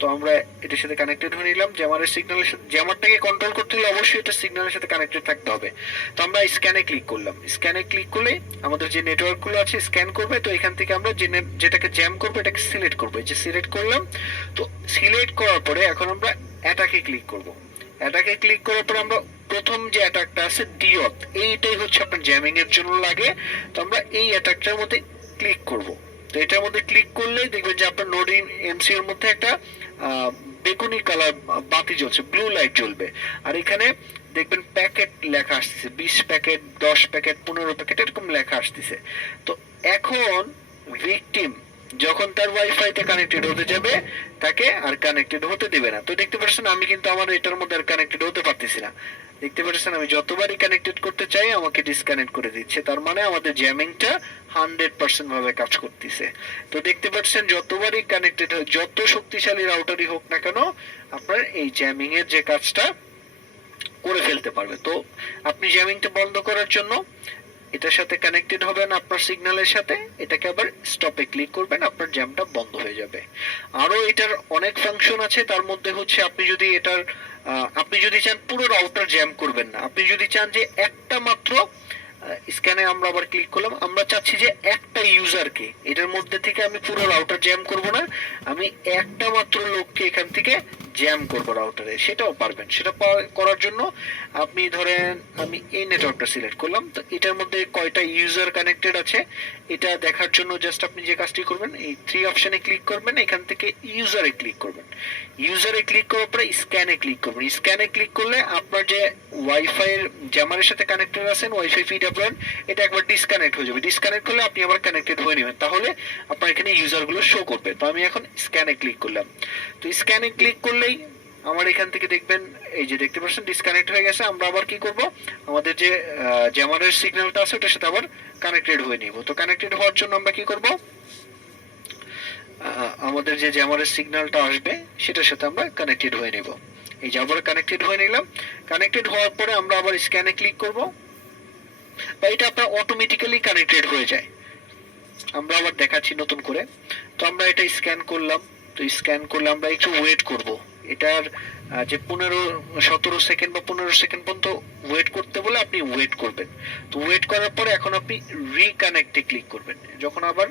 তো আমরা এটার সাথে কানেক্টেড হয়ে নিলাম। জ্যামারের সিগন্যালের সাথে, জ্যামারটাকে কন্ট্রোল করতে হলে অবশ্যই এটা সিগন্যালের সাথে কানেক্টেড থাকতে হবে। তো আমরা স্ক্যানে ক্লিক করলাম। স্ক্যানে ক্লিক করলে আমাদের যে নেটওয়ার্কগুলো আছে স্ক্যান করবে। তো এখান থেকে আমরা যেটাকে জ্যাম করবো এটাকে সিলেক্ট করবো। এই যে সিলেক্ট করলাম। তো সিলেক্ট করার পরে এখন আমরা অ্যাটাকে ক্লিক করব। অ্যাটাকে ক্লিক করার পর আমরা প্রথম যে অ্যাটাকটা আছে ডিওথ, এইটাই হচ্ছে আপনার জ্যামিং এর জন্য লাগে। তো আমরা এই অ্যাটাকটার মধ্যে ক্লিক করব। তো এটার মধ্যে ক্লিক করলেই দেখবেন যে আপনার নোড এমসি এর মধ্যে একটা বেগুনি কালার বাতি জ্বলছে, ব্লু লাইট জ্বলবে। আর এখানে দেখবেন প্যাকেট লেখা আসতেছে, 20 প্যাকেট, 10 প্যাকেট, 15 প্যাকেট এরকম লেখা আসতেছে। তো এখন ভিকটিম যখন তার ওয়াইফাইতে কানেক্টেড হতে যাবে তাকে আর কানেক্টেড হতে দিবে না। তো দেখতে পাচ্ছেন আমি কিন্তু আমার এটার মধ্যে আর কানেক্টেড হতে পারতেছি না। দেখতে পাচ্ছেন আমি যতবারই কানেক্টেড করতে চাই আমাকে ডিসকানেক্ট করে দিচ্ছে। তার মানে আমাদের জ্যামিংটা 100% ভাবে কাজ করতেছে। তো দেখতে পাচ্ছেন যতবারই কানেক্টেড হয়, যত শক্তিশালী রাউটারই হোক না কেন, আপনার এই জ্যামিং এর যে কাজটা করে ফেলতে পারবে। তো আপনি জ্যামিংটা বন্ধ করার জন্য এটার সাথে কানেক্টেড হবেন আপনার সিগন্যালের সাথে, এটাকে আবার স্টপে ক্লিক করবেন, আপনার জ্যামটা বন্ধ হয়ে যাবে। আরো এটার অনেক ফাংশন আছে। তার মধ্যে হচ্ছে আপনি যদি এটার আপনি যদি চান পুরো রাউটার জ্যাম করবেন না, আপনি যদি চান যে একটা মাত্র স্ক্যানে আমরা আবার ক্লিক করলাম, আমরা চাচ্ছি যে একটা ইউজারকে এটার মধ্যে থেকে আমি পুরো রাউটার জ্যাম করব না, আমি একটা মাত্র লোককে এখান থেকে জ্যাম করব রাউটারে, সেটাও পারবেন। সেটা করার জন্য আপনি ধরেন আমি এই নেটওয়ার্কটা সিলেক্ট করলাম। তো এটার মধ্যে কয়টা ইউজার কানেক্টেড আছে এটা দেখার জন্য জাস্ট আপনি যে কাজটি করবেন, এই 3 অপশনে ক্লিক করবেন, এখান থেকে ইউজারে ক্লিক করবেন। ইউজারে ক্লিক করার পরে স্ক্যানে ক্লিক করবেন। স্ক্যানে ক্লিক করলে আপনার যে ওয়াইফাই এর জ্যামারের সাথে কানেক্টেড আছেন ওয়াইফাই পিডব্লিউএন, এটা একবার ডিসকানেক্ট হয়ে যাবে। ডিসকানেক্ট করলে আপনি আবার কানেক্টেড হয়ে নেবেন, তাহলে আপনার এখানে ইউজারগুলো শো করবে। তো আমি এখন স্ক্যানে ক্লিক করলাম। তো স্ক্যানে ক্লিক করলেই আমার এখান থেকে দেখবেন এই যে দেখতে পাচ্ছেন ডিসকানেক্ট হয়ে গেছে। আমরা আবার কি করব, আমাদের যে জ্যামারের সিগন্যালটা আছে ওটার সাথে আবার কানেক্টেড হয়ে নিব। তো কানেক্টেড হওয়ার জন্য আমরা কি করব, আমাদের যে জ্যামারের সিগন্যালটা আসবে সেটার সাথে আমরা কানেক্টেড হয়ে নেব। এই যে আবার কানেক্টেড হয়ে নিলাম। কানেক্টেড হওয়ার পরে আমরা আবার স্ক্যানে ক্লিক করব, বা এটা আপনার অটোমেটিক্যালি কানেক্টেড হয়ে যায়। আমরা আবার দেখাচ্ছি নতুন করে। তো আমরা এটা স্ক্যান করলাম। তো স্ক্যান করলে আমরা একটু ওয়েট করব। এটার যে 17 সেকেন্ড বা 15 সেকেন্ড পর্যন্ত ওয়েট করতে বলে আপনি ওয়েট করবেন। তো ওয়েট করার পরে এখন আপনি রিকানেক্টে ক্লিক করবেন। যখন আবার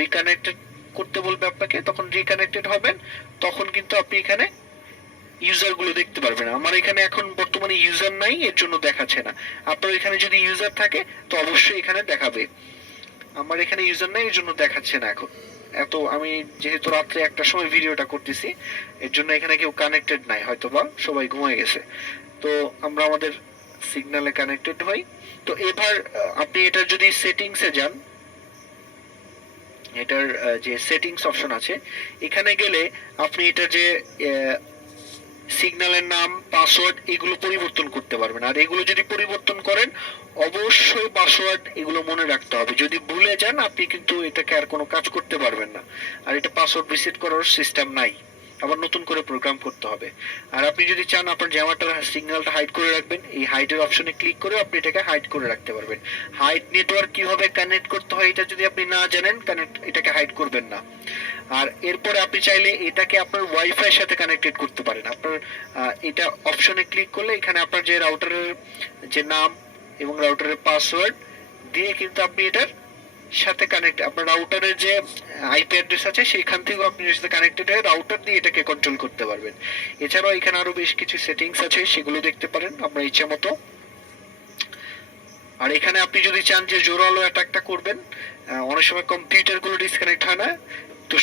রিকানেক্টেড করতে বলবে আপনাকে, তখন রিকানেক্টেড হবেন। তখন কিন্তু আপনি এখানে ইউজার গুলো দেখতে পারবেন। আমার এখানে এখন বর্তমানে ইউজার নাই, এর জন্য দেখাচ্ছে না। আপনার এখানে যদি ইউজার থাকে তো অবশ্যই এখানে দেখাবে। আমার এখানে ইউজার নাই, এর জন্য দেখাচ্ছে না এখন। এত আমি যেহেতু রাত্রে একটার সময় ভিডিওটা করতেছি, এর জন্য এখানে কেউ কানেক্টেড নাই, হয়তো বা সবাই ঘুমিয়ে গেছে। তো আমরা আমাদের সিগন্যালে কানেক্টেড হই। তো এবার আপনি এটার যদি সেটিংসে যান, এটার যে সেটিংস অপশন আছে, এখানে গেলে আপনি এটা যে সিগন্যালের নাম, পাসওয়ার্ড এগুলো পরিবর্তন করতে পারবেন। আর এগুলো যদি পরিবর্তন করেন, অবশ্যই পাসওয়ার্ড এগুলো মনে রাখতে হবে। যদি ভুলে যান আপনি কিন্তু এটাকে আর কোনো কাজ করতে পারবেন না। আর এটা পাসওয়ার্ড রিসেট করার সিস্টেম নাই, আবার নতুন করে প্রোগ্রাম করতে হবে। আর আপনি যদি চান আপনার জ্যামারটার সিগন্যালটা হাইড করে রাখবেন, এই হাইডের অপশনে ক্লিক করে আপনি এটাকে হাইড করে রাখতে পারবেন। হাইড নেটওয়ার্ক কিভাবে কানেক্ট করতে হয় এটা যদি আপনি না জানেন, এটাকে হাইড করবেন না। আর এরপরে আপনি চাইলে এটাকে আপনার ওয়াইফাই এর সাথে কানেক্টেড করতে পারেন। আপনার এটা অপশনে ক্লিক করলে এখানে আপনার যে রাউটারের যে নাম এবং রাউটারের পাসওয়ার্ড দিয়ে কিন্তু আপনি এটার সাথে কানেক্ট, আপনার রাউটারের যে আইপি অ্যাড্রেস আছে সেখান থেকেও আপনি এর সাথে কানেক্টেড হয়ে রাউটার দিয়ে এটাকে কন্ট্রোল করতে পারবেন। এছাড়াও এখানে আরো বেশ কিছু সেটিংস আছে, সেগুলো দেখতে পারেন আপনার ইচ্ছা মতো। আর এখানে আপনি যদি চান যে জোরালো অ্যাটাকটা করবেন, অনেক সময় কম্পিউটার গুলো ডিসকানেক্ট হয় না, তো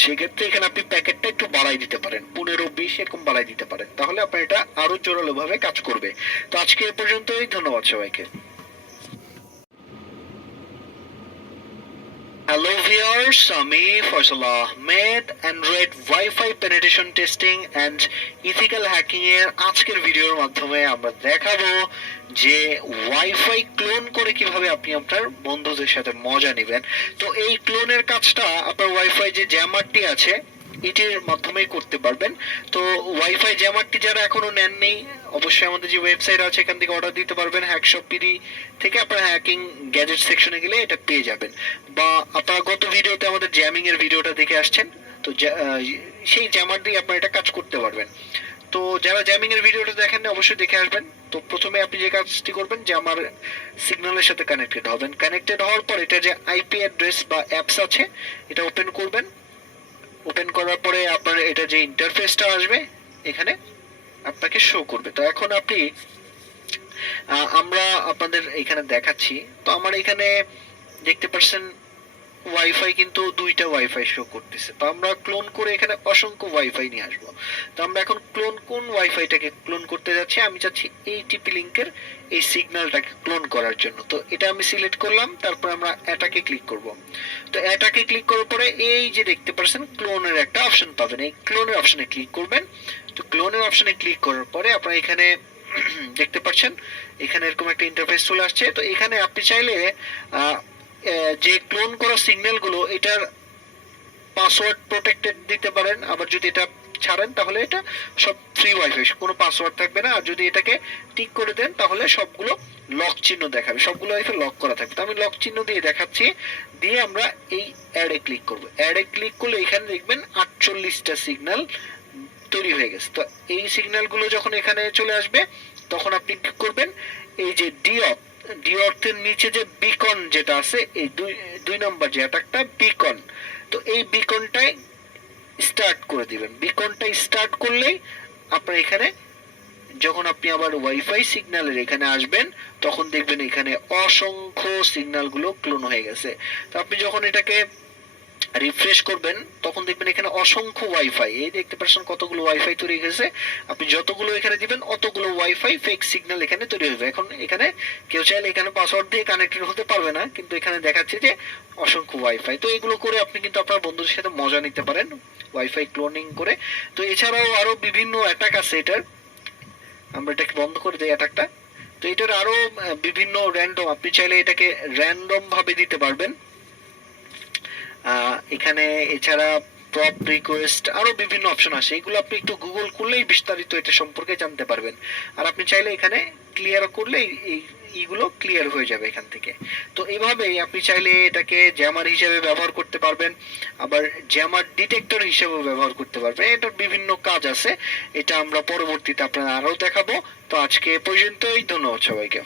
সেক্ষেত্রে এখানে আপনি প্যাকেটটা একটু বাড়াই দিতে পারেন, 15-20 এরকম বাড়াই দিতে পারেন, তাহলে আপনার এটা আরো জোরালো ভাবে কাজ করবে। তো আজকে এ পর্যন্তই, ধন্যবাদ সবাইকে। হ্যালো ভিউয়ার্স, আমি Faisal Ahmed, Android wifi penetration testing and ethical hacking এর আজকের ভিডিওর মাধ্যমে আমরা দেখাবো যে ওয়াইফাই ক্লোন করে কিভাবে আপনি আপনার বন্ধুদের সাথে মজা নেবেন। তো এই ক্লোনের কাজটা আপনার ওয়াইফাই যে জ্যামারটি আছে এটির মাধ্যমেই করতে পারবেন। তো ওয়াইফাই জ্যামারটি যারা এখনো নেননি, অবশ্যই আমাদের যে ওয়েবসাইট আছে এখান থেকে অর্ডার দিতে পারবেন। হ্যাকশপ পিডি থেকে আপনারা হ্যাকিং গ্যাজেট সেকশনে গেলে এটা পেয়ে যাবেন। বা আপনারা গত ভিডিওতে আমাদের জ্যামিং এর ভিডিওটা দেখে আসছেন, তো সেই জ্যামার দিয়ে আপনারা এটা কাজ করতে পারবেন। তো যারা জ্যামিং এর ভিডিওটা দেখেন না অবশ্যই দেখে আসবেন। তো প্রথমে আপনি যে কাজটি করবেন যে আমার সিগন্যালের সাথে কানেক্টেড হবেন। কানেক্টেড হওয়ার পর এটা যে আইপি অ্যাড্রেস বা অ্যাপস আছে এটা ওপেন করবেন। ওপেন করার পরে আপনার এটা যে ইন্টারফেসটা আসবে এখানে আপনাকে শো করবে। তো এখন আপনি আমরা আপনাদের এখানে দেখাচ্ছি। তো আমার এখানে দেখতে পাচ্ছেন ওয়াইফাই কিন্তু দুইটা ওয়াইফাই শো করতেছে। তো আমরা ক্লোন করে এখানে অসংখ্য ওয়াইফাই নিয়ে আসবো। তো আমরা এখন কোন ওয়াইফাইটাকে ক্লোন করতে যাচ্ছি, আমি চাচ্ছি এই টিপি লিংকের এই সিগন্যালটাকে ক্লোন করার জন্য। তো এটা আমি সিলেক্ট করলাম, তারপর আমরা এটাকে ক্লিক করব। তো এটাকে ক্লিক করার পরে এই যে দেখতে পাচ্ছেন ক্লোনের একটা অপশন পাবেন, এই ক্লোনের অপশনে ক্লিক করবেন। তো ক্লোনের অপশনে ক্লিক করার পরে আপনারা এখানে দেখতে পাচ্ছেন এখানে এরকম একটা ইন্টারফেস চলে আসছে। তো এখানে আপনি চাইলে যে ক্লোন করা সিগন্যাল গুলো এটার পাসওয়ার্ড প্রোটেক্টেড দিতে পারেন। আবার যদি এটা ছাড়েন তাহলে এটা সব ফ্রি ওয়াইফাই, কোনো পাসওয়ার্ড থাকবে না। আর যদি এটাকে টিক করে দেন তাহলে সবগুলো লক চিহ্ন দেখাবে, সবগুলো ওয়াইফাই লক করা থাকবে। তো আমি লক চিহ্ন দিয়ে দেখাচ্ছি। দিয়ে আমরা এই অ্যাডে ক্লিক করব। অ্যাডে ক্লিক করলে এখানে দেখবেন 48টা সিগন্যাল তৈরি হয়ে গেছে। তো এই সিগন্যালগুলো যখন এখানে চলে আসবে তখন আপনি কি করবেন, এই যে ডি অর্থের নিচে যে বিকন যেটা আছে, এই দুই নম্বর যে একটা বিকন, তো এই বিকনটাই স্টার্ট করে দিবেন। বিকনটা স্টার্ট করলেই আপনার এখানে যখন আপনি আবার ওয়াইফাই সিগন্যালের এখানে আসবেন তখন দেখবেন এখানে অসংখ্য সিগন্যালগুলো ক্লোন হয়ে গেছে। তো আপনি যখন এটাকে রিফ্রেশ করবেন তখন দেখবেন এখানে অসংখ্য ওয়াইফাই, এই দেখতে পাচ্ছেন কতগুলো ওয়াইফাই তৈরি হয়েছে। আপনি যতগুলো এখানে দিবেন অতগুলো ওয়াইফাই ফেক সিগন্যাল এখানে তৈরি হবে। এখন এখানে কেউ চাইলে এখানে পাসওয়ার্ড দিয়ে কানেক্টেড হতে পারবে না, কিন্তু এখানে দেখাচ্ছে যে অসংখ্য ওয়াইফাই। তো এগুলো করে আপনি কিন্তু আপনার বন্ধুদের সাথে মজা নিতে পারেন ওয়াইফাই ক্লোনিং করে। তো এছাড়াও আরো বিভিন্ন অ্যাটাক আছে এটার, আমরা এটাকে বন্ধ করে দিই অ্যাটাকটা। তো এটার আরো বিভিন্ন র্যান্ডম, আপনি চাইলে এটাকে র্যান্ডম ভাবে দিতে পারবেন এখানে। এছাড়া স্টপ রিকোয়েস্ট, আরো বিভিন্ন অপশন আসে, এগুলো আপনি একটু গুগল করলেই বিস্তারিত এটা সম্পর্কে জানতে পারবেন। আর আপনি চাইলে এখানে ক্লিয়ার করলে এইগুলো ক্লিয়ার হয়ে যাবে এখান থেকে। তো এইভাবেই আপনি চাইলে এটাকে জ্যামার হিসেবে ব্যবহার করতে পারবেন, আবার জ্যামার ডিটেক্টর হিসেবেও ব্যবহার করতে পারবেন। এটার বিভিন্ন কাজ আছে, এটা আমরা পরবর্তীতে আপনারা আরও দেখাবো। তো আজকে এ পর্যন্তই, ধন্যবাদ সবাইকে।